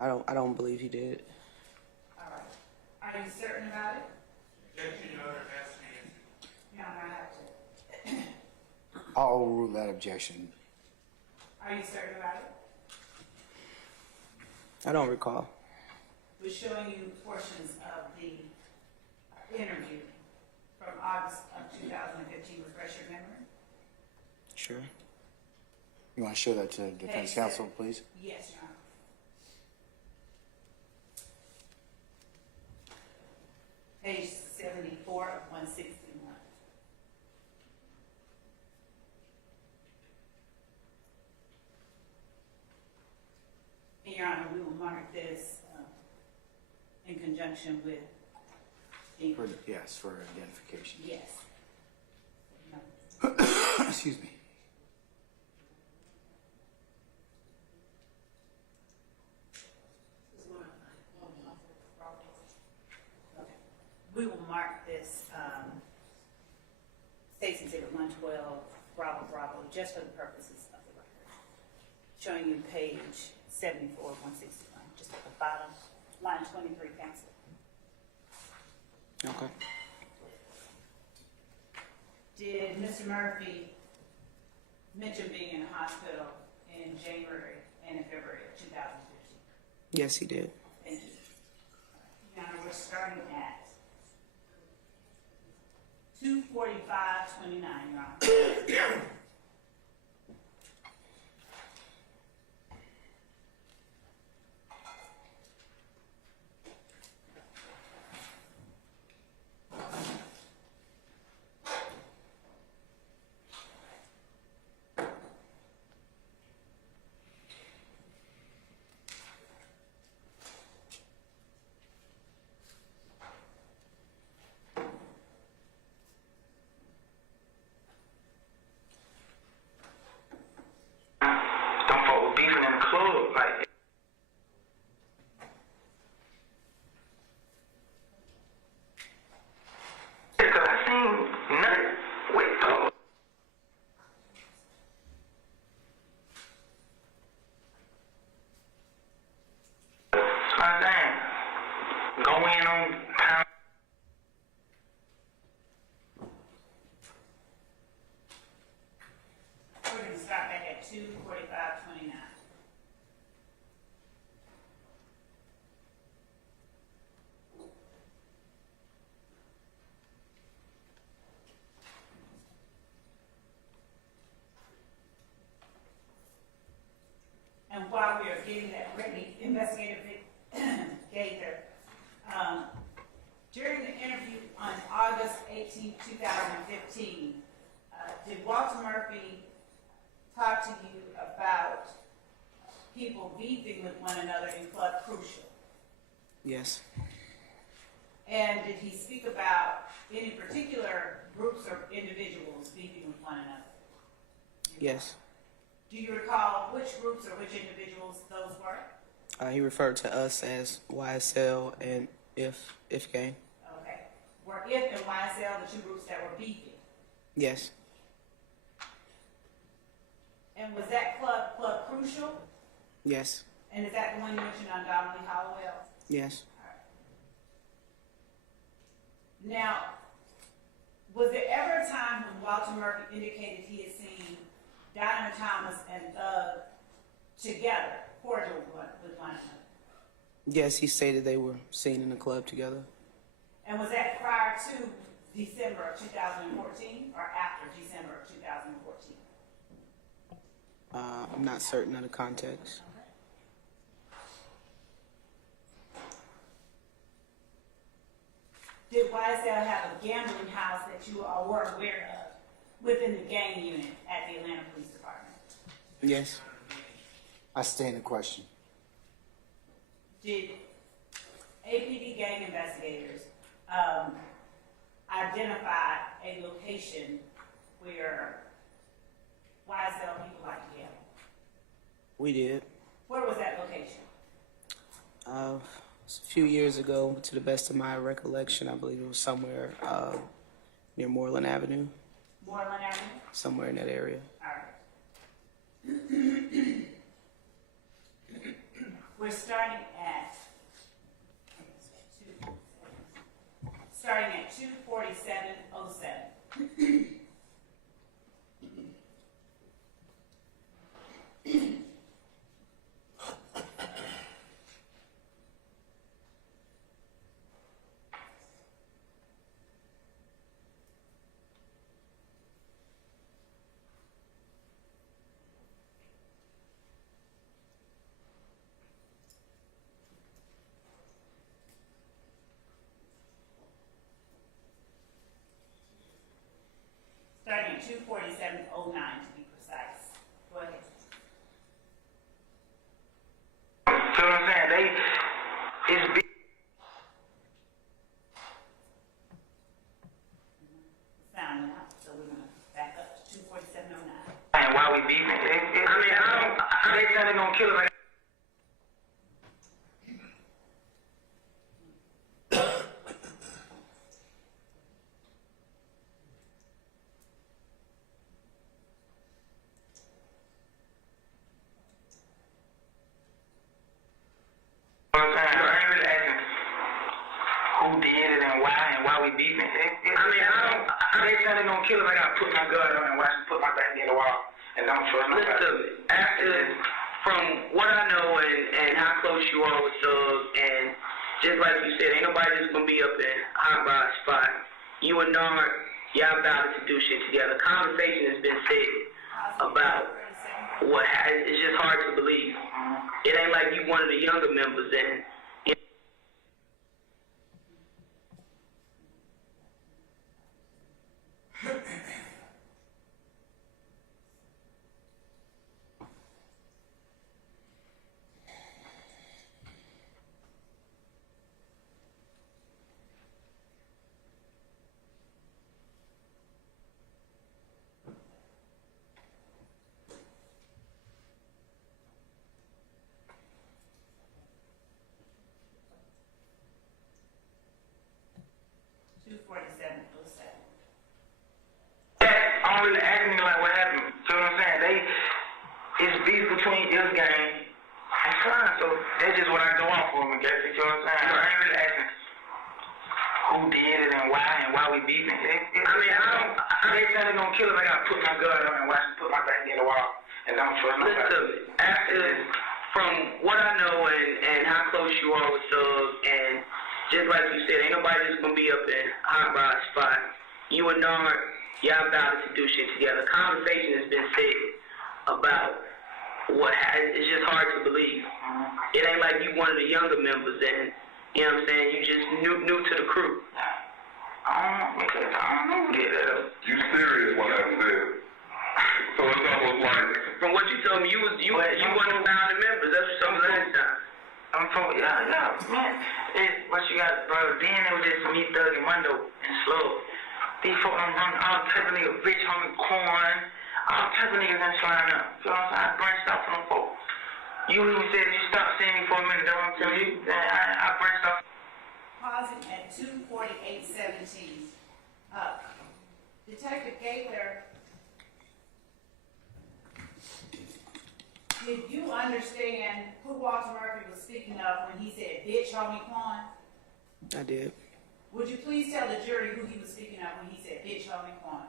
I don't believe he did. All right. Are you certain about it? Objection, Your Honor, has to be answered. No, I have to. I'll overrule that objection. Are you certain about it? I don't recall. We're showing you portions of the interview from August of 2015. Refresh your memory? Sure. You want to show that to defense Page counsel, seven. please? Yes, Your Honor. 74 of 161. And Your Honor, we will mark this in conjunction with the, Yes, for identification. yes. Excuse me. We will mark this State's Exhibit 112, Bravo, Bravo, just for the purposes of the record. Showing you page 74 of 161, just at the bottom, line 23, counsel. Okay. Did Mr. Murphy mention being in the hospital in January and in February of 2015? Yes, he did. Thank you. Your Honor, we're starting at 2:45:29, Your Honor. Them folk were beefing in the club, like. Cause I seen nothing with those. I'm saying, go in on pound. We're going to start back at 2:45:29. And while we are getting that ready, Investigator Gaither, during the interview on August 18, 2015, did Walter Murphy talk to you about people beefing with one another in Club Crucial? Yes. And did he speak about any particular groups or individuals beefing with one another? Yes. Do you recall which groups or which individuals those were? He referred to us as YSL and if gang. Okay. Were IF and YSL the two groups that were beefing? Yes. And was that Club Crucial? Yes. And is that the one you mentioned on Donnelly Hollowell? Yes. Now, was there ever a time when Walter Murphy indicated he had seen Diamond Thomas and Thug together, cordial with one another? Yes, he stated they were seen in the club together. And was that prior to December of 2014 or after December of 2014? I'm not certain of the context. Did YSL have a gambling house that you all were aware of within the gang unit at the Atlanta Police Department? Yes. I stand the question. Did APD gang investigators identify a location where YSL people like to gamble? We did. Where was that location? A few years ago, to the best of my recollection, I believe it was somewhere near Moreland Avenue, Moreland Avenue? somewhere in that area. All right. We're starting at 2:47:07. 24709 to be precise. Go ahead. See what I'm saying? It's big. Sound went out, so we're gonna back up to 24709. And why we beefing? They say they gonna kill us. I ain't really asking who did it and why we beefing. They say they gonna kill us. I gotta put my guard on and watch them put my back in the wall and don't trust nobody. Listen, after, from what I know and how close you are with Doug, and just like you said, ain't nobody just gonna be up in hot by a spot. You and Nard, y'all about to do shit together. Conversation has been said about what it's just hard to believe. It ain't like you one of the younger members and. 24707. I don't really ask me like what happened. See what I'm saying? It's beef between this gang and Slime, so that's just what I go off for them, guys. You know what I'm saying? I ain't really asking who did it and why we beefing. They say they gonna kill us. I gotta put my guard on and watch them put my back in the wall and don't trust nobody. Listen, after, from what I know and how close you are with Doug, and just like you said, ain't nobody just gonna be up in hot by a spot. You and Nard, y'all about to do shit together. Conversation has been said about what it's just hard to believe. It ain't like you one of the younger members and, you know what I'm saying, you just new to the crew. I don't know who did that. You serious when I said? So it's almost like. From what you told me, you one of the founding members. That's what some last time. I'm from, yeah, man. What you got, bro? Then it was just me, Thug, and Mundo, and Slow. These folks I'm running all type of niggas, Rich Homie Corn, all type of niggas that's flying up. You know what I'm saying? I branched out from them folks. You even said you stopped seeing me for a minute, that's what I'm telling you. I branched out. Pausing at 24817. Detective Gaither, did you understand who Walter Murphy was speaking of when he said, bitch, homie Quan? I did. Would you please tell the jury who he was speaking of when he said, bitch, homie Quan?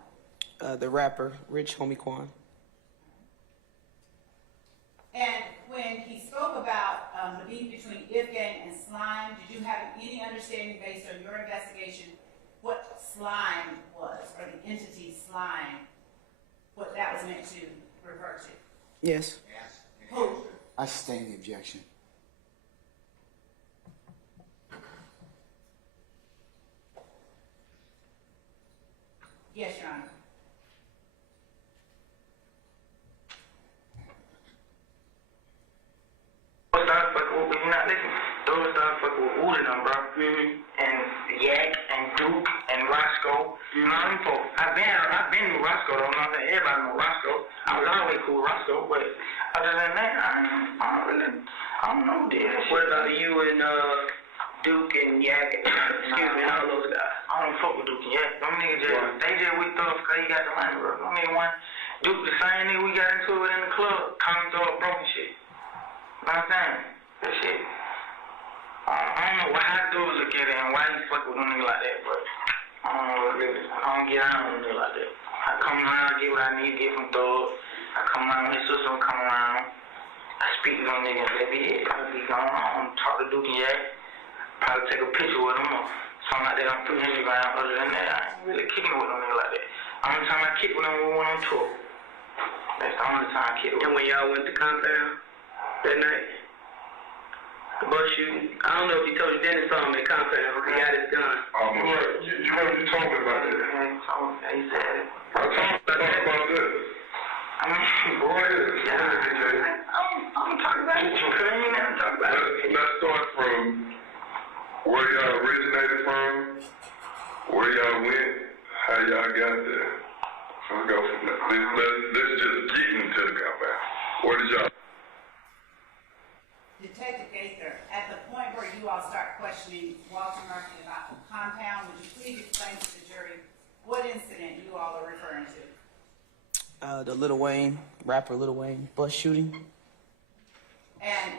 The rapper, Rich Homie Quan. And when he spoke about the beef between If Gang and Slime, did you have any understanding based on your investigation what Slime was, or the entity Slime, what that was meant to refer to? Yes. Who? I sustain the objection. Yes, Your Honor. Started fucking with, you not listening. Those started fucking with Wood and them, bro. And Yak and Duke and Roscoe. You know them folks. I've been with Roscoe though. You know what I'm saying? Everybody know Roscoe. I was always cool with Roscoe, but other than that, I don't know who did that shit. What about you and Duke and Yak and all those guys? I don't fuck with Duke and Yak. Them niggas they just with us because he got the money, bro. Them niggas one Duke, the same nigga we got into it in the club, coming to a broken shit. You know what I'm saying? That shit. I don't know how dudes look at it and why he fuck with them niggas like that, but I don't know really. I don't get out on them niggas like that. I come around, get what I need to get from Thug. I come around, his sister will come around. I speak to them niggas, that be it. I be going on, talk to Duke and Yak. Probably take a picture with them or something like that on Instagram. Other than that, I ain't really kicking with them niggas like that. Only time I kicked with them, we went on tour. That's the only time I kicked with them. And when y'all went to Compound that night, the bus shooting, I don't know if he told you Dennis saw him at Compound. He got his gun. You told me about that. He said it. I told you about that. Boy, I'm talking about it. You ain't never talk about it. Let's start from where y'all originated from, where y'all went, how y'all got there. Let's go from that. Let's just get into the compound. Where did y'all? Detective Gaither, at the point where you all start questioning Walter Murphy about the compound, would you please explain to the jury what incident you all are referring to? The Lil Wayne, rapper Lil Wayne, bus shooting. And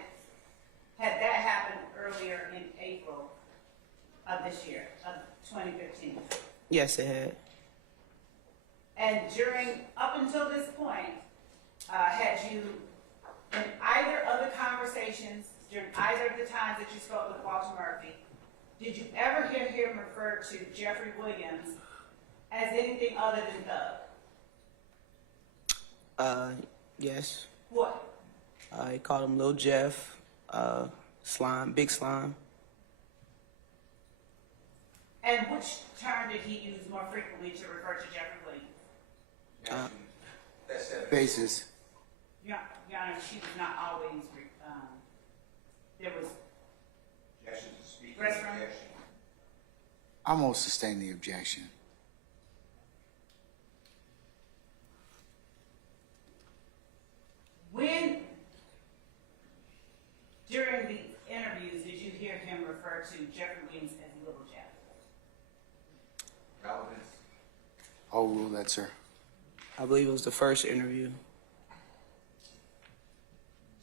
had that happened earlier in April of this year, of 2015? Yes, it had. And up until this point, had you, in either of the conversations, during either of the times that you spoke with Walter Murphy, did you ever hear him refer to Jeffrey Williams as anything other than Thug? Yes. What? He called him Lil Jeff, Slime, Big Slime. And which term did he use more frequently to refer to Jeffrey Williams? Basis. Your Honor, she was not always, there was restroom. I'm going to sustain the objection. When, during the interviews, did you hear him refer to Jeffrey Williams as Little Jeff? I'll rule that, sir. I believe it was the first interview.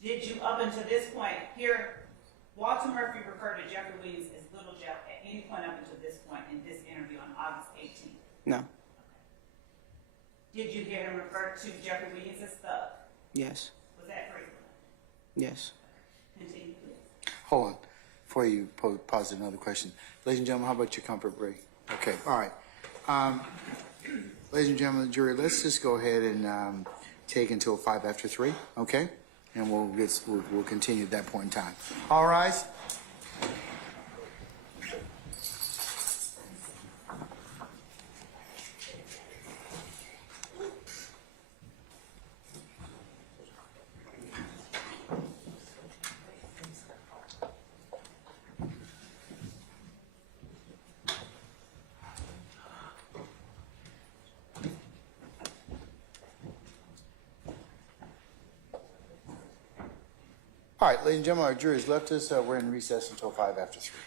Did you, up until this point, hear Walter Murphy refer to Jeffrey Williams as Little Jeff at any point up until this point in this interview on August 18th? No. Did you hear him refer to Jeffrey Williams as Thug? Yes. Was that frequent? Yes. Continue, please. Hold on. Before you pose another question. Ladies and gentlemen, how about your comfort break? Okay, all right. Ladies and gentlemen of the jury, let's just go ahead and take until 5 after 3, okay? And we'll continue at that point in time. All rise. All right, ladies and gentlemen, our jury has left us. We're in recess until 5 after 3.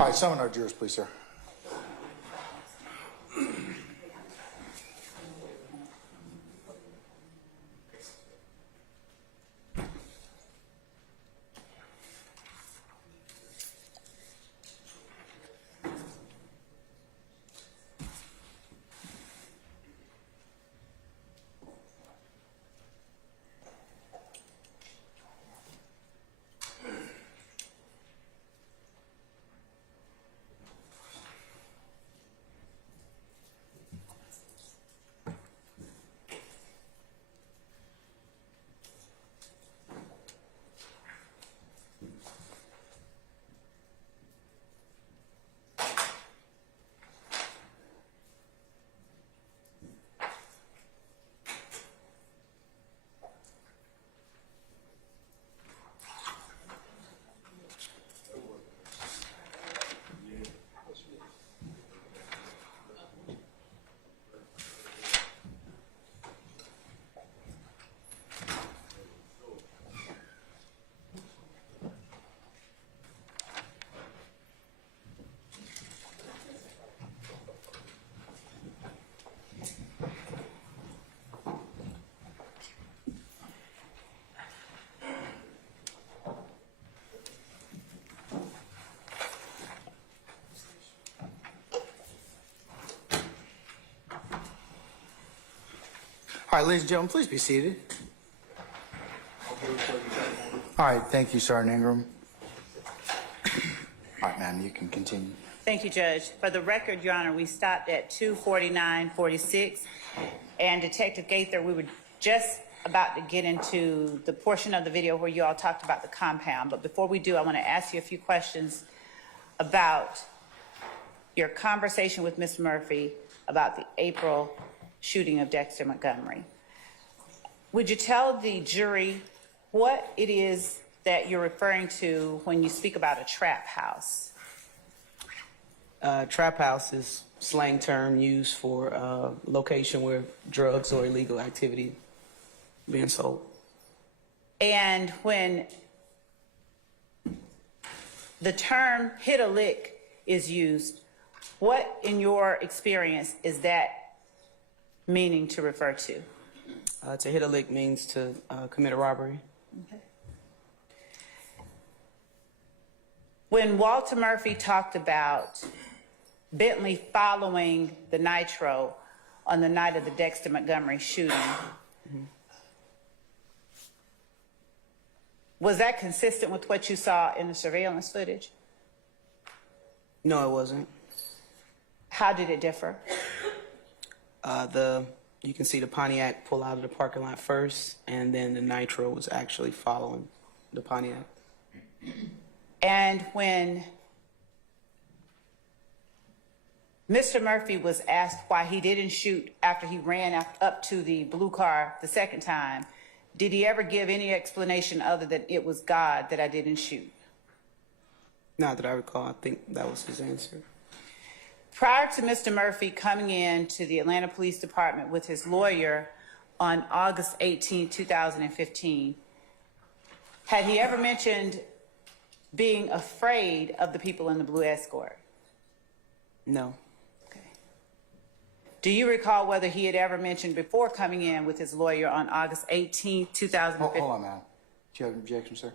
All right, summon our jurors, please, sir. All right, ladies and gentlemen, please be seated. All right, thank you, Sergeant Ingram. All right, ma'am, you can continue. Thank you, Judge. For the record, Your Honor, we stopped at 2:49:46, and Detective Gaither, we were just about to get into the portion of the video where you all talked about the compound. But before we do, I want to ask you a few questions about your conversation with Ms. Murphy about the April shooting of Dexter Montgomery. Would you tell the jury what it is that you're referring to when you speak about a trap house? Trap house is slang term used for location where drugs or illegal activity being sold. And when the term hit a lick is used, what in your experience is that meaning to refer to? To hit a lick means to commit a robbery. Okay. When Walter Murphy talked about Bentley following the nitro on the night of the Dexter Montgomery shooting, was that consistent with what you saw in the surveillance footage? No, it wasn't. How did it differ? You can see the Pontiac pull out of the parking lot first, and then the nitro was actually following the Pontiac. And when Mr. Murphy was asked why he didn't shoot after he ran up to the blue car the second time, did he ever give any explanation other than it was God that I didn't shoot? Not that I recall. I think that was his answer. Prior to Mr. Murphy coming in to the Atlanta Police Department with his lawyer on August 18, 2015, had he ever mentioned being afraid of the people in the blue Escort? No. Okay. Do you recall whether he had ever mentioned before coming in with his lawyer on August 18, 2015? Hold on, ma'am. Do you have an objection, sir?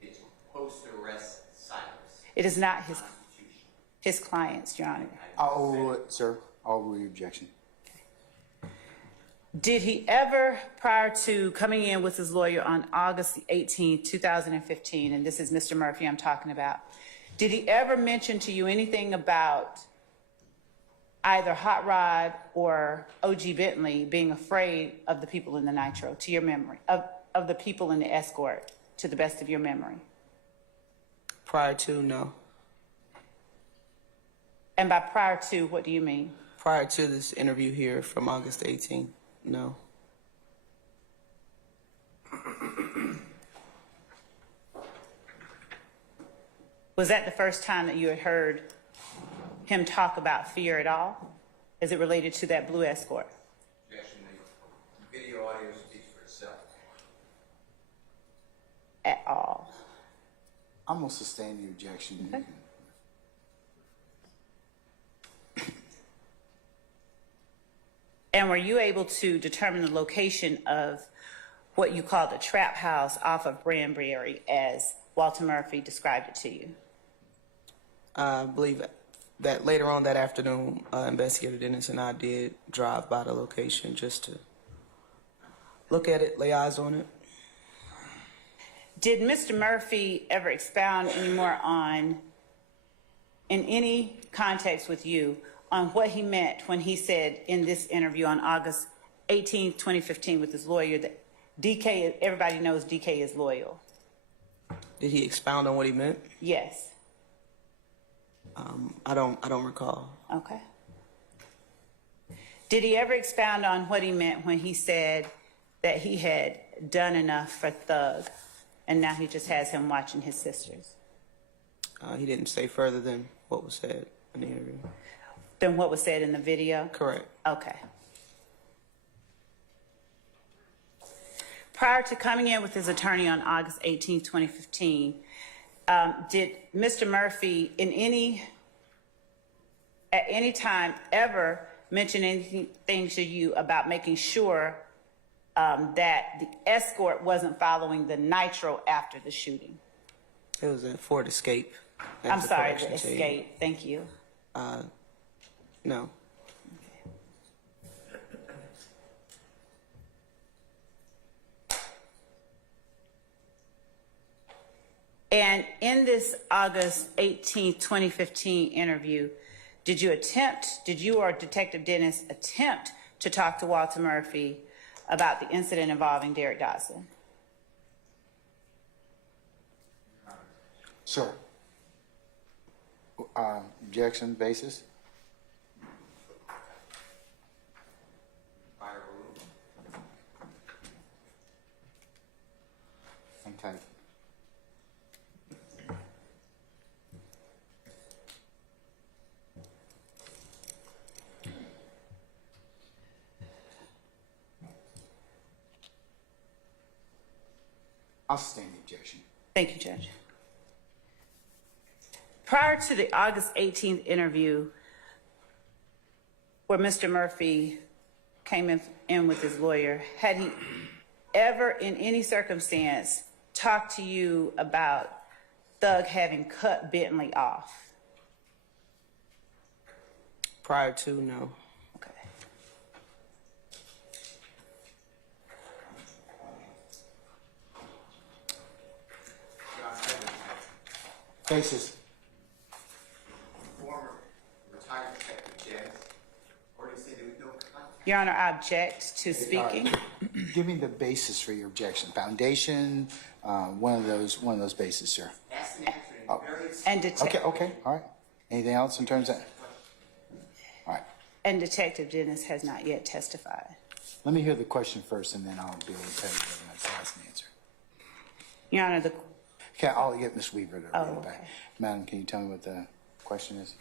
It is post-arrest silence. It is not his clients, Your Honor. I'll rule it, sir. I'll rule your objection. Did he ever, prior to coming in with his lawyer on August 18, 2015, and this is Mr. Murphy I'm talking about, did he ever mention to you anything about either Hot Rod or O.G. Bentley being afraid of the people in the nitro, to your memory, of the people in the Escort, to the best of your memory? Prior to, no. And by prior to, what do you mean? Prior to this interview here from August 18, no. Was that the first time that you had heard him talk about fear at all, as it related to that blue Escort? Objection. The video audio speaks for itself. At all? I'm going to sustain the objection. Okay. And were you able to determine the location of what you call the trap house off of Branbury as Walter Murphy described it to you? I believe that later on that afternoon, Investigator Dennis and I did drive by the location just to look at it, lay eyes on it. Did Mr. Murphy ever expound any more on, in any context with you, on what he meant when he said in this interview on August 18, 2015 with his lawyer that DK, everybody knows DK is loyal? Did he expound on what he meant? Yes. I don't recall. Okay. Did he ever expound on what he meant when he said that he had done enough for Thug and now he just has him watching his sisters? He didn't say further than what was said in the interview. Than what was said in the video? Correct. Okay. Prior to coming in with his attorney on August 18, 2015, did Mr. Murphy at any time ever mention anything to you about making sure that the escort wasn't following the nitro after the shooting? It was a Ford Escape. I'm sorry, the Escape. Thank you. No. And in this August 18, 2015 interview, did you or Detective Dennis attempt to talk to Walter Murphy about the incident involving Derek Dodson? Sir. Objection basis? Okay. I'll sustain the objection. Thank you, Judge. Prior to the August 18th interview, where Mr. Murphy came in with his lawyer, had he ever in any circumstance talked to you about Thug having cut Bentley off? Prior to, no. Okay. Basis. Former retired Detective Jazz already said there was no contact. Your Honor, I object to speaking. Give me the basis for your objection. Foundation, one of those bases, sir. Ask and answer in very And Okay, all right. Anything else in terms of that? All right. And Detective Dennis has not yet testified. Let me hear the question first, and then I'll be able to tell you whether that's asked and answer. Your Honor, Okay, I'll get Ms. Weaver to read it back. okay. Madam, can you tell me what the question is?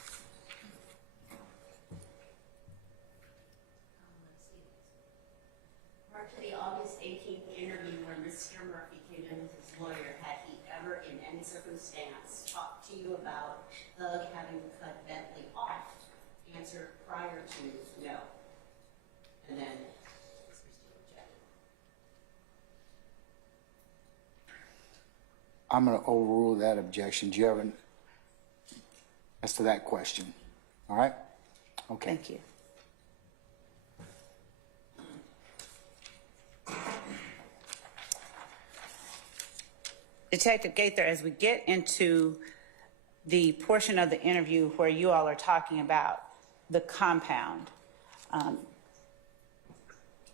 Prior to the August 18th interview where Mr. Murphy came in with his lawyer, had he ever in any circumstance talked to you about Thug having cut Bentley off? Answer prior to no. And then I'm going to overrule that objection. Do you have an, as to that question? All right? Okay. Thank you. Detective Gaither, as we get into the portion of the interview where you all are talking about the compound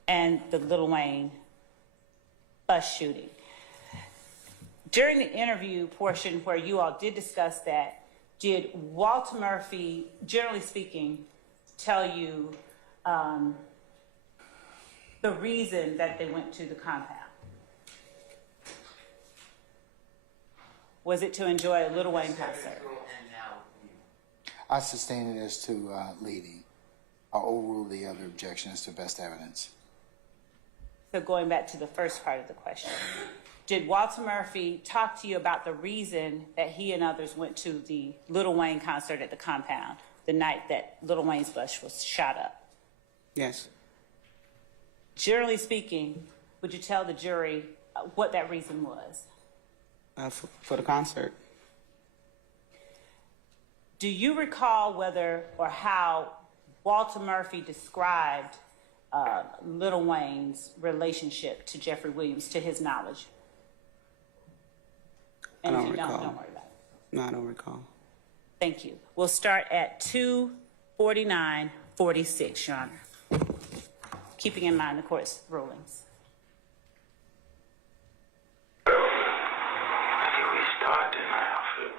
and the Lil Wayne bus shooting, during the interview portion where you all did discuss that, did Walter Murphy, generally speaking, tell you the reason that they went to the compound? Was it to enjoy a Lil Wayne concert? I sustain it as to leading. I'll overrule the other objection as to best evidence. So going back to the first part of the question, did Walter Murphy talk to you about the reason that he and others went to the Lil Wayne concert at the compound the night that Lil Wayne's bus was shot up? Yes. Generally speaking, would you tell the jury what that reason was? For the concert. Do you recall whether or how Walter Murphy described Lil Wayne's relationship to Jeffrey Williams, to his knowledge? And I if don't you recall. don't worry about it. No, I don't recall. Thank you. We'll start at 2:49:46, Your Honor. Keeping in mind the court's rulings. I think we start tonight.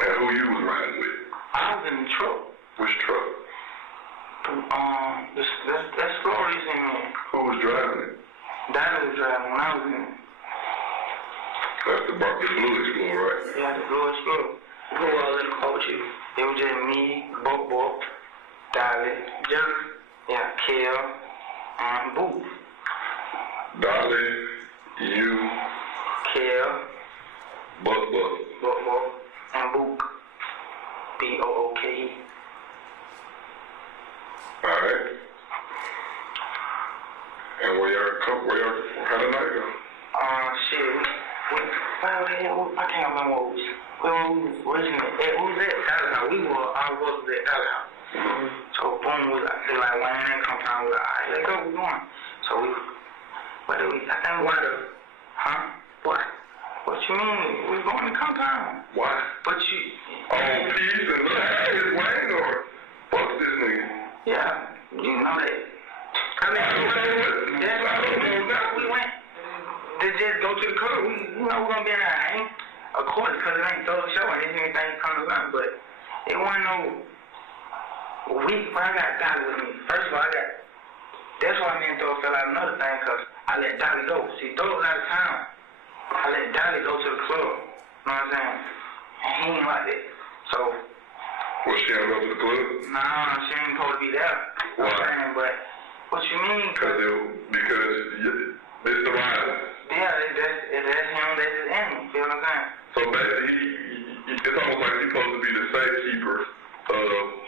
And who you was riding with? I was in the truck. Which truck? That's Florida's in there. Who was driving it? That was driving when I was in it. That's the Blue Explorer, right? Yeah, the Blue Explorer. Who all in the car with you? It was just me, Bo, Dolly, John, yeah, Kel, and Boo. Dolly, you, Kel, Buck, and Book. B-O-O-K-E. all right. And how the night go? Shit, well, I can't remember what was. Well, we was at Dallas House. I was at Dallas House. Mm-hmm. So, boom, they like, when they come down, we like, all right, let's go, we going. So, What? What you mean? We going to compound. Why? But you... Oh, peace and love is Wayne or fuck this nigga? Yeah, you know that. I mean, we went. They just go to the club. We know we're going to be in there. I ain't, of course, because it ain't throw show and anything comes around, but it wasn't no... I got Dolly with me. First of all, that's why me and Thor fell out another thing, because I let Dolly go. See, Thor was out of town. I let Dolly go to the club. You know what I'm saying? And he ain't like that. So... Well, she ain't go to the club? Nah, she ain't supposed to be there. You know what I'm saying? But what you mean? Because it's the rider. Yeah, that's him, that's his enemy. You know what I'm saying? So basically, it's almost like he's supposed to be the safekeeper of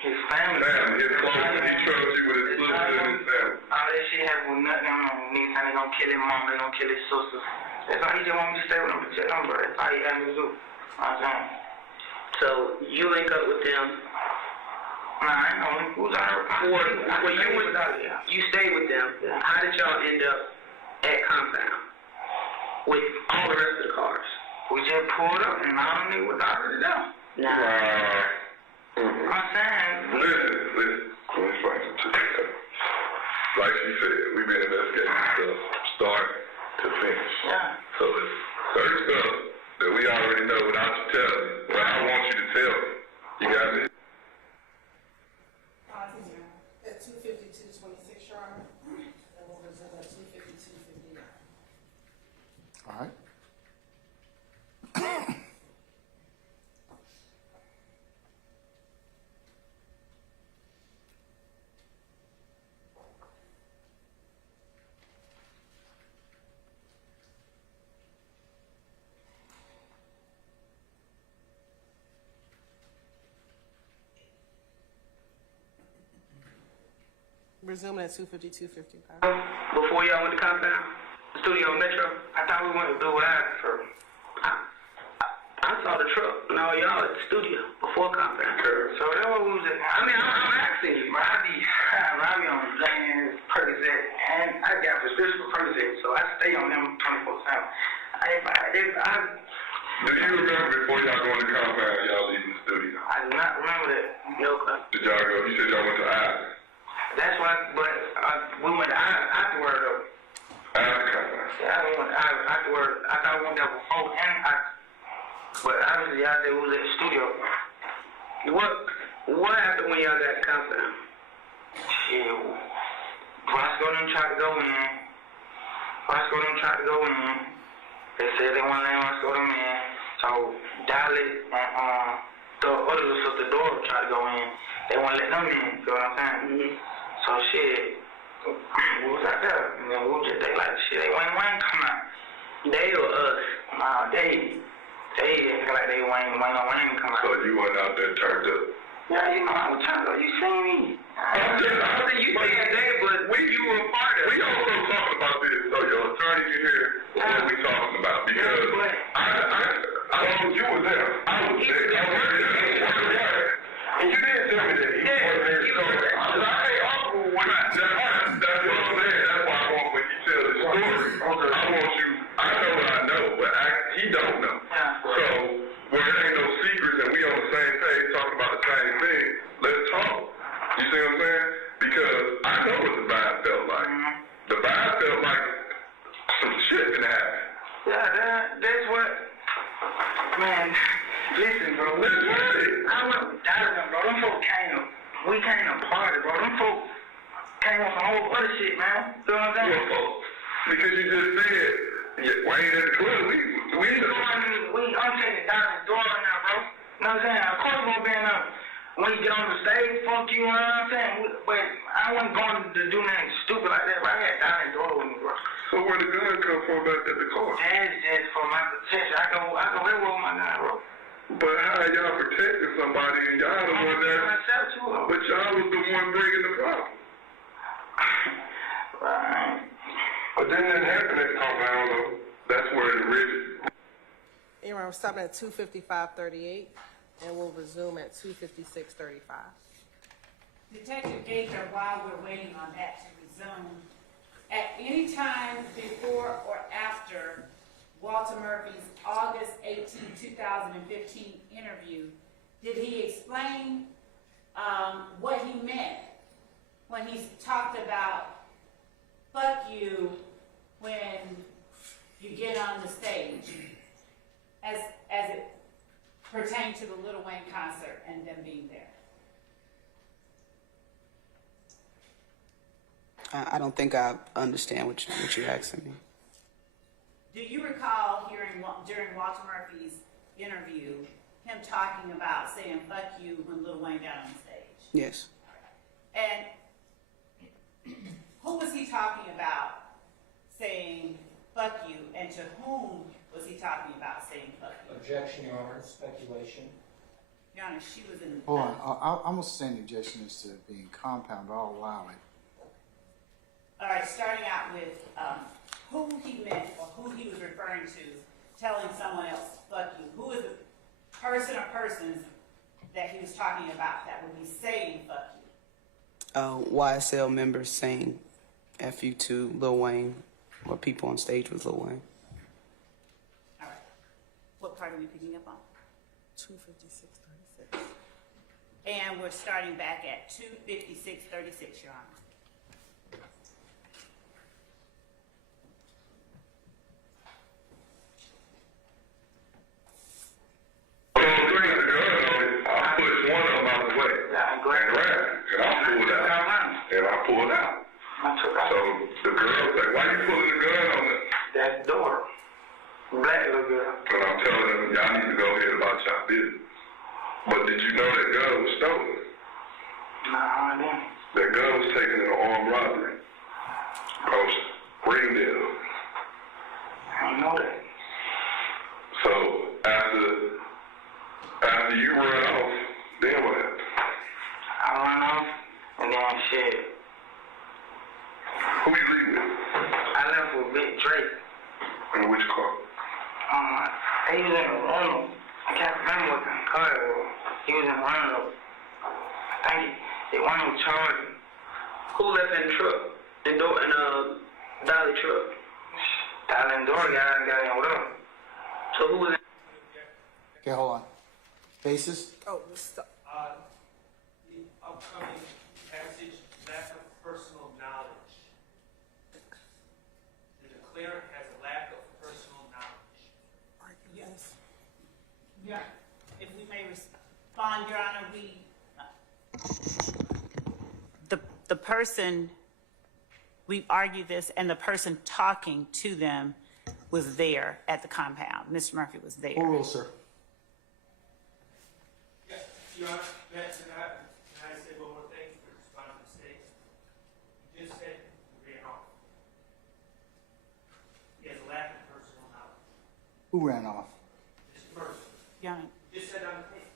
his family. His close, and he trusts you with his sister and his family. All that shit happened with nothing on him. Niggas saying they gonna kill his mom, they gonna kill his sister. That's why he just want me to stay with him, protect him, bro. That's all he asked me to do. You know what I'm saying? So you link up with them. Nah, I ain't know. Who's You stayed with them. Yeah. How did y'all end up at compound with all the rest of the cars? We just pulled up and all the niggas was already there. I'm saying. Listen. Let me explain something to you. Like she said, we've been investigating stuff start to finish. Yeah. So it's certain stuff that we already know without you telling me. Well, I want you to tell me. You got me? At 2:52:26, Your Honor, and we'll resume at 2:52:59. All right. Resuming at 2:52:55. Before y'all went to compound? Studio Metro? I thought we went to do whatever first. I saw the truck and all y'all at the studio before compound. So that's what we was at. I mean, I'm asking you. I be on James, Percocet, and I got prescription for Percocet, so I stay on them 24/7. Do you remember before y'all going to compound, y'all leaving the studio? I do not remember that. No, Did y'all go? You said y'all went to Island. That's why, but we went afterward though. After compound. Yeah, we went afterward. I thought we went there before and but obviously y'all said we was at the studio. What happened when y'all got to compound? Shit, Roscoe them tried to go in. They said they want to let Roscoe them in. So Dolly and the other sister Dora tried to go in. They want to let them in. You know what I'm saying? Mm-hmm. So shit, we was out there. And then we was just, they like, shit, they Wayne come out. They or us? Nah, they acting like they Wayne come out. So you went out there turned up? Yeah, you know, I was trying to, you seen me. I'm just, I think you said that, but you were a part of it. We also talked about this, so your attorney can hear what we talking about, because I know you were there. I was there. And you did tell me that he wasn't there. So, I say, Uncle, when that's what I'm saying. That's why I want, when he tells his story, I want you, I know what I know, but he don't know. So, where there ain't no secrets and we on the same page talking about the same thing, let's talk. You see what I'm saying? Because I know what the vibe felt like. The vibe felt like some shit can happen. Yeah, that's what, man, listen, bro. I went with Jonathan, bro. Them folks we came to party, bro. Them folks came on some whole other shit, man. You know what I'm saying? What folks? Because you just said, Wayne at the club, I'm taking down the door now, bro. You know what I'm saying? Of course we're gonna be in there. When you get on the stage, fuck you, you know what I'm saying? But I wasn't going to do nothing stupid like that, right? I had down the door with me, bro. So where the gun come from back at the car? That's just for my protection. I can live with my gun, bro. But how y'all protecting somebody and y'all the one that... myself too, bro. But y'all was the one bringing the problem. Right. But that didn't happen at the compound, though. That's where it originated. Anyway, we're stopping at 2:55:38, and we'll resume at 2:56:35. Detective Gaither, while we're waiting on that to resume, at any time before or after Walter Murphy's August 18, 2015 interview, did he explain what he meant when he talked about fuck you when you get on the stage, as it pertained to the Lil Wayne concert and them being there? I don't think I understand what you're asking me. Do you recall hearing during Walter Murphy's interview him talking about saying fuck you when Lil Wayne got on the stage? Yes. And who was he talking about saying fuck you, and to whom was he talking about saying fuck you? Objection, Your Honor. Speculation. Your Honor, she was in... Hold on, I'm gonna send objection as to being compound, but I'll allow it. All right, starting out with who he meant or who he was referring to, telling someone else, fuck you. Who is the person or persons that he was talking about that would be saying fuck you? YSL members saying F you to Lil Wayne, or people on stage with Lil Wayne. All right. What part are we picking up on? 2:56:36. And we're starting back at 2:56:36, Your Honor. And I pulled out. So the girl was like, why you pulling the gun on it? That door. Black little girl. And I'm telling them, y'all need to go ahead about y'all business. But did you know that gun was stolen? Nah, I didn't. That gun was taken in an armed robbery. Post Springdale. I didn't know that. So after you run off, then what happened? I ran off, and then shit. Who you leave with? I left with Big Drake. In which car? He was in a Renault. I can't remember what kind of car it was. He was in one of those. I think they one of them charging. Who left in the truck? In Dolly truck. Dolly and Dory got in with us. So who was in? Okay, hold on. Basis? Oh, stop. The upcoming passage, lack of personal knowledge. The declarant has a lack of personal knowledge. Yes. Yeah. If we may respond, Your Honor, the person, we've argued this, and the person talking to them was there at the compound. Mr. Murphy was there. Oral, sir. Yes, Your Honor, can I say one more thing for responding to the statement? You just said he ran off. He has a lack of personal knowledge. Who ran off? Mr. Murphy. Your Honor. You just said on the tape.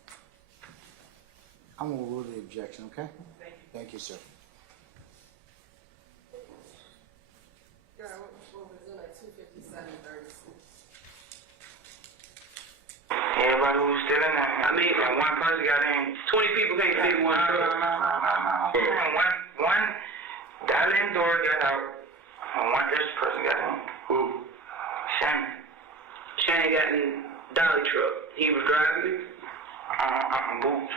I'm gonna rule the objection, okay? Thank you, sir. Your Honor, we'll resume at 2:57:36. Everybody who's still in there. I mean, and one person got in. 20 people can't fit in one truck. No. One Dylan door got out, and one extra person got in. Who? Shannon. Shannon got in Dolly truck. He was driving it.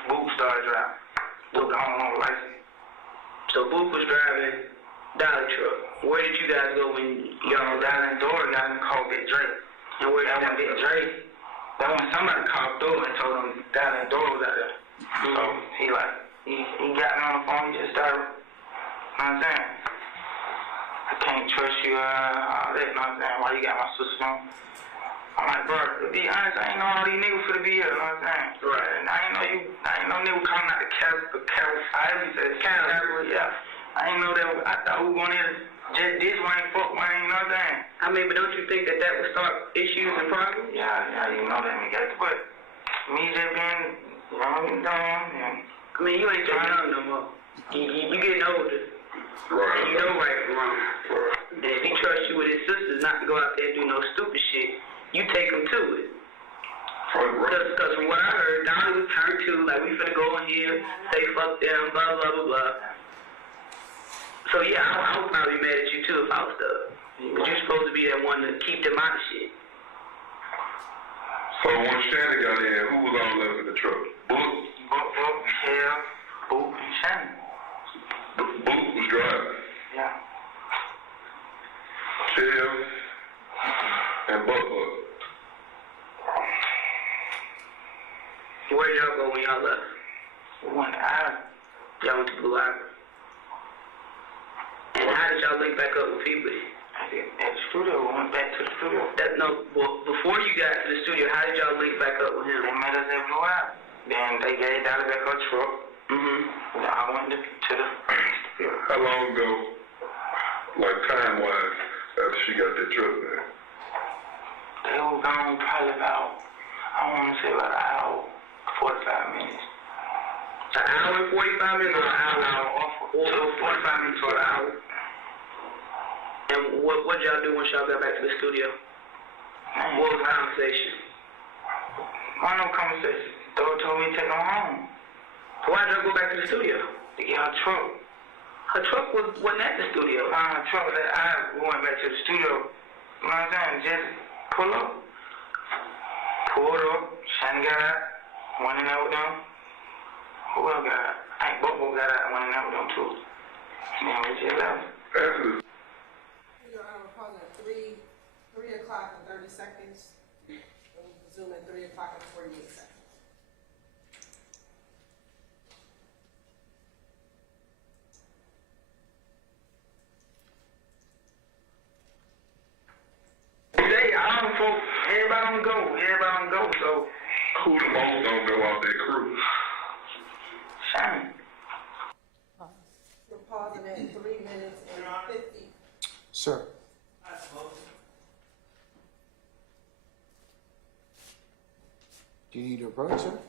Boop started driving. Boop the only one with license. So Boop was driving Dolly truck. Where did you guys go when y'all Dylan door got in the car with Dre. And where That one Big Dre. That when somebody called through and told him Dylan door was out there. So he got me on the phone. He just started. You know what I'm saying? I can't trust you. All that. You know what I'm saying? Why you got my sister on? I'm like, bro, to be honest, I ain't know all these niggas for to be here, you know what I'm saying? Right. And I ain't know niggas coming out the Cal 5, he said, Cal, yeah. I ain't know that, I thought we were going in just this one, fuck one, you know what I'm saying? I mean, but don't you think that would start issues and problems? Yeah, you know that, nigga, but me just being young and dumb, and I mean, you ain't so young no more. You getting older. Right. And you know right from wrong. And if he trusts you with his sisters not to go out there and do no stupid shit, you take him to it. Because from what I heard, Donnie was turned to, like, we finna go in here, say fuck them, blah, blah, blah, blah. So, yeah, I would probably be mad at you, too, if I was stuck. But you're supposed to be that one to keep them out of shit. So when Shannon got in, who was all left in the truck? Boop, Hell, Boop, and Shannon. Boop was driving. Yeah. Kev and Buck. Where'd y'all go when y'all left? We went to Ivory. Y'all went to Blue Ivory. And how did y'all link back up with Peabody? At the studio, we went back to the studio. Before you got to the studio, how did y'all link back up with him? They met us at Blue Ivory. Then they gave Dolly back her truck. Mm-hmm. I went to the studio. How long ago, like time-wise, after she got that truck there? They were gone probably about, I want to say about an hour, 45 minutes. An hour and 45 minutes or an hour? Or 45 minutes or an hour? And what y'all do once y'all got back to the studio? What was the conversation? One of them conversations. Dog told me to take her home. So why'd y'all go back to the studio? To get her truck. Her truck wasn't at the studio. Her truck was at Ivory. We went back to the studio. You know what I'm saying? Just pull up. Pulled up. Shannon got out. Went in there with them. Who else got out? I think Bobo got out. Went in there with them too. And then we just left. Your Honor, we're pausing at 3 o'clock and 30 seconds. We'll resume at 3 o'clock and 48 seconds. Today, all them folks, everybody don't go, so. Who the most don't go out that crew? Shannon. We're pausing at 3 minutes and 50. Sir. Do you need to approach, sir?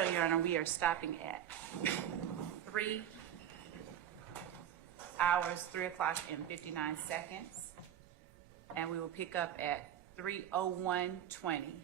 So, Your Honor, we are stopping at 3 hours, 3 o'clock and 59 seconds. And we will pick up at 3:01:20.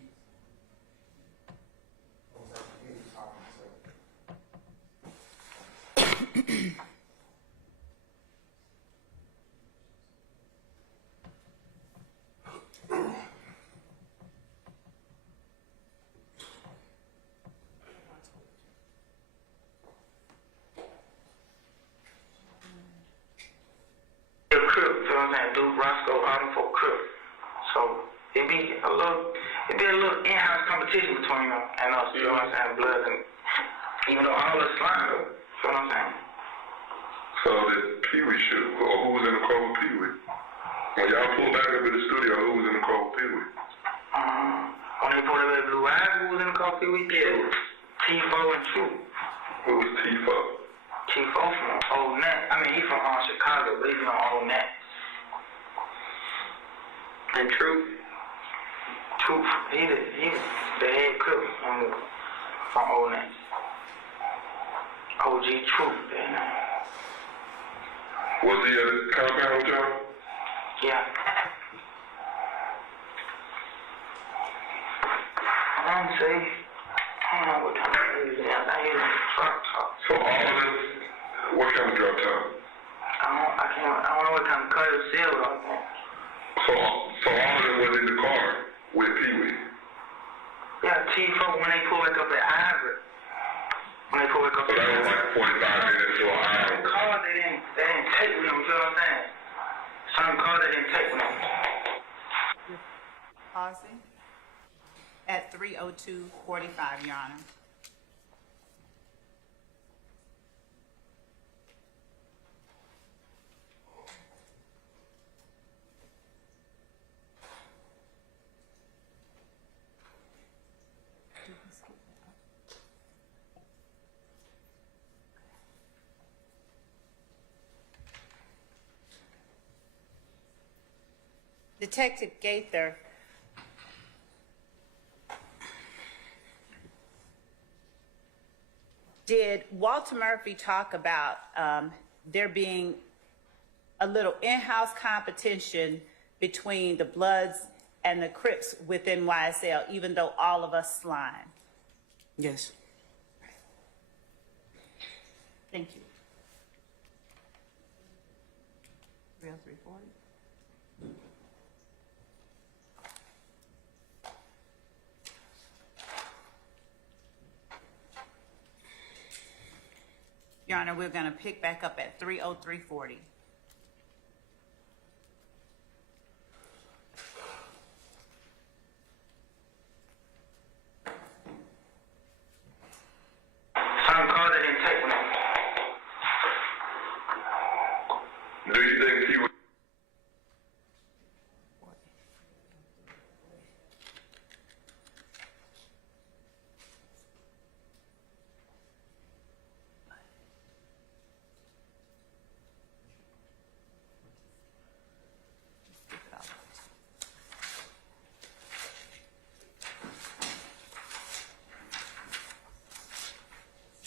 Do Roscoe for Crip. So it'd be a little in-house competition between them and us, you know what I'm saying, blood, and even though all us slime though, you know what I'm saying? So the Pee-wee shoot, or who was in the car with Pee-wee? When y'all pulled back up in the studio, who was in the car with Pee-wee? When they pulled up at Blue Eyes, who was in the car with Pee-wee? Yeah, T-Fo and True. Who was T-Fo? T-Fo from Old Nat. I mean, he from Chicago, but he from Old Nat. And True, he the head cook from Old Nat. OG True, you know. Was he at the compound with y'all? Yeah. I don't know what kind of he was in. I think he was in a truck top. So all of this, what kind of drop top? I don't know what kind of car it was sealed on that. So all of them was in the car with Pee-wee? Yeah, T-Fo, when they pull back up at Ivory. When they pull back up so that was like 45 minutes to an hour. Some cars they didn't take with them, you know what I'm saying? Some cars they didn't take with them. Pausing at 3:02:45, Your Honor. Detective Gaither, did Walter Murphy talk about there being a little in-house competition between the Bloods and the Crips within YSL, even though all of us slime? Yes. Thank you. Real 340. Your Honor, we're going to pick back up at 3:03:40. Some car they didn't take with them. Do you think he was?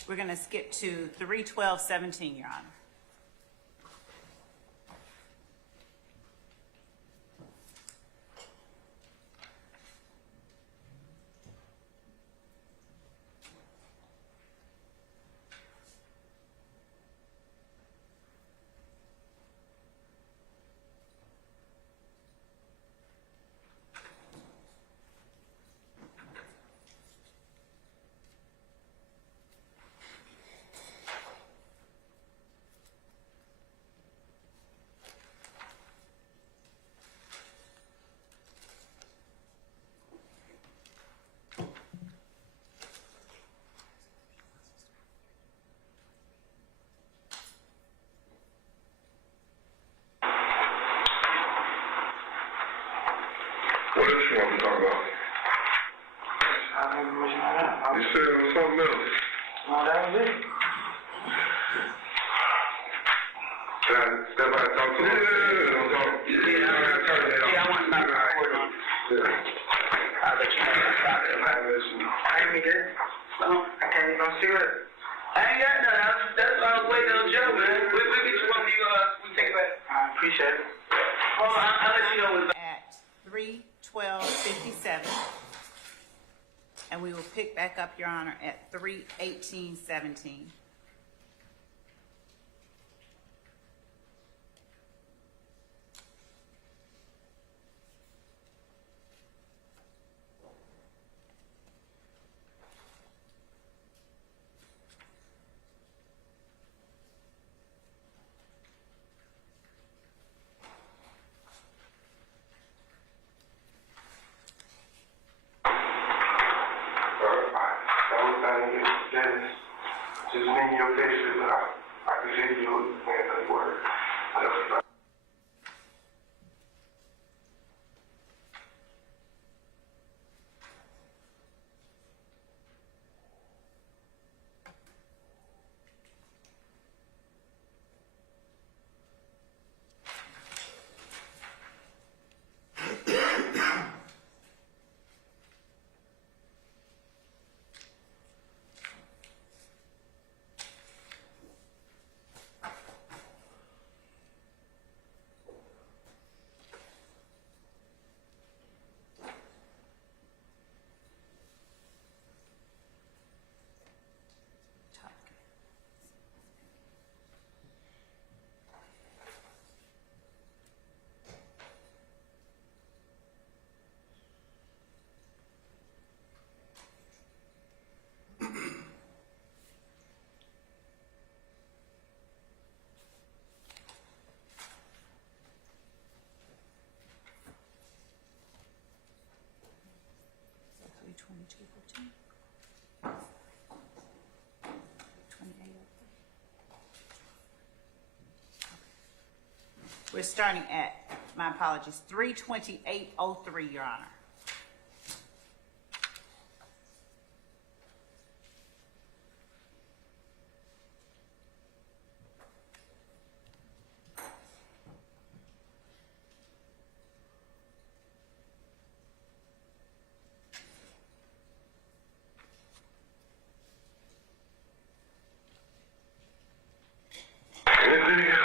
We're going to skip to 3:12:17, Your Honor. What else you want to talk about? I don't remember what you know. You said it was something else. No, that was it. Can I step out and talk to him? Yeah, I want to stop recording. Yeah. I'll let you know. I didn't mean that. No, I can't I'm serious. I ain't got none. That's why I was waiting on Joe, man. We'll get you one of you, we take it back. I appreciate it. Hold on, I'll let you know what's At 3:12:57. And we will pick back up, Your Honor, at 3:18:17. Just lean your faces out. I can see you and the word. We're starting at, my apologies, 3:28:03, Your Honor. Anything else?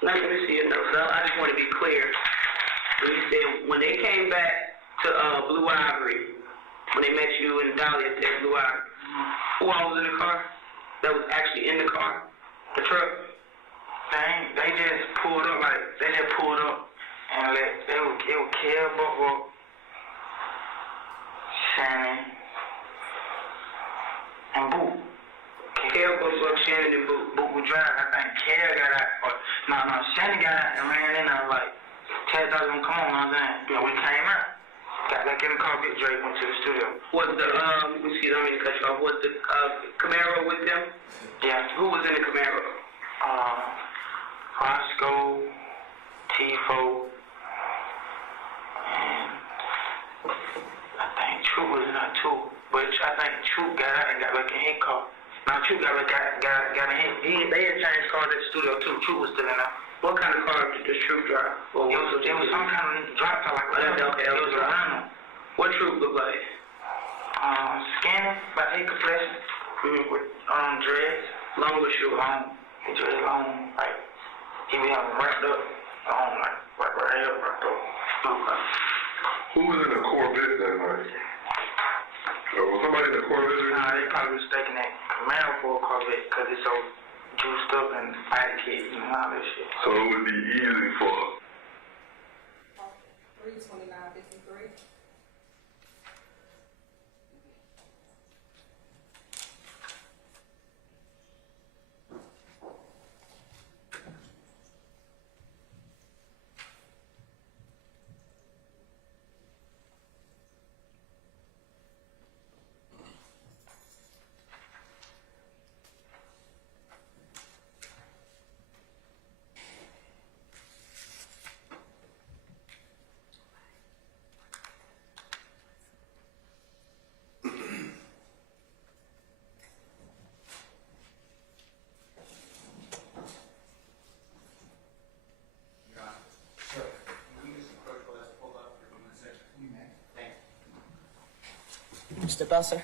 Let me see it though, so I just want to be clear. When you said when they came back to Blue Ivory, when they met you and Dolly at Blue Ivory, who all was in the car? That was actually in the car? The truck? They just pulled up and they would kill Buffalo, Shannon, and Boo. Kel goes up, Shannon and Boo would drive. I think Kel got out. No, Shannon got out and ran in. I was like, Ted thought come on, I'm saying. And we came out. Got back in the car, Big Drake went to the studio. Was the, excuse me, I mean to cut you off. Was the Camaro with them? Yeah. Who was in the Camaro? Roscoe, Tifo, and I think Troop was in there too. But I think Troop got out and got back in his car. Now Troop got in his. They had changed cars at the studio too. Troop was still in there. What kind of car did the Troop drive? It was some kind of drop car like that. Okay, it was a Rhino. What Troop look like? Skinny, about his complexion, with dreads. Long or short? Long. He dreads long, like he be having wrapped up, long, like right here, wrapped up. Okay. Who was in the Corvette that night? Was somebody in the Corvette? Nah, they probably mistaken that Camaro for a Corvette because it's so juiced up and body kit and all that shit. So it would be easy for 3:29:53. Mr. Busser.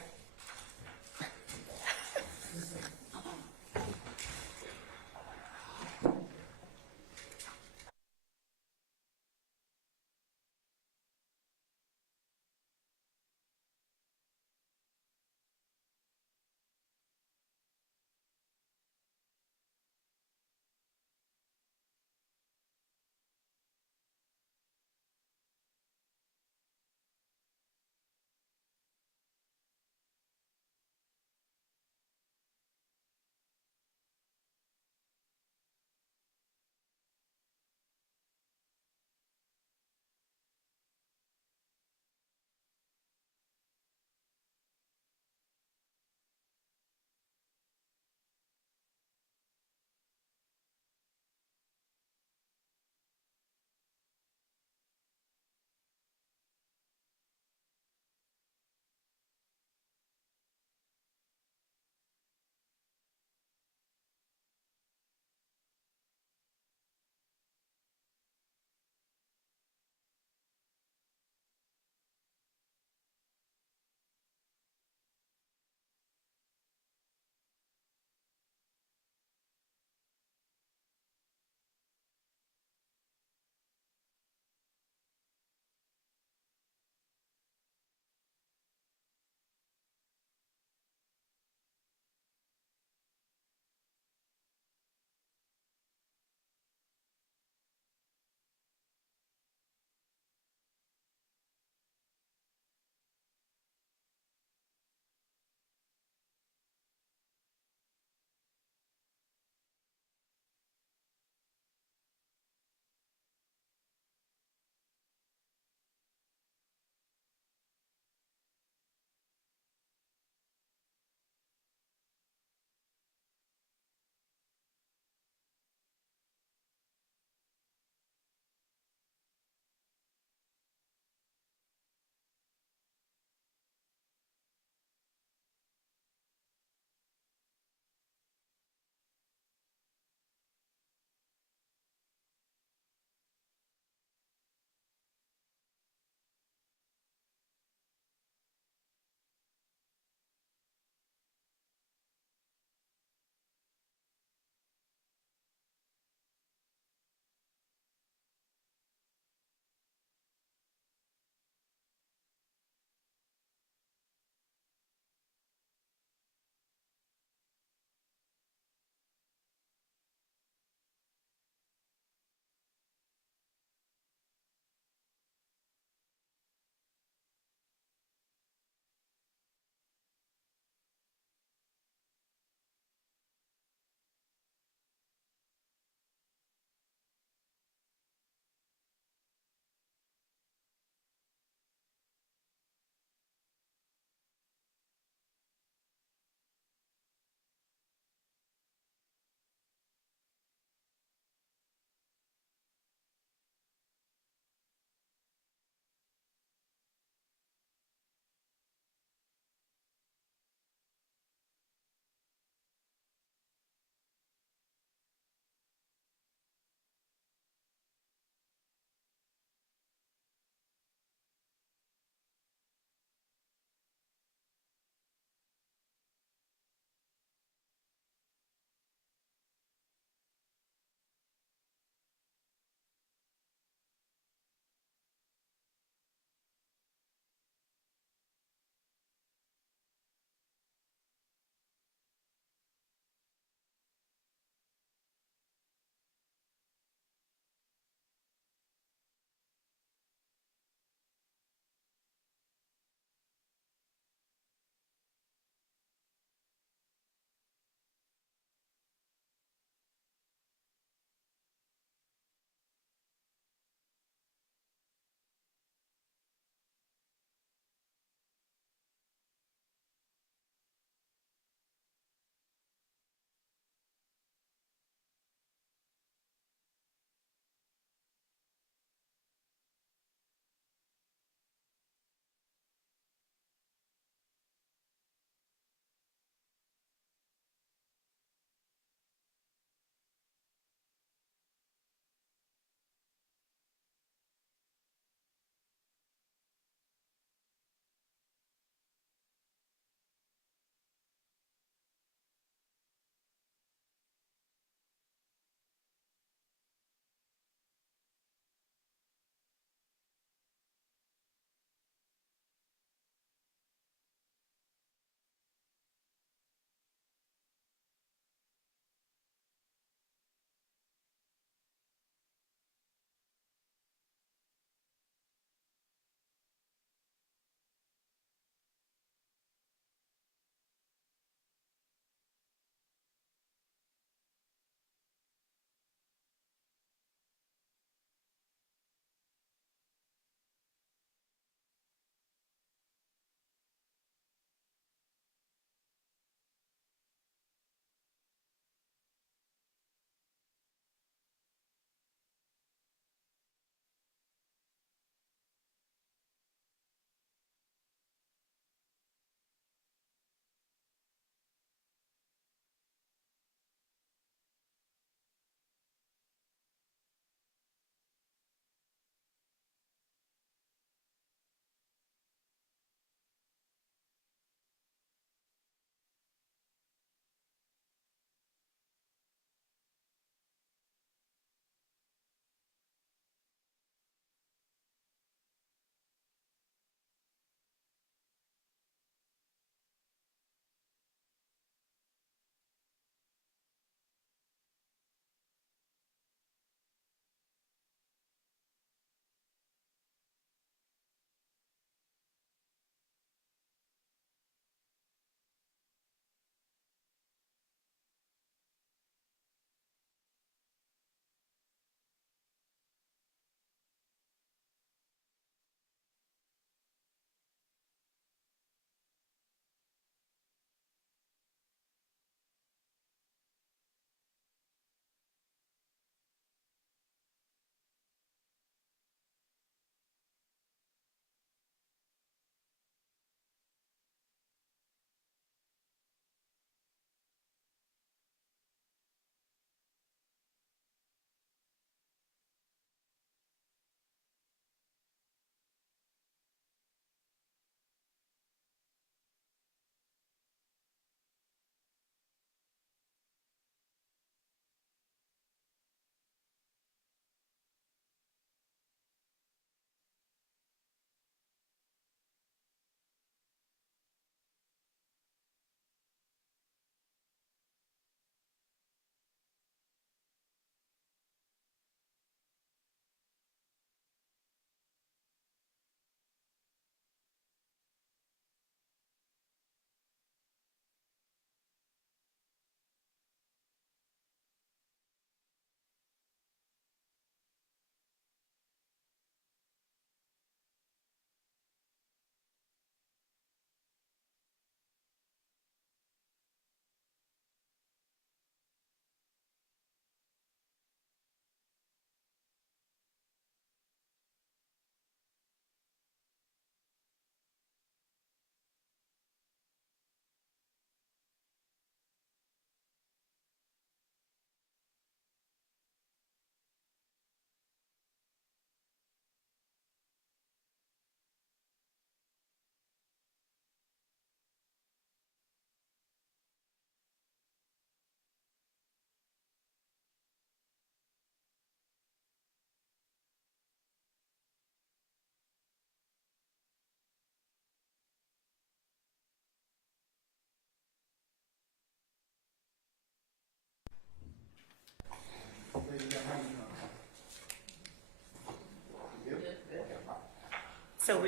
So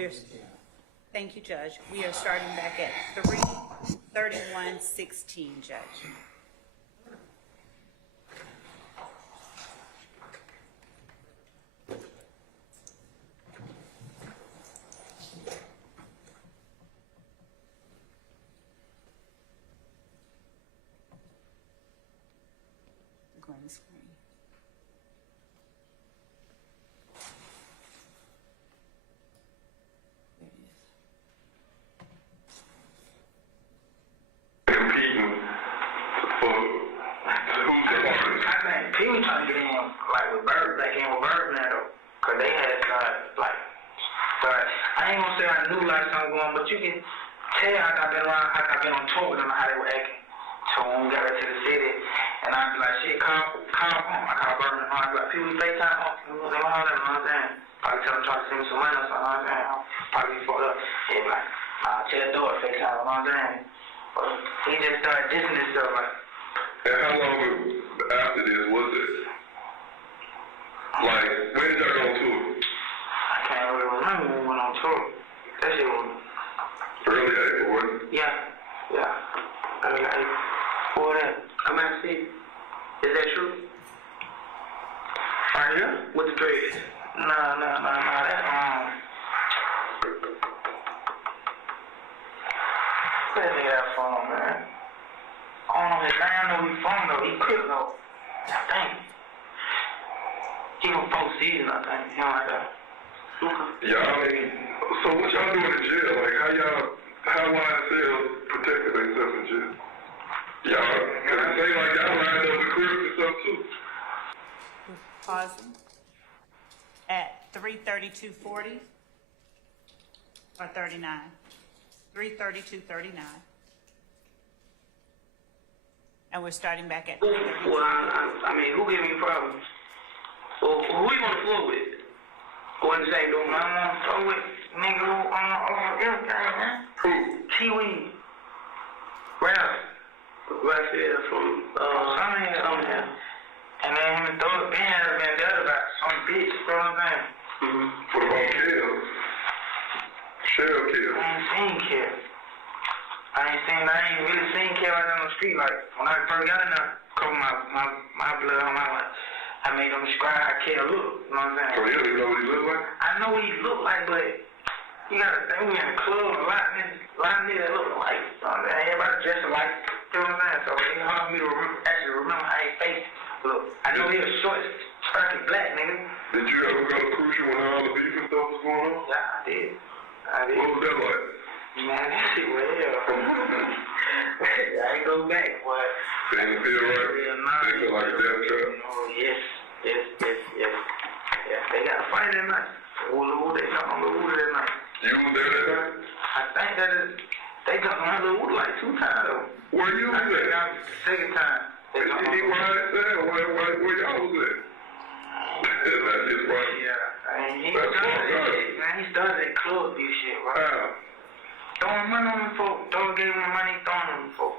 thank you, Judge. We are starting back at 3:31:16, Judge. Green screen. There it is. Competing for who's the hardest. I think Pee-wee trying to get in, like, with Birdman, though. Because they had, I ain't gonna say I knew, like, something going, but you can tell I've been on tour with them, how they were acting. So when we got back to the city, and I'd be like, shit, call home. I call Birdman, I'd be like, Pee-wee, FaceTime home. They were hollering, you know what I'm saying? Probably tell them try to send me some money or something, you know what I'm saying? Probably be fucked up. They'd be like, check the door, FaceTime, you know what I'm saying? But he just started dissing himself, like. And how long after this was it? Like, when did y'all go on tour? I can't really remember when we went on tour. That shit was Early April, wasn't it? Yeah. Early April. What that? I'm at sea. Is that true? Right here? With the dreads? Nah. That's where that nigga that from, man? I don't know his name. I know he's from though. He could though. I think. He from 4 seasons, I think. Him like that. So what y'all doing in jail? Like, how YSL protected themselves in jail? Y'all, cause it seems like y'all lined up with cribs and stuff too. Pausing at 3:32:40 or 39. 3:32:39. And we're starting back at 3:32. Well, I mean, who gave me problems? Well, who you on the floor with? Who in the same room? I'm on the floor with nigga who on everything, man. Who? T-Wee. Ralph. Right there from, somewhere. And then him and Thug Ben had been there about some bitch, you know what I'm saying? What about kills? Shell kills. I ain't really seen Kev out on the street. Like, when I first got in there, cover my blood on my life. I made him describe how Kev look, you know what I'm saying? So you don't even know what he look like? I know what he look like, but you gotta think we in the club, a lot of niggas that look like, you know what I'm saying? Everybody dressing like, you know what I'm saying? So it's hard for me to actually remember how he face look. I know he was short, starky black nigga. Did you ever go to Crucial when all the beef and stuff was going on? Yeah, I did. What was that like? Man, that shit was hell. I ain't go back, boy. Didn't feel right? Real nice. Didn't feel like a death trap? Oh, yes. Yeah, they got a fight that night. They got on the wood that night. You was there that night? I think that they got on the wood like 2 times though. Where you was at? The second time. He YSL, where y'all was at? That's his right. Yeah. He started that club view shit, right? How? Throwing money on them folk. Thug gave him the money, throwing on them folk.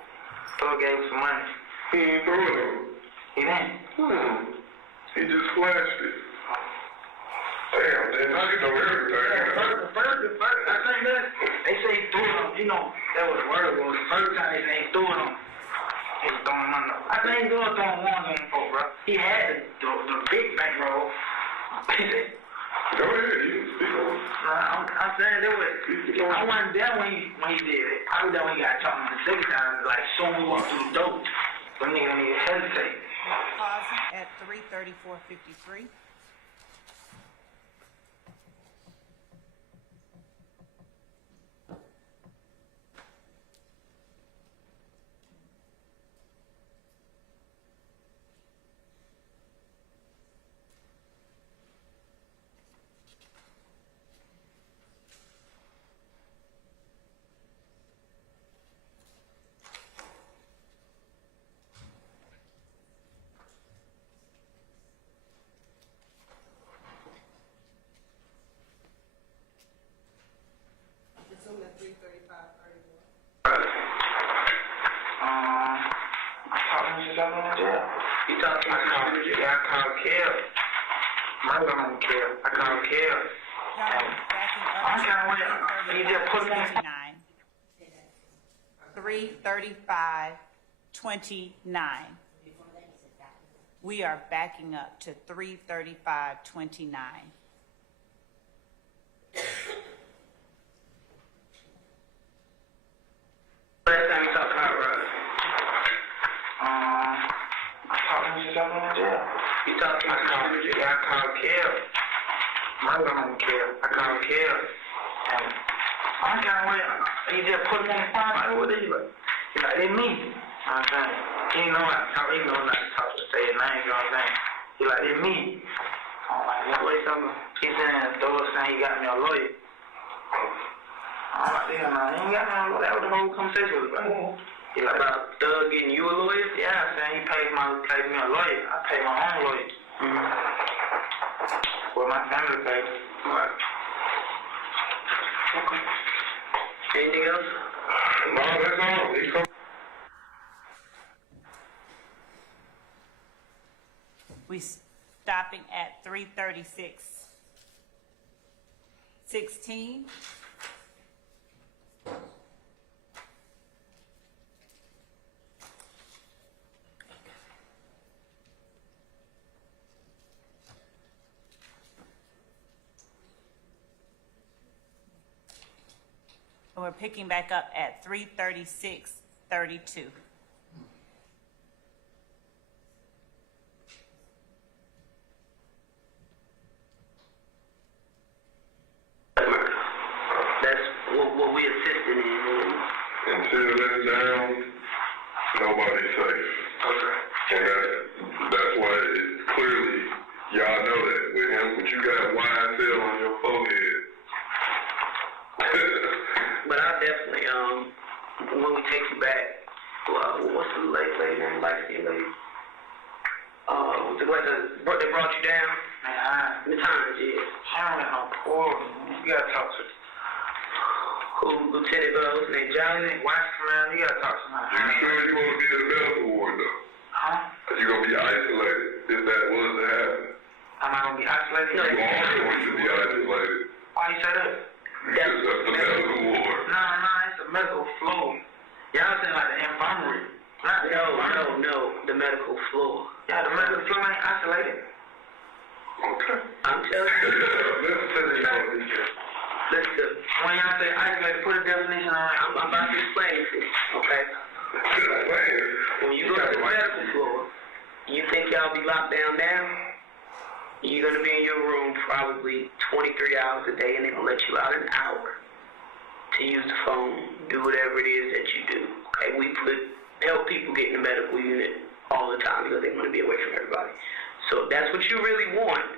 Thug gave him some money. He ain't throwing them. He didn't. He just flashed it. Damn, then how you know everything? First, I think that they say he threw them. You know, that was the word. Was the first time they say he threw them. He was throwing money. I think he was throwing ones on them folk, bro. He had the big bankroll. Go ahead, you can speak on it. I'm saying there was. I wasn't there when he did it. I was there when he got talking the second time. Like, soon we walked through the door. Them niggas need to hesitate. Pausing at 3:34:53. Resume at 3:35:31. I talked to him since I've been in jail. You talked to him since I've been in jail? Yeah, I called Kev. My woman Kev. I called Kev. Y'all back I'm trying to wait. You just put them on. 3:35:29. We are backing up to 3:35:29. Last time you talked to Hot Rod? I talked to him since I was in jail. You talked to him since I was in jail? Yeah, I called Kev. My name is Kev. I called Kev. And I'm trying to wait. He just put him on the phone. Like, what is he like? He's like, it's me. You know what I'm saying? He didn't know how to talk. He didn't know not to talk to say his name. You know what I'm saying? He like, it's me. I'm like, what way something? He saying, Thor saying he got me a lawyer. I'm like, damn, man, he ain't got me a lawyer. That was the whole conversation was about. He like, about Doug getting you a lawyer? Yeah, I'm saying he paid me a lawyer. I paid my own lawyer. Well, my family paid. Right. Okay. Anything else? No, that's all. He come. We stopping at 3:36:16. And we're picking back up at 3:36:32. That's what we assisted in. Until that's down, nobody's safe. Okay. And that's why it clearly, y'all know that with him, but you got YSL on your forehead. But I definitely, when we take you back, what's the lady name? Light-skinned lady? They brought you down? The times, yeah. She don't got no poor. You gotta talk to who? Lieutenant, what's his name? Johnny? Watch around. You gotta talk to him. You sure you want to be in the medical ward, though? Huh? You gonna be isolated if that was to happen. Am I gonna be isolated? No, you are going to be isolated. Why you say that? Because that's the medical ward. No, it's a medical floor. Y'all saying like the infirmary. No, the medical floor. Yeah, the medical floor ain't isolated. Okay. I'm telling you. Listen, when y'all say isolated, put a definition on it. I'm about to explain it to you, okay? When you go to the medical floor, you think y'all be locked down now? You're going to be in your room probably 23 hours a day, and they're going to let you out an hour to use the phone, do whatever it is that you do. Okay, we help people get in the medical unit all the time because they want to be away from everybody. So if that's what you really want,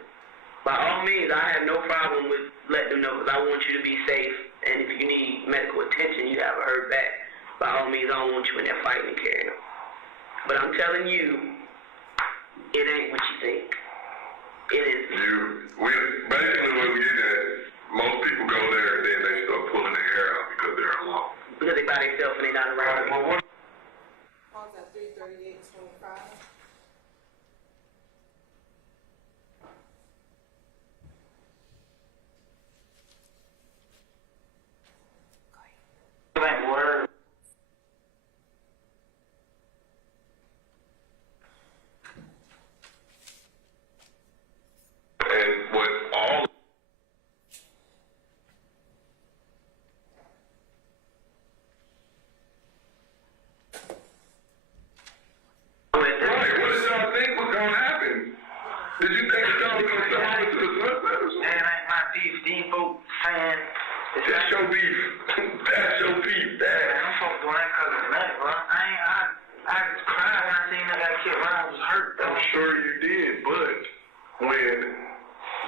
by all means, I have no problem with letting them know because I want you to be safe, and if you need medical attention, you have a hurt back. By all means, I don't want you in there fighting and carrying them. But I'm telling you, it ain't what you think. It is. Basically what we get at, most people go there and then they start pulling their hair out because they're alone. Because they by themselves and they're not around. Pause at 3:38:25. Word. And what all right, what did y'all think was gonna happen? Did you think y'all was gonna sell it to the suspect or something? That ain't my beef. These folks saying that's your beef. That's your beef, Dad. I'm supposed to do that because of that, bro. I cried when I seen that kid when I was hurt. I'm sure you did, but when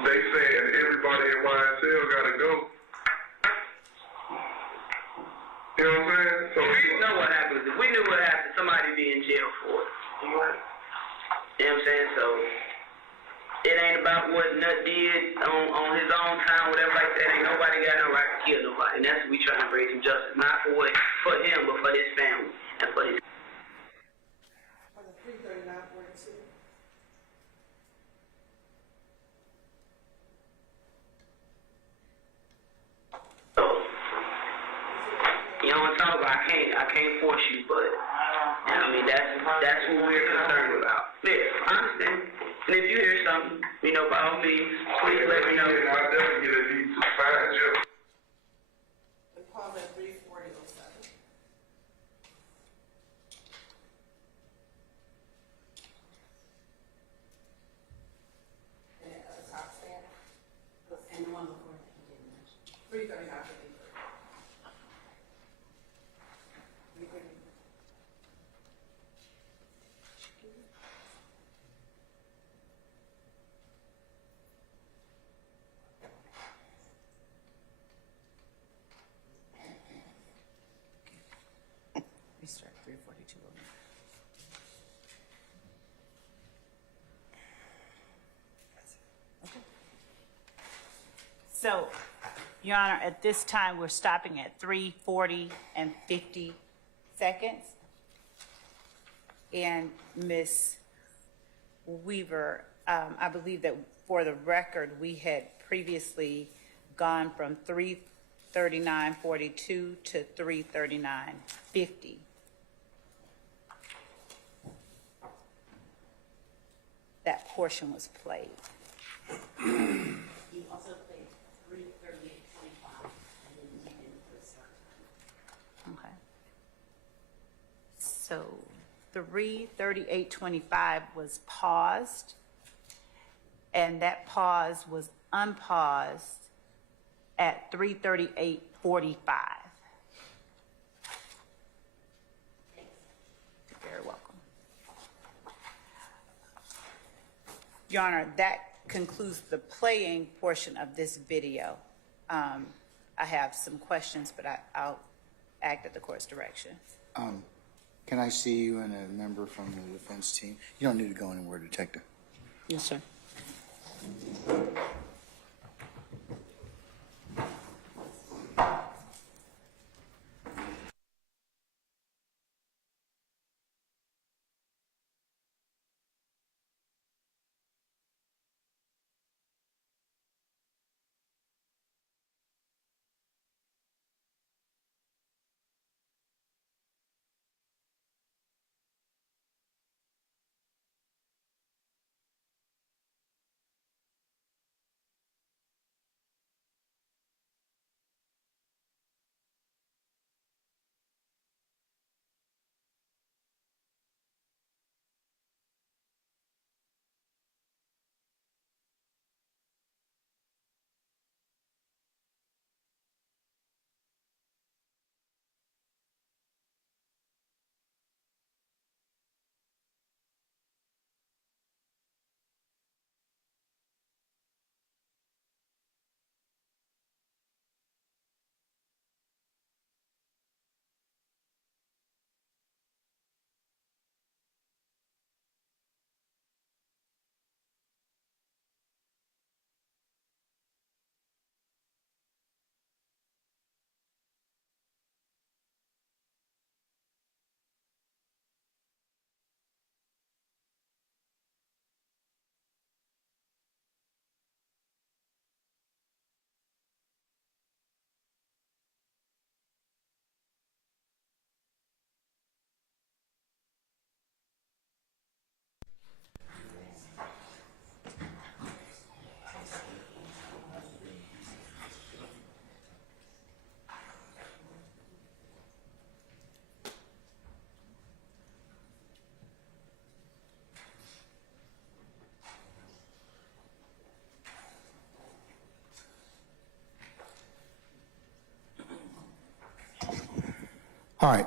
they saying everybody in YSL gotta go, you know what I'm saying? So we know what happens. If we knew what happened, somebody be in jail for it. You know what I'm saying? So it ain't about what Nut did on his own time, whatever like that. Ain't nobody got no right to kill nobody. And that's what we trying to bring some justice. Not for him, but for his family and for his. On the 3:39:42. want to talk about, I can't force you, but I mean that's what we're concerned about. Yeah, I understand. And if you hear something, you know, by all means, please let me know. I definitely get at least 5 jobs. The pause at 3:40:07. And at the top stand, And the one before that you didn't mention. 3:39 for Gaither. We start 3:42. Okay. So, Your Honor, at this time, we're stopping at 3:40 and 50 seconds. And Ms. Weaver, I believe that for the record, we had previously gone from 3:39:42 to 3:39:50. That portion was played. He also played 3:38:25, and then he didn't put a start time. Okay. So 3:38:25 was paused, and that pause was unpaused at 3:38:45. You're very welcome. Your Honor, that concludes the playing portion of this video. I have some questions, but I'll act at the court's direction. Can I see you and a member from the defense team? You don't need to go anywhere, Detective. Yes, sir. All right.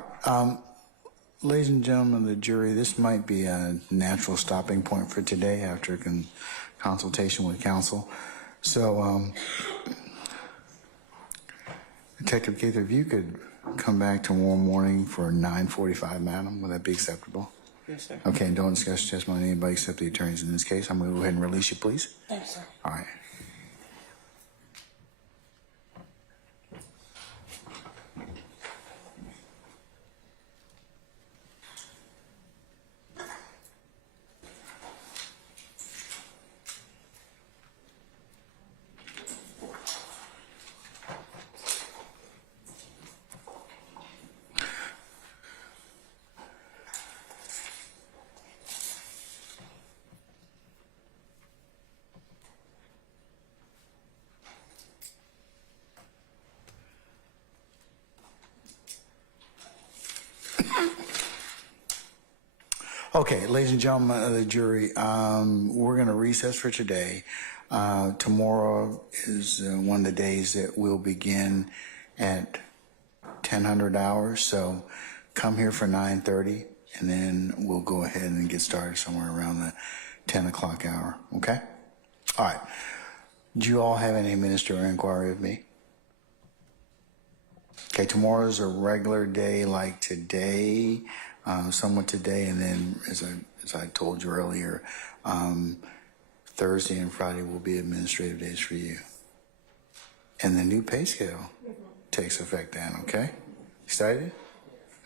Ladies and gentlemen of the jury, this might be a natural stopping point for today after consultation with counsel. So, Detective Gaither, if you could come back tomorrow morning for 9:45, madam, would that be acceptable? Yes, sir. Okay, and don't discuss testimony with anybody except the attorneys in this case. I'm going to go ahead and release you, please. Thanks, sir. All right. Okay, ladies and gentlemen of the jury, we're going to recess for today. Tomorrow is one of the days that we'll begin at 1000 hours. So come here for 9:30, and then we'll go ahead and get started somewhere around the 10 o'clock hour. Okay? All right. Do you all have any ministerial inquiry of me? Okay, tomorrow's a regular day like today, somewhat today, and then as I told you earlier, Thursday and Friday will be administrative days for you. And the new pay scale takes effect then, okay? Excited?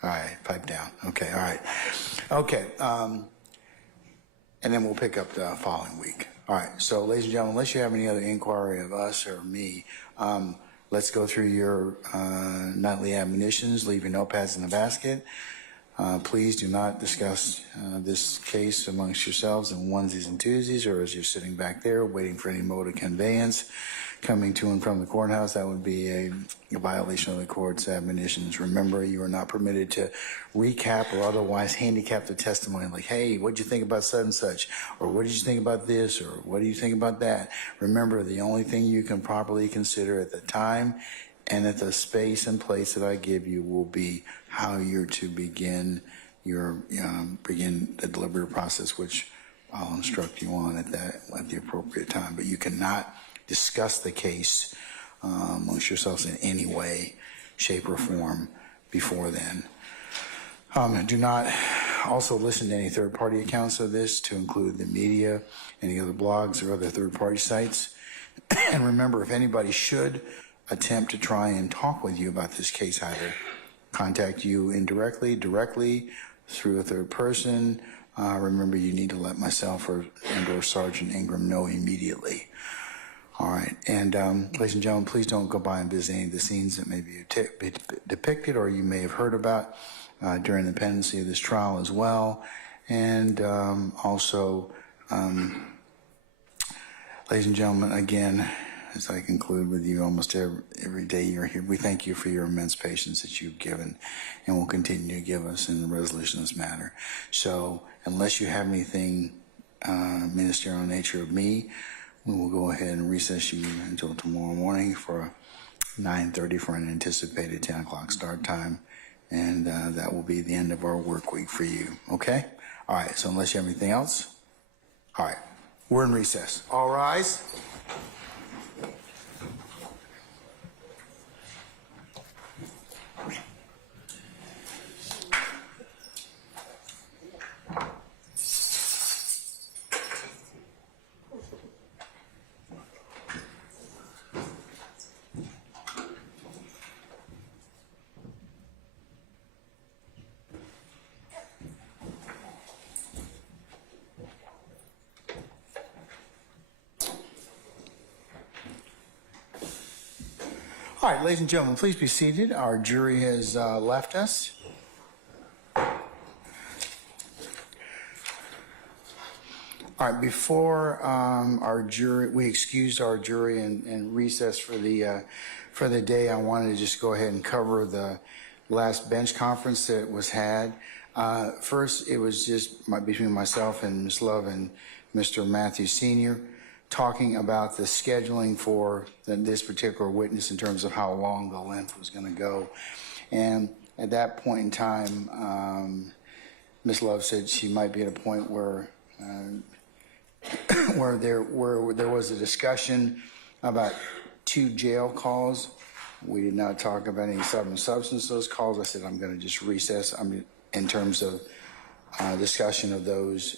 All right, pipe down. Okay, all right. Okay, and then we'll pick up the following week. All right, so ladies and gentlemen, unless you have any other inquiry of us or me, let's go through your nightly admonitions. Leave your notepads in the basket. Please do not discuss this case amongst yourselves in onesies and twosies, or as you're sitting back there waiting for any mode of conveyance coming to and from the courthouse. That would be a violation of the court's admonitions. Remember, you are not permitted to recap or otherwise handicap the testimony like, hey, what did you think about such and such? Or what did you think about this? Or what do you think about that? Remember, the only thing you can properly consider at the time and at the space and place that I give you will be how you're to begin begin the deliberative process, which I'll instruct you on at the appropriate time. But you cannot discuss the case amongst yourselves in any way, shape, or form before then. Do not also listen to any third-party accounts of this, to include the media, any other blogs or other third-party sites. And remember, if anybody should attempt to try and talk with you about this case, either contact you indirectly, directly, through a third person, remember you need to let myself or Sergeant Ingram know immediately. All right, and ladies and gentlemen, please don't go by and visit any of the scenes that may be depicted or you may have heard about during the pendency of this trial as well. And also, ladies and gentlemen, again, as I conclude with you almost every day you're here, we thank you for your immense patience that you've given and will continue to give us in the resolution of this matter. So unless you have anything ministerial in nature of me, we will go ahead and recess you until tomorrow morning for 9:30 for an anticipated 10 o'clock start time. And that will be the end of our work week for you. Okay? All right. So unless you have anything else, all right. We're in recess. All rise. All right, ladies and gentlemen, please be seated. Our jury has left us. All right, before our jury, we excused our jury and recessed for the day. I wanted to just go ahead and cover the last bench conference that was had. First, it was just between myself and Ms. Love and Mr. Matthews Sr. talking about the scheduling for this particular witness in terms of how long the length was going to go. And at that point in time, Ms. Love said she might be at a point where there was a discussion about 2 jail calls. We did not talk about any substance those calls. I said I'm going to just recess in terms of discussion of those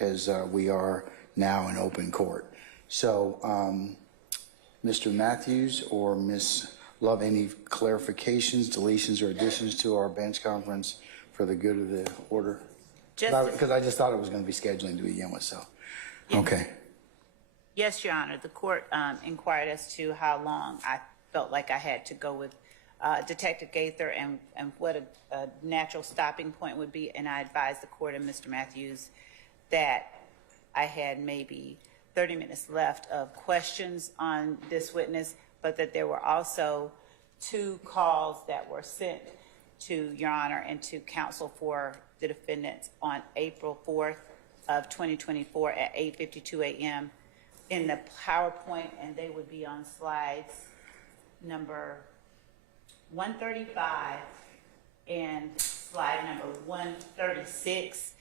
as we are now in open court. So, Mr. Matthews or Ms. Love, any clarifications, deletions, or additions to our bench conference for the good of the order? Because I just thought it was going to be scheduling to begin with, so. Yes. Okay. Yes, Your Honor. The court inquired as to how long I felt like I had to go with Detective Gaither and what a natural stopping point would be, and I advised the court and Mr. Matthews that I had maybe 30 minutes left of questions on this witness, but that there were also 2 calls that were sent to Your Honor and to counsel for the defendants on April 4th of 2024 at 8:52 a.m. in the PowerPoint, and they would be on slides number 135 and slide number 136.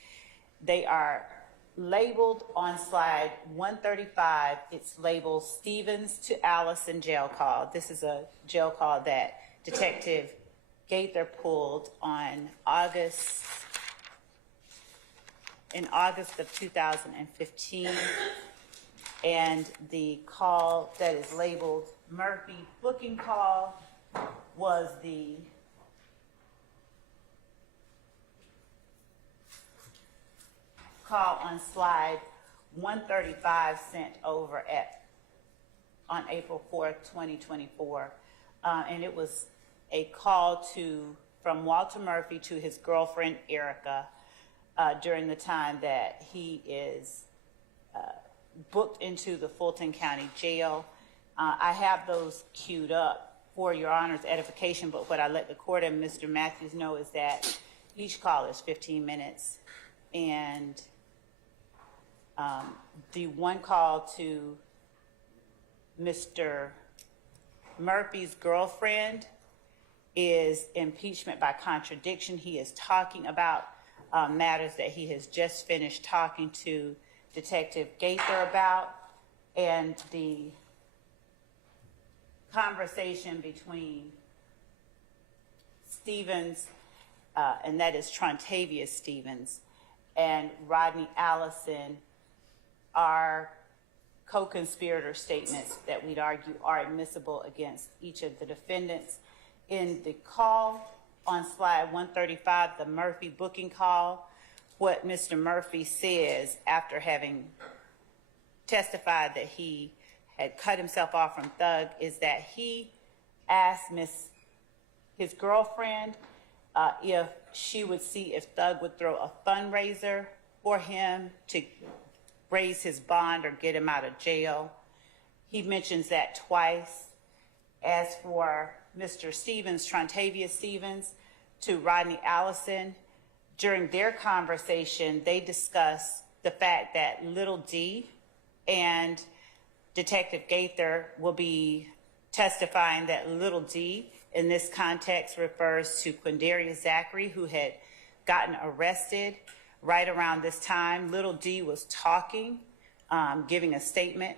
They are labeled on slide 135. It's labeled Stevens to Allison jail call. This is a jail call that Detective Gaither pulled on in August of 2015. And the call that is labeled Murphy booking call was the call on slide 135 sent over on April 4th, 2024. And it was a call from Walter Murphy to his girlfriend, Erica, during the time that he is booked into the Fulton County Jail. I have those queued up for Your Honor's edification, but what I let the court and Mr. Matthews know is that each call is 15 minutes. And the one call to Mr. Murphy's girlfriend is impeachment by contradiction. He is talking about matters that he has just finished talking to Detective Gaither about, and the conversation between Stevens, and that is Trontavious Stevens, and Rodney Allison are co-conspirator statements that we'd argue are admissible against each of the defendants. In the call on slide 135, the Murphy booking call, what Mr. Murphy says after having testified that he had cut himself off from Thug is that he asked his girlfriend if she would see if Thug would throw a fundraiser for him to raise his bond or get him out of jail. He mentions that twice. As for Mr. Stevens, Trontavious Stevens, to Rodney Allison, during their conversation, they discuss the fact that Little D and Detective Gaither will be testifying that Little D in this context refers to Quindarius Zachary, who had gotten arrested right around this time. Little D was talking, giving a statement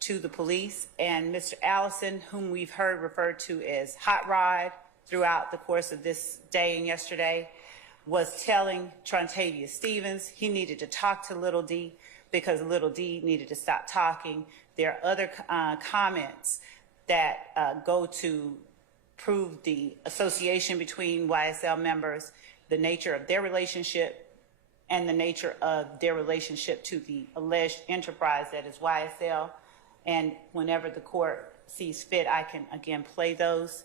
to the police, and Mr. Allison, whom we've heard referred to as Hot Rod throughout the course of this day and yesterday, was telling Trontavious Stevens he needed to talk to Little D because Little D needed to stop talking. There are other comments that go to prove the association between YSL members, the nature of their relationship, and the nature of their relationship to the alleged enterprise that is YSL. And whenever the court sees fit, I can again play those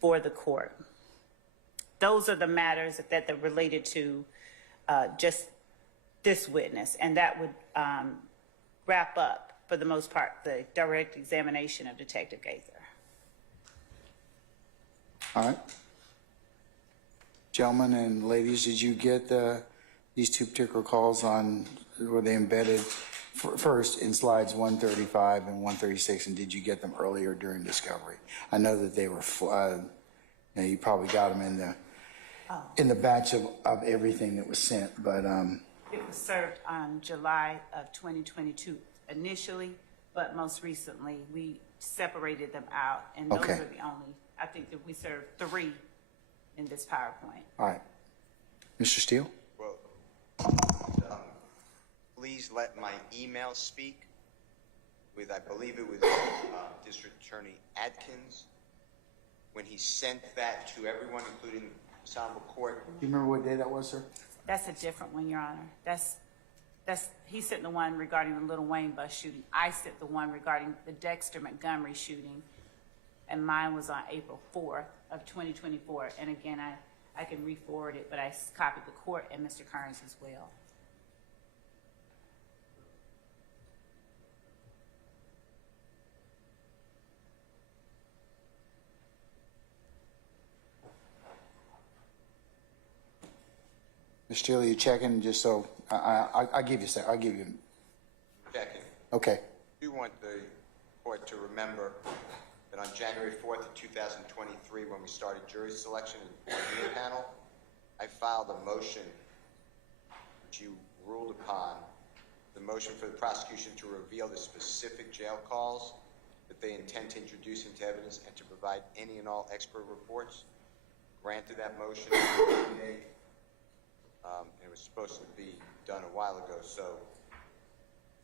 for the court. Those are the matters that are related to just this witness, and that would wrap up, for the most part, the direct examination of Detective Gaither. All right. Gentlemen and ladies, did you get these two particular calls were they embedded first in slides 135 and 136, and did you get them earlier during discovery? I know that they were, you probably got them in the batch of everything that was sent, but it was served on July of 2022 initially, but most recently we separated them out, and those are the only, I think that we served 3 in this PowerPoint. All right. Mr. Steele? Well, please let my email speak with, I believe it was District Attorney Adkins, when he sent that to everyone, including Ensemble Court. Do you remember what day that was, sir? That's a different one, Your Honor. He sent the one regarding the Little Wayne bus shooting. I sent the one regarding the Dexter Montgomery shooting, and mine was on April 4th of 2024. And again, I can re-forward it, but I copied the court and Mr. Kearns as well. Mr. Steele, you checking just so, I'll give you a sec, I'll give you, Checking. okay. I do want the court to remember that on January 4th of 2023, when we started jury selection in the panel, I filed a motion which you ruled upon, the motion for the prosecution to reveal the specific jail calls that they intend to introduce into evidence and to provide any and all expert reports. Granted that motion. It was supposed to be done a while ago, so I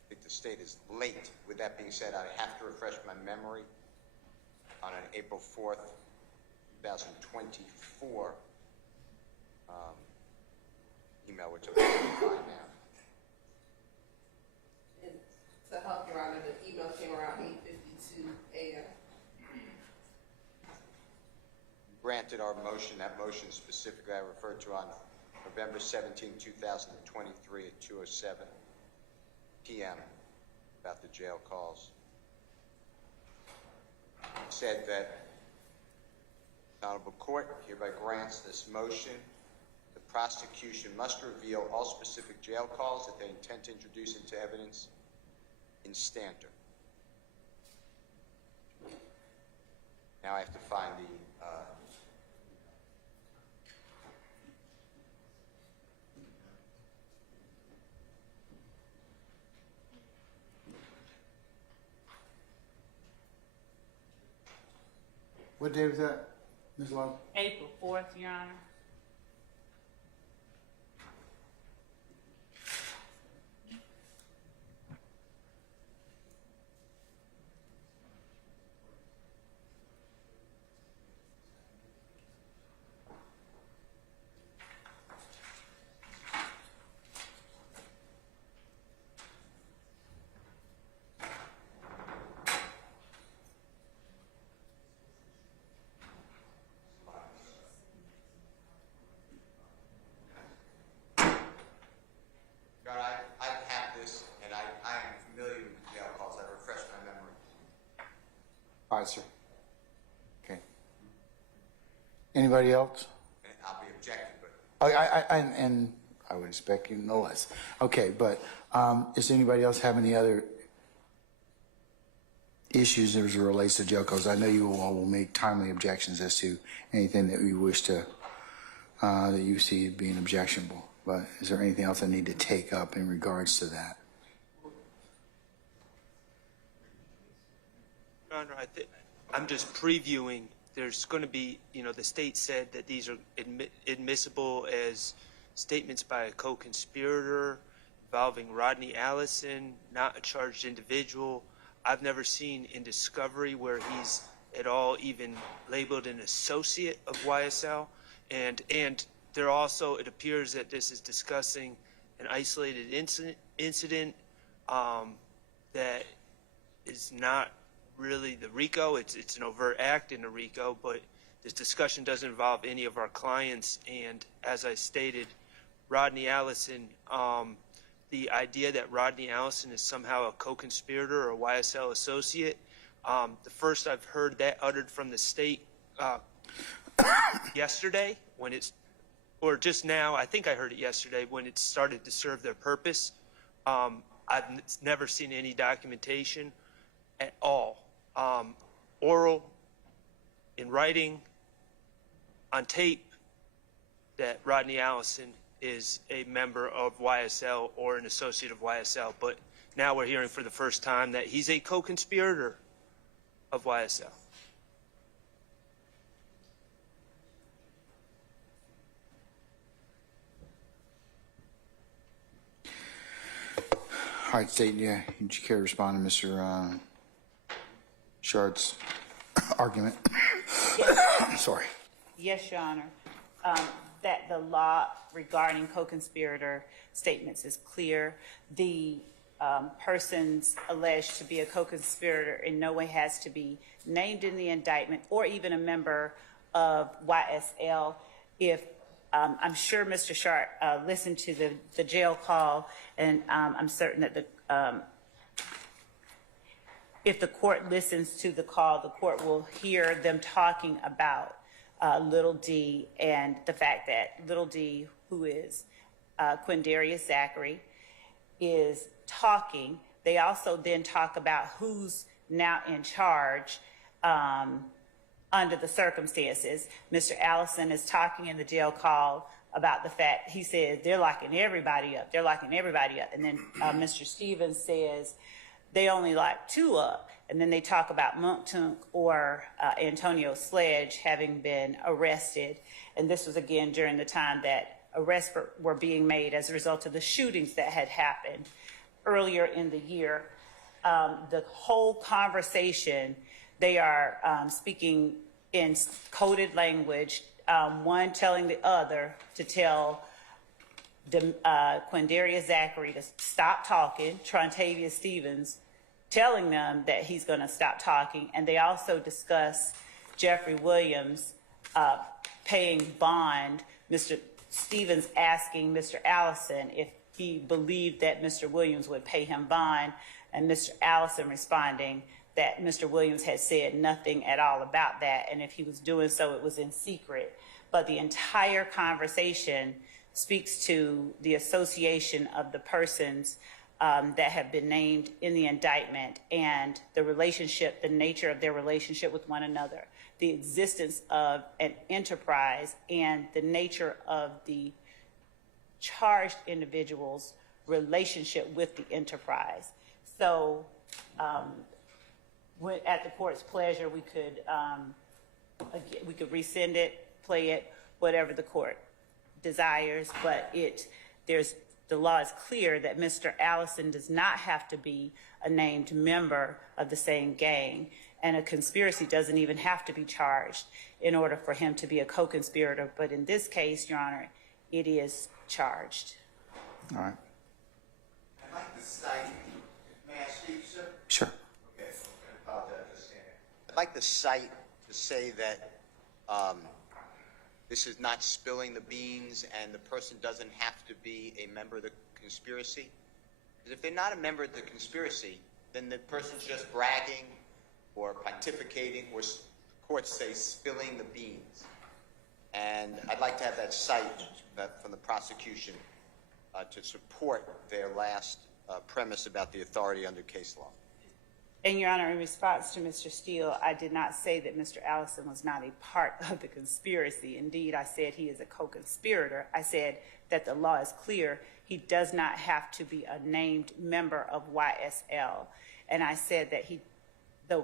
think the state is late. With that being said, I have to refresh my memory on an April 4th, 2024 email, which I'm going to find now. And to help Your Honor, the email came around 8:52 a.m. Granted our motion, that motion specifically I referred to on November 17, 2023 at 2:07 p.m. about the jail calls. It said that the Honorable Court hereby grants this motion. The prosecution must reveal all specific jail calls that they intend to introduce into evidence in standard. Now I have to find the What day was that, Ms. Love? April 4th, Your Honor. God, I have this, and I am familiar with the jail calls. I refreshed my memory. All right, sir. Okay. Anybody else? And I'll be objecting, but And I would expect you no less. Okay, but does anybody else have any other issues as it relates to jail calls? I know you all will make timely objections as to anything that you wish to, that you see being objectionable. But is there anything else I need to take up in regards to that? Your Honor, I'm just previewing. There's going to be, the state said that these are admissible as statements by a co-conspirator involving Rodney Allison, not a charged individual. I've never seen in discovery where he's at all even labeled an associate of YSL. And there also, it appears that this is discussing an isolated incident that is not really the RICO. It's an overt act in the RICO, but this discussion doesn't involve any of our clients. And as I stated, Rodney Allison, the idea that Rodney Allison is somehow a co-conspirator or a YSL associate, the first I've heard that uttered from the state yesterday when it's, or just now, I think I heard it yesterday when it started to serve their purpose. I've never seen any documentation at all, oral, in writing, on tape, that Rodney Allison is a member of YSL or an associate of YSL. But now we're hearing for the first time that he's a co-conspirator of YSL. All right, State, yeah, would you care to respond to Mr. Shard's argument? Yes. Sorry. Yes, Your Honor. That the law regarding co-conspirator statements is clear. The persons alleged to be a co-conspirator in no way has to be named in the indictment or even a member of YSL. If I'm sure Mr. Shard listened to the jail call, and I'm certain that if the court listens to the call, the court will hear them talking about Little D and the fact that Little D, who is Quindarius Zachary is talking. They also then talk about who's now in charge under the circumstances. Mr. Allison is talking in the jail call about the fact, he said, they're locking everybody up. They're locking everybody up. And then Mr. Stevens says, they only lock 2 up. And then they talk about Monktunk or Antonio Sledge having been arrested. And this was again during the time that arrests were being made as a result of the shootings that had happened earlier in the year. The whole conversation, they are speaking in coded language, one telling the other to tell Quindarius Zachary to stop talking, Trontavious Stevens telling them that he's going to stop talking, and they also discuss Jeffrey Williams paying bond, Mr. Stevens asking Mr. Allison if he believed that Mr. Williams would pay him bond, and Mr. Allison responding that Mr. Williams had said nothing at all about that, and if he was doing so, it was in secret. But the entire conversation speaks to the association of the persons that have been named in the indictment and the relationship, the nature of their relationship with one another, the existence of an enterprise, and the nature of the charged individual's relationship with the enterprise. So at the court's pleasure, we could rescind it, play it, whatever the court desires, but the law is clear that Mr. Allison does not have to be a named member of the same gang, and a conspiracy doesn't even have to be charged in order for him to be a co-conspirator. But in this case, Your Honor, it is charged. All right. I'd like to cite, may I speak, sir? Sure. Okay, I apologize for standing. I'd like to cite to say that this is not spilling the beans and the person doesn't have to be a member of the conspiracy. Because if they're not a member of the conspiracy, then the person's just bragging or pontificating, or courts say spilling the beans. And I'd like to have that cite from the prosecution to support their last premise about the authority under case law. And Your Honor, in response to Mr. Steele, I did not say that Mr. Allison was not a part of the conspiracy. Indeed, I said he is a co-conspirator. I said that the law is clear. He does not have to be a named member of YSL. And I said that the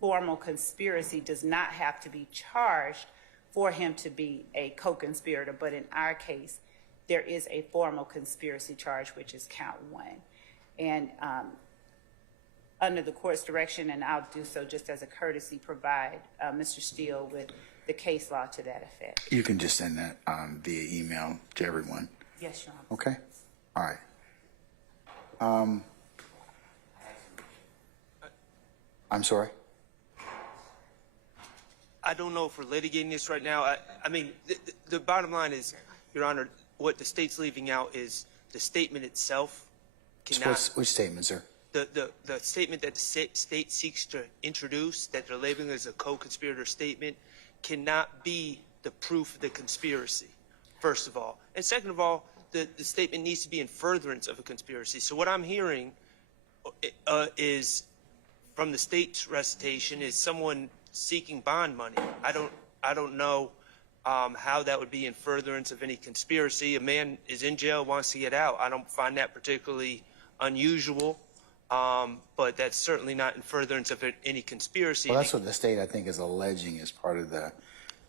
formal conspiracy does not have to be charged for him to be a co-conspirator. But in our case, there is a formal conspiracy charge, which is count 1. And under the court's direction, and I'll do so just as a courtesy, provide Mr. Steele with the case law to that effect. You can just send that via email to everyone. Yes, Your Honor. Okay. All right. I'm sorry? I don't know if we're litigating this right now. I mean, the bottom line is, Your Honor, what the state's leaving out is the statement itself cannot... Which statement, sir? The statement that the state seeks to introduce, that they're labeling as a co-conspirator statement, cannot be the proof of the conspiracy, first of all. And second of all, the statement needs to be in furtherance of a conspiracy. So what I'm hearing is, from the state's recitation, is someone seeking bond money. I don't know how that would be in furtherance of any conspiracy. A man is in jail, wants to get out. I don't find that particularly unusual. But that's certainly not in furtherance of any conspiracy. Well, that's what the state, I think, is alleging as part of the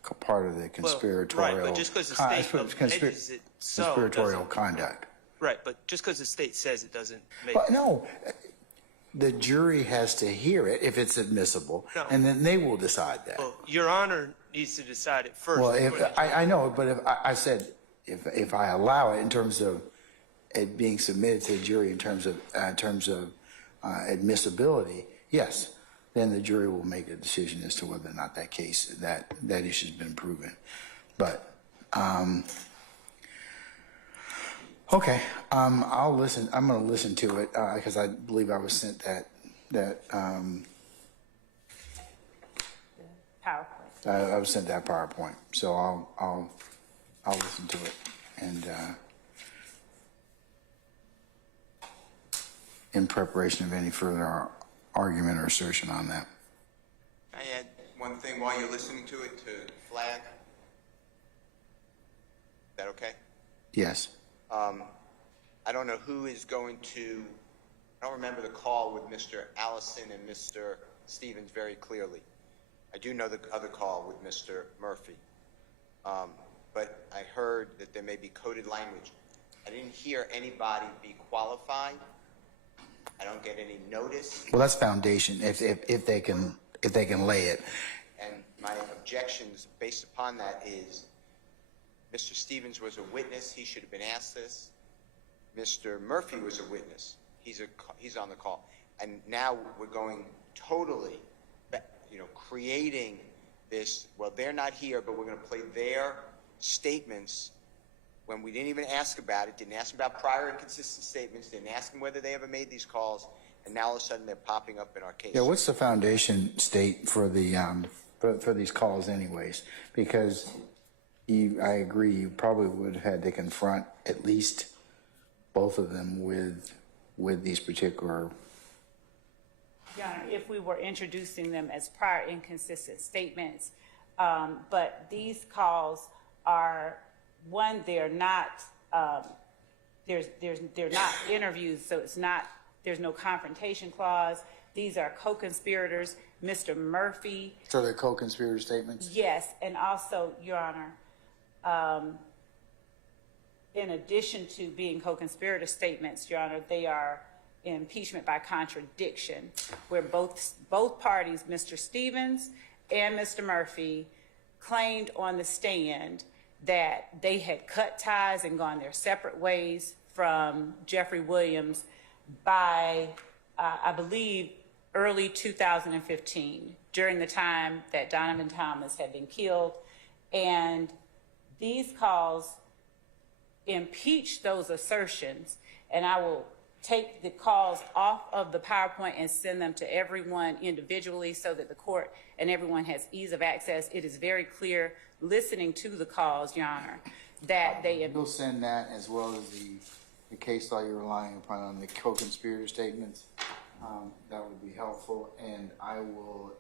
conspiratorial. Right, but just because the state alleges it, conspiratorial conduct. Right, but just because the state says it doesn't make. But no, the jury has to hear it if it's admissible, and then they will decide that. Well, Your Honor needs to decide it first. Well, I know, but if I said if I allow it in terms of it being submitted to the jury in terms of admissibility, yes, then the jury will make a decision as to whether or not that case, that issue has been proven. But okay, I'll listen. I'm going to listen to it because I believe I was sent that PowerPoint. I was sent that PowerPoint, so I'll listen to it and in preparation of any further argument or assertion on that. Can I add one thing while you're listening to it to flag? Is that okay? Yes. I don't know who is going to, I don't remember the call with Mr. Allison and Mr. Stevens very clearly. I do know the other call with Mr. Murphy. But I heard that there may be coded language. I didn't hear anybody be qualified. I don't get any notice. Well, that's foundation, if they can lay it. And my objections based upon that is Mr. Stevens was a witness. He should have been asked this. Mr. Murphy was a witness. He's on the call. And now we're going totally, creating this, well, they're not here, but we're going to play their statements when we didn't even ask about it, didn't ask about prior inconsistent statements, didn't ask them whether they ever made these calls, and now all of a sudden they're popping up in our case. Yeah, what's the foundation state for the for these calls anyways? Because I agree, you probably would have had to confront at least both of them with these particular. Your Honor, if we were introducing them as prior inconsistent statements, but these calls are, one, they're not, they're not interviews, so it's not, there's no confrontation clause. These are co-conspirators. Mr. Murphy. So they're co-conspirator statements? Yes, and also, Your Honor, in addition to being co-conspirator statements, Your Honor, they are impeachment by contradiction, where both parties, Mr. Stevens and Mr. Murphy, claimed on the stand that they had cut ties and gone their separate ways from Jeffrey Williams by, I believe, early 2015, during the time that Donovan Thomas had been killed. And these calls impeach those assertions, and I will take the calls off of the PowerPoint and send them to everyone individually so that the court and everyone has ease of access. It is very clear, listening to the calls, Your Honor, that they... You'll send that as well as the case law you're relying upon on the co-conspirator statements. That would be helpful, and I will...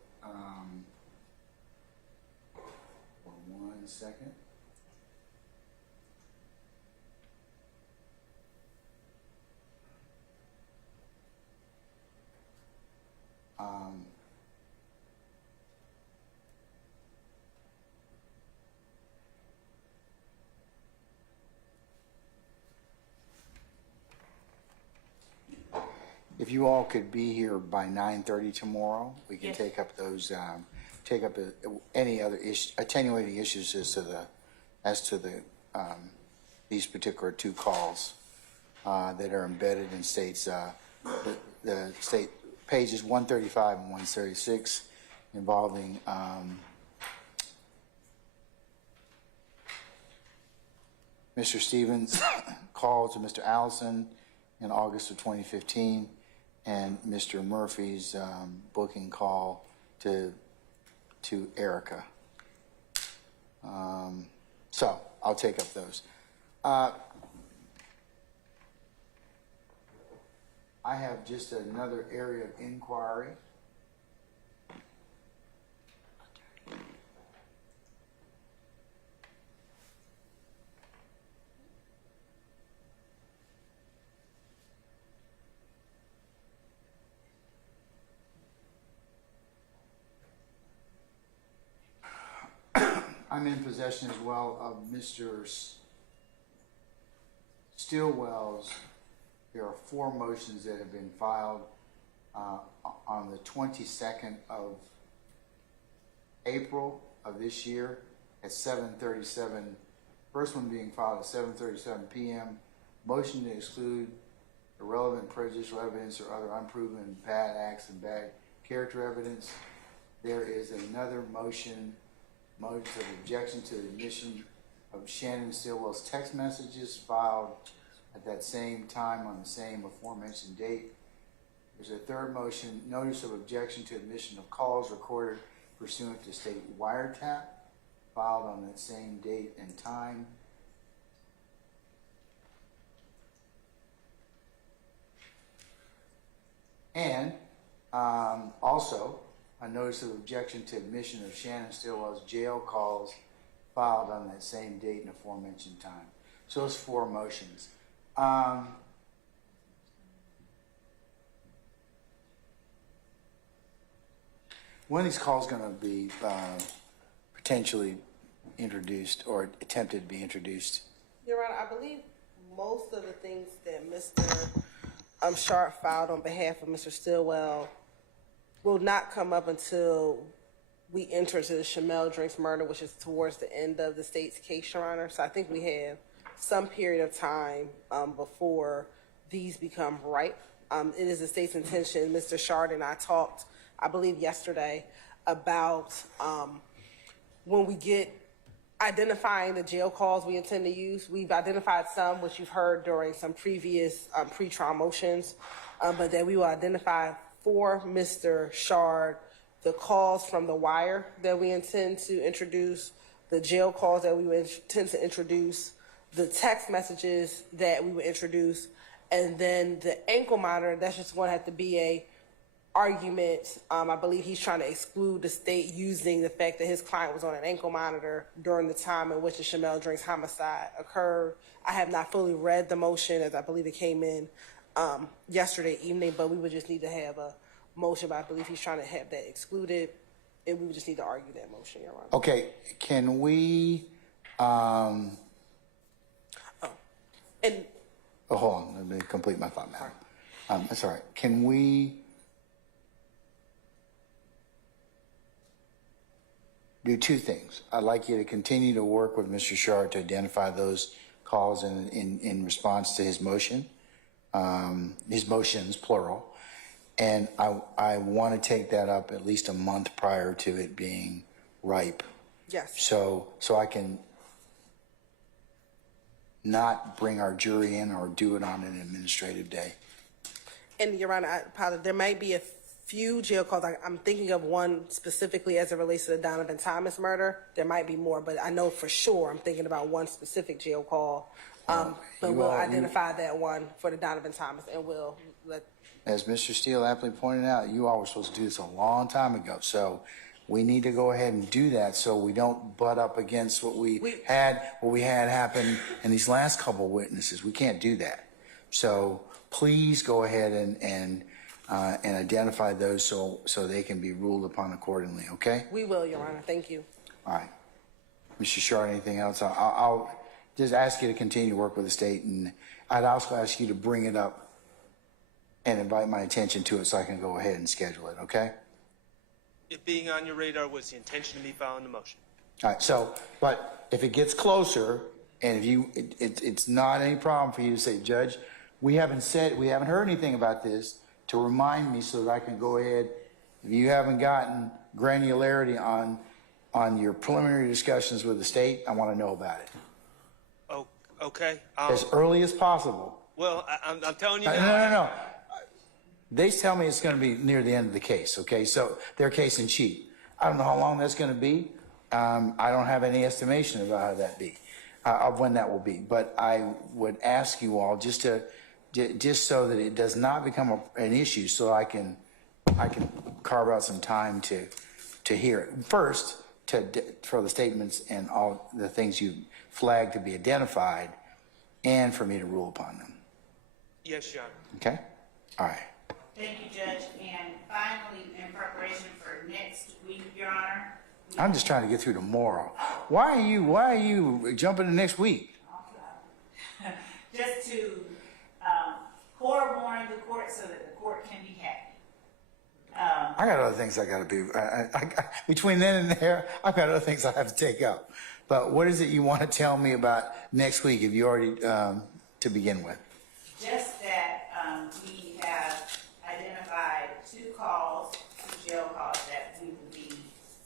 one second. If you all could be here by 9:30 tomorrow, we can take up those, any other attenuating issues as to these particular two calls that are embedded in states, the state pages 135 and 136 involving Mr. Stevens' call to Mr. Allison in August of 2015 and Mr. Murphy's booking call to Erica. So I'll take up those. I have just another area of inquiry. I'm in possession as well of Mr. Stillwell's. There are 4 motions that have been filed on the 22nd of April of this year at 7:37. First one being filed at 7:37 p.m. Motion to exclude irrelevant prejudicial evidence or other unproven bad acts and bad character evidence. There is another motion of objection to the admission of Shannon Stillwell's text messages filed at that same time on the same aforementioned date. There's a third motion, notice of objection to admission of calls recorded pursuant to state wiretap, filed on that same date and time. And also, a notice of objection to admission of Shannon Stillwell's jail calls filed on that same date and aforementioned time. So it's 4 motions. When are these calls going to be potentially introduced or attempted to be introduced? Your Honor, I believe most of the things that Mr. Sharp filed on behalf of Mr. Stillwell will not come up until we enter to the Shamel Drinks murder, which is towards the end of the state's case, Your Honor. So I think we have some period of time before these become ripe. It is the state's intention. Mr. Shard and I talked, I believe yesterday, about when we get identifying the jail calls we intend to use. We've identified some, which you've heard during some previous pre-trial motions, but that we will identify for Mr. Shard the calls from the wire that we intend to introduce, the jail calls that we would intend to introduce, the text messages that we would introduce, and then the ankle monitor. That's just going to have to be a argument. I believe he's trying to exclude the state using the fact that his client was on an ankle monitor during the time in which the Shamel Drinks homicide occurred. I have not fully read the motion, as I believe it came in yesterday evening, but we would just need to have a motion. But I believe he's trying to have that excluded, and we would just need to argue that motion, Your Honor. Okay, can we? And hold on, let me complete my thought, madam. That's all right. Can we do 2 things? I'd like you to continue to work with Mr. Shard to identify those calls in response to his motion, his motions, plural. And I want to take that up at least a month prior to it being ripe. yes, So I can not bring our jury in or do it on an administrative day. and Your Honor, I apologize. There might be a few jail calls. I'm thinking of one specifically as it relates to the Donovan Thomas murder. There might be more, but I know for sure I'm thinking about one specific jail call. But we'll identify that one for the Donovan Thomas, and we'll let. As Mr. Steele aptly pointed out, you all were supposed to do this a long time ago. So we need to go ahead and do that so we don't butt up against what we had happen in these last couple of witnesses. We can't do that. So please go ahead and identify those so they can be ruled upon accordingly, okay? We will, Your Honor. Thank you. All right. Mr. Shard, anything else? I'll just ask you to continue to work with the state, and I'd also ask you to bring it up and invite my attention to it so I can go ahead and schedule it, okay? It being on your radar was the intention of me filing the motion. All right, so, but if it gets closer, and if it's not any problem for you to say, Judge, we haven't heard anything about this, to remind me so that I can go ahead. If you haven't gotten granularity on your preliminary discussions with the state, I want to know about it. Oh, okay. As early as possible. Well, I'm telling you No, now. no. They tell me it's going to be near the end of the case, okay? So their case in chief. I don't know how long that's going to be. I don't have any estimation about how that be, of when that will be. But I would ask you all just so that it does not become an issue, so I can carve out some time to hear it. First, for the statements and all the things you flagged to be identified, and for me to rule upon them. Yes, Your Honor. Okay? All right. Thank you, Judge. And finally, in preparation for next week, Your Honor. I'm just trying to get through tomorrow. Why are you jumping to next week? Just to forewarn the court so that the court can be happy. I got other things I got to do. Between then and there, I've got other things I have to take up. But what is it you want to tell me about next week, if you already, to begin with? Just that we have identified 2 calls, 2 jail calls that we will be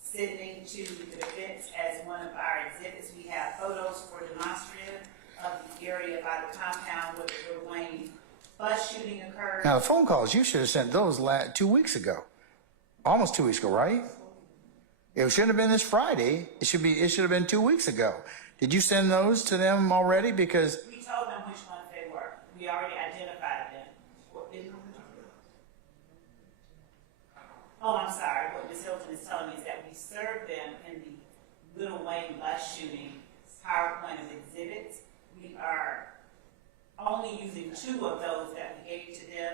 sending to the defense as one of our exhibits. We have photos for demonstrative of the area by the compound where the Wayne bus shooting occurred. Now, the phone calls, you should have sent those 2 weeks ago. Almost 2 weeks ago, right? It shouldn't have been this Friday. It should have been 2 weeks ago. Did you send those to them already? Because We told them which ones they were. We already identified them. telling me is that we served them in the Little Wayne bus shooting PowerPoint of exhibits. We are only using 2 of those that we gave to them,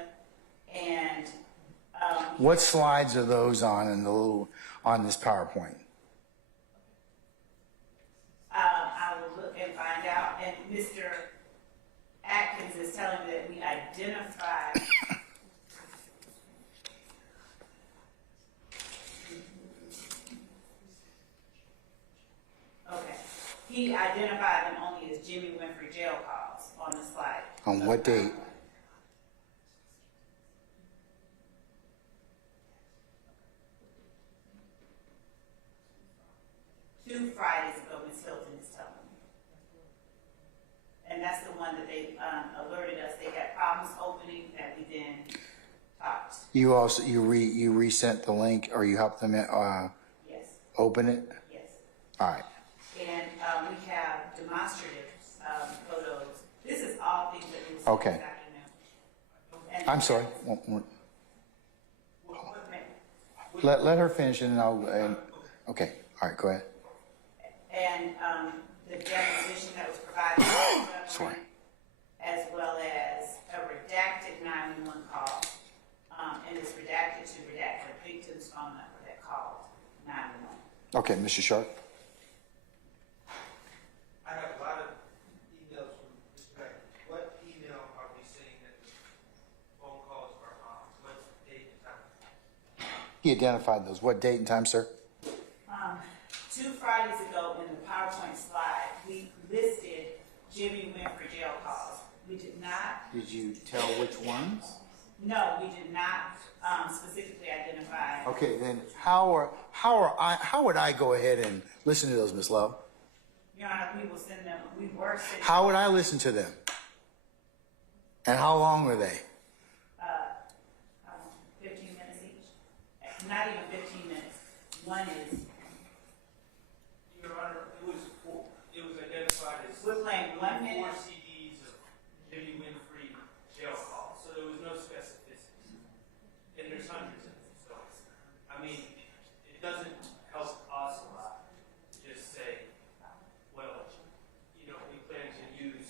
and What slides are those on in the little, on this PowerPoint? I will look and find out. And Mr. Atkins is telling me that we identified. Okay. He identified them only as Jimmy Winfrey jail calls on the slide. On what date? Two Fridays ago, Ms. Hilton is telling me. And that's the one that they alerted us. They had problems opening that we then talked. You also, you resent the link, or you helped them, Yes, open it? yes. All right. And we have demonstrative photos. This is all things that we will see Okay. this afternoon. And I'm sorry. Let her finish and okay. All right, go ahead. And the deposition that was provided, Sorry. as well as a redacted 911 call, and it's redacted to redact the victim's phone number that called 911. Okay, Mr. Sharp. I have a lot of emails from Mr. Beck. What email are we saying that the phone calls are on? What date and time? He identified those. What date and time, sir? 2 Fridays ago in the PowerPoint slide, we listed Jimmy Winfrey jail calls. We did not. Did you tell which ones? No, we did not specifically identify. Okay, then how would I go ahead and listen to those, Ms. Lowe? Your Honor, we will send them. We were sending. How would I listen to them? And how long were they? 15 minutes each. Not even 15 minutes. One is. Your Honor, it was identified as We're playing 1 minute. 4 CDs of Jimmy Winfrey jail calls, so there was no specificity. And there's hundreds of them, so, I mean, it doesn't help us a lot to just say, well, you know, we plan to use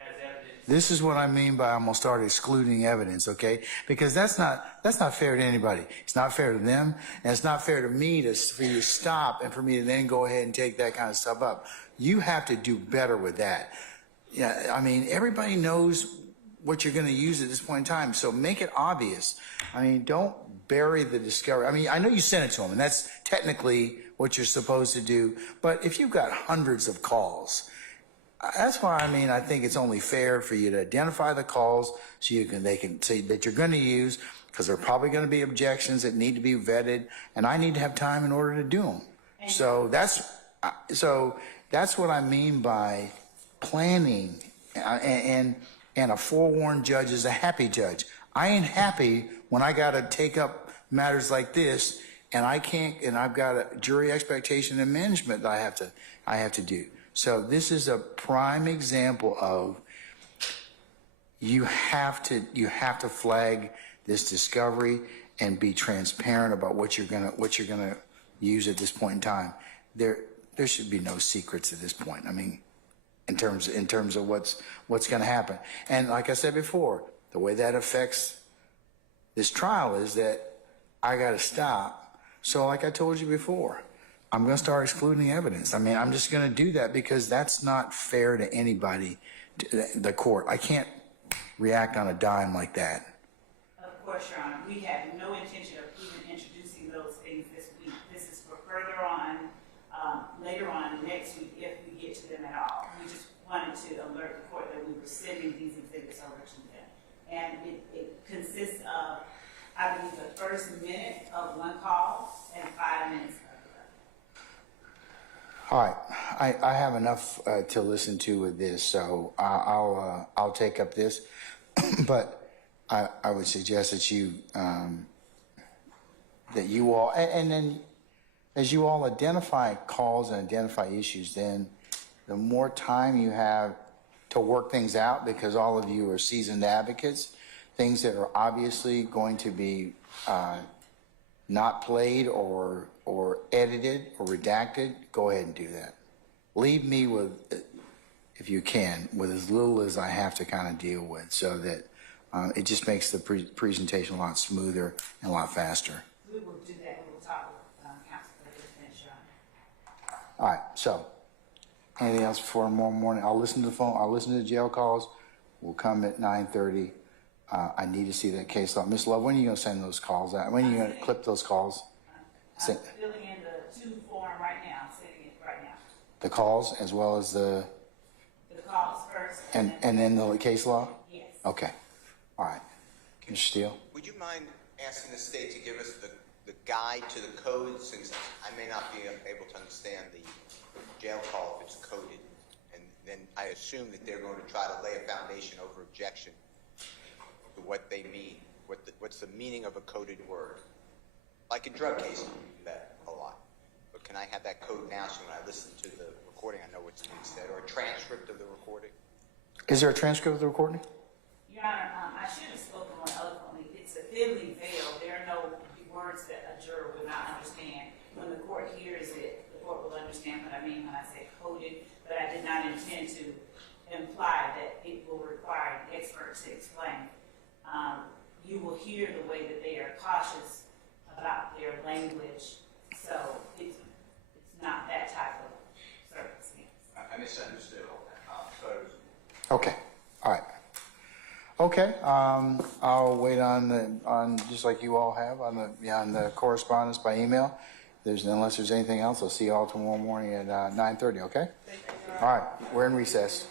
as evidence. This is what I mean by I'm gonna start excluding evidence, okay? Because that's not fair to anybody. It's not fair to them, and it's not fair to me for you to stop and for me to then go ahead and take that kind of stuff up. You have to do better with that. Yeah, I mean, everybody knows what you're going to use at this point in time, so make it obvious. I mean, don't bury the discovery. I mean, I know you sent it to them, and that's technically what you're supposed to do, but if you've got hundreds of calls, that's why, I mean, I think it's only fair for you to identify the calls so they can say that you're going to use, because there are probably going to be objections that need to be vetted, and I need to have time in order to do them. So that's what I mean by planning, and a forewarned judge is a happy judge. I ain't happy when I got to take up matters like this, and I can't, and I've got a jury expectation and management that I have to do. So this is a prime example of you have to flag this discovery and be transparent about what you're gonna use at this point in time. There should be no secrets at this point. I mean, in terms of what's going to happen. And like I said before, the way that affects this trial is that I got to stop. So like I told you before, I'm going to start excluding evidence. I mean, I'm just going to do that because that's not fair to anybody, the court. I can't react on a dime like that. Of course, Your Honor, we have no intention of even introducing those things this week. This is for further on, later on next week, if we get to them at all. We just wanted to alert the court that we were sending these exhibits over to them. And it consists of, I believe, the first minute of one call and 5 minutes of the other. All right, I have enough to listen to with this, so I'll take up this, but I would suggest that you all, and then as you all identify calls and identify issues, then the more time you have to work things out, because all of you are seasoned advocates, things that are obviously going to be not played or edited or redacted, go ahead and do that. Leave me with, if you can, with as little as I have to kind of deal with, so that it just makes the presentation a lot smoother and a lot faster. We will do that. We will talk with Council President Shaw. All right, so anything else before tomorrow morning? I'll listen to the phone. I'll listen to the jail calls. We'll come at 9:30. I need to see that case law. Ms. Love, when are you going to send those calls out? When are you going to clip those calls? I'm filling in the 2 form right now. I'm sending it right now. The calls as well as the calls first. and then the case law? Yes. Okay. All right. Mr. Steele? Would you mind asking the state to give us the guide to the code, since I may not be able to understand the jail call if it's coded, and then I assume that they're going to try to lay a foundation over objection to what they mean, what's the meaning of a coded word. Like in drug cases, we do that a lot. But can I have that code now so when I listen to the recording, I know what's being said, or a transcript of the recording? Is there a transcript of the recording? Your Honor, I should have spoken more eloquently. It's a thinly veiled. There are no words that a juror would not understand. When the court hears it, the court will understand what I mean when I say coded, but I did not intend to imply that it will require an expert to explain. You will hear the way that they are cautious about their language, so it's not that type of circumstance. I misunderstood all that. Okay. All right. Okay. I'll wait on just like you all have on the correspondence by email. Unless there's anything else, I'll see you all tomorrow morning at 9:30. Okay. All right. We're in recess.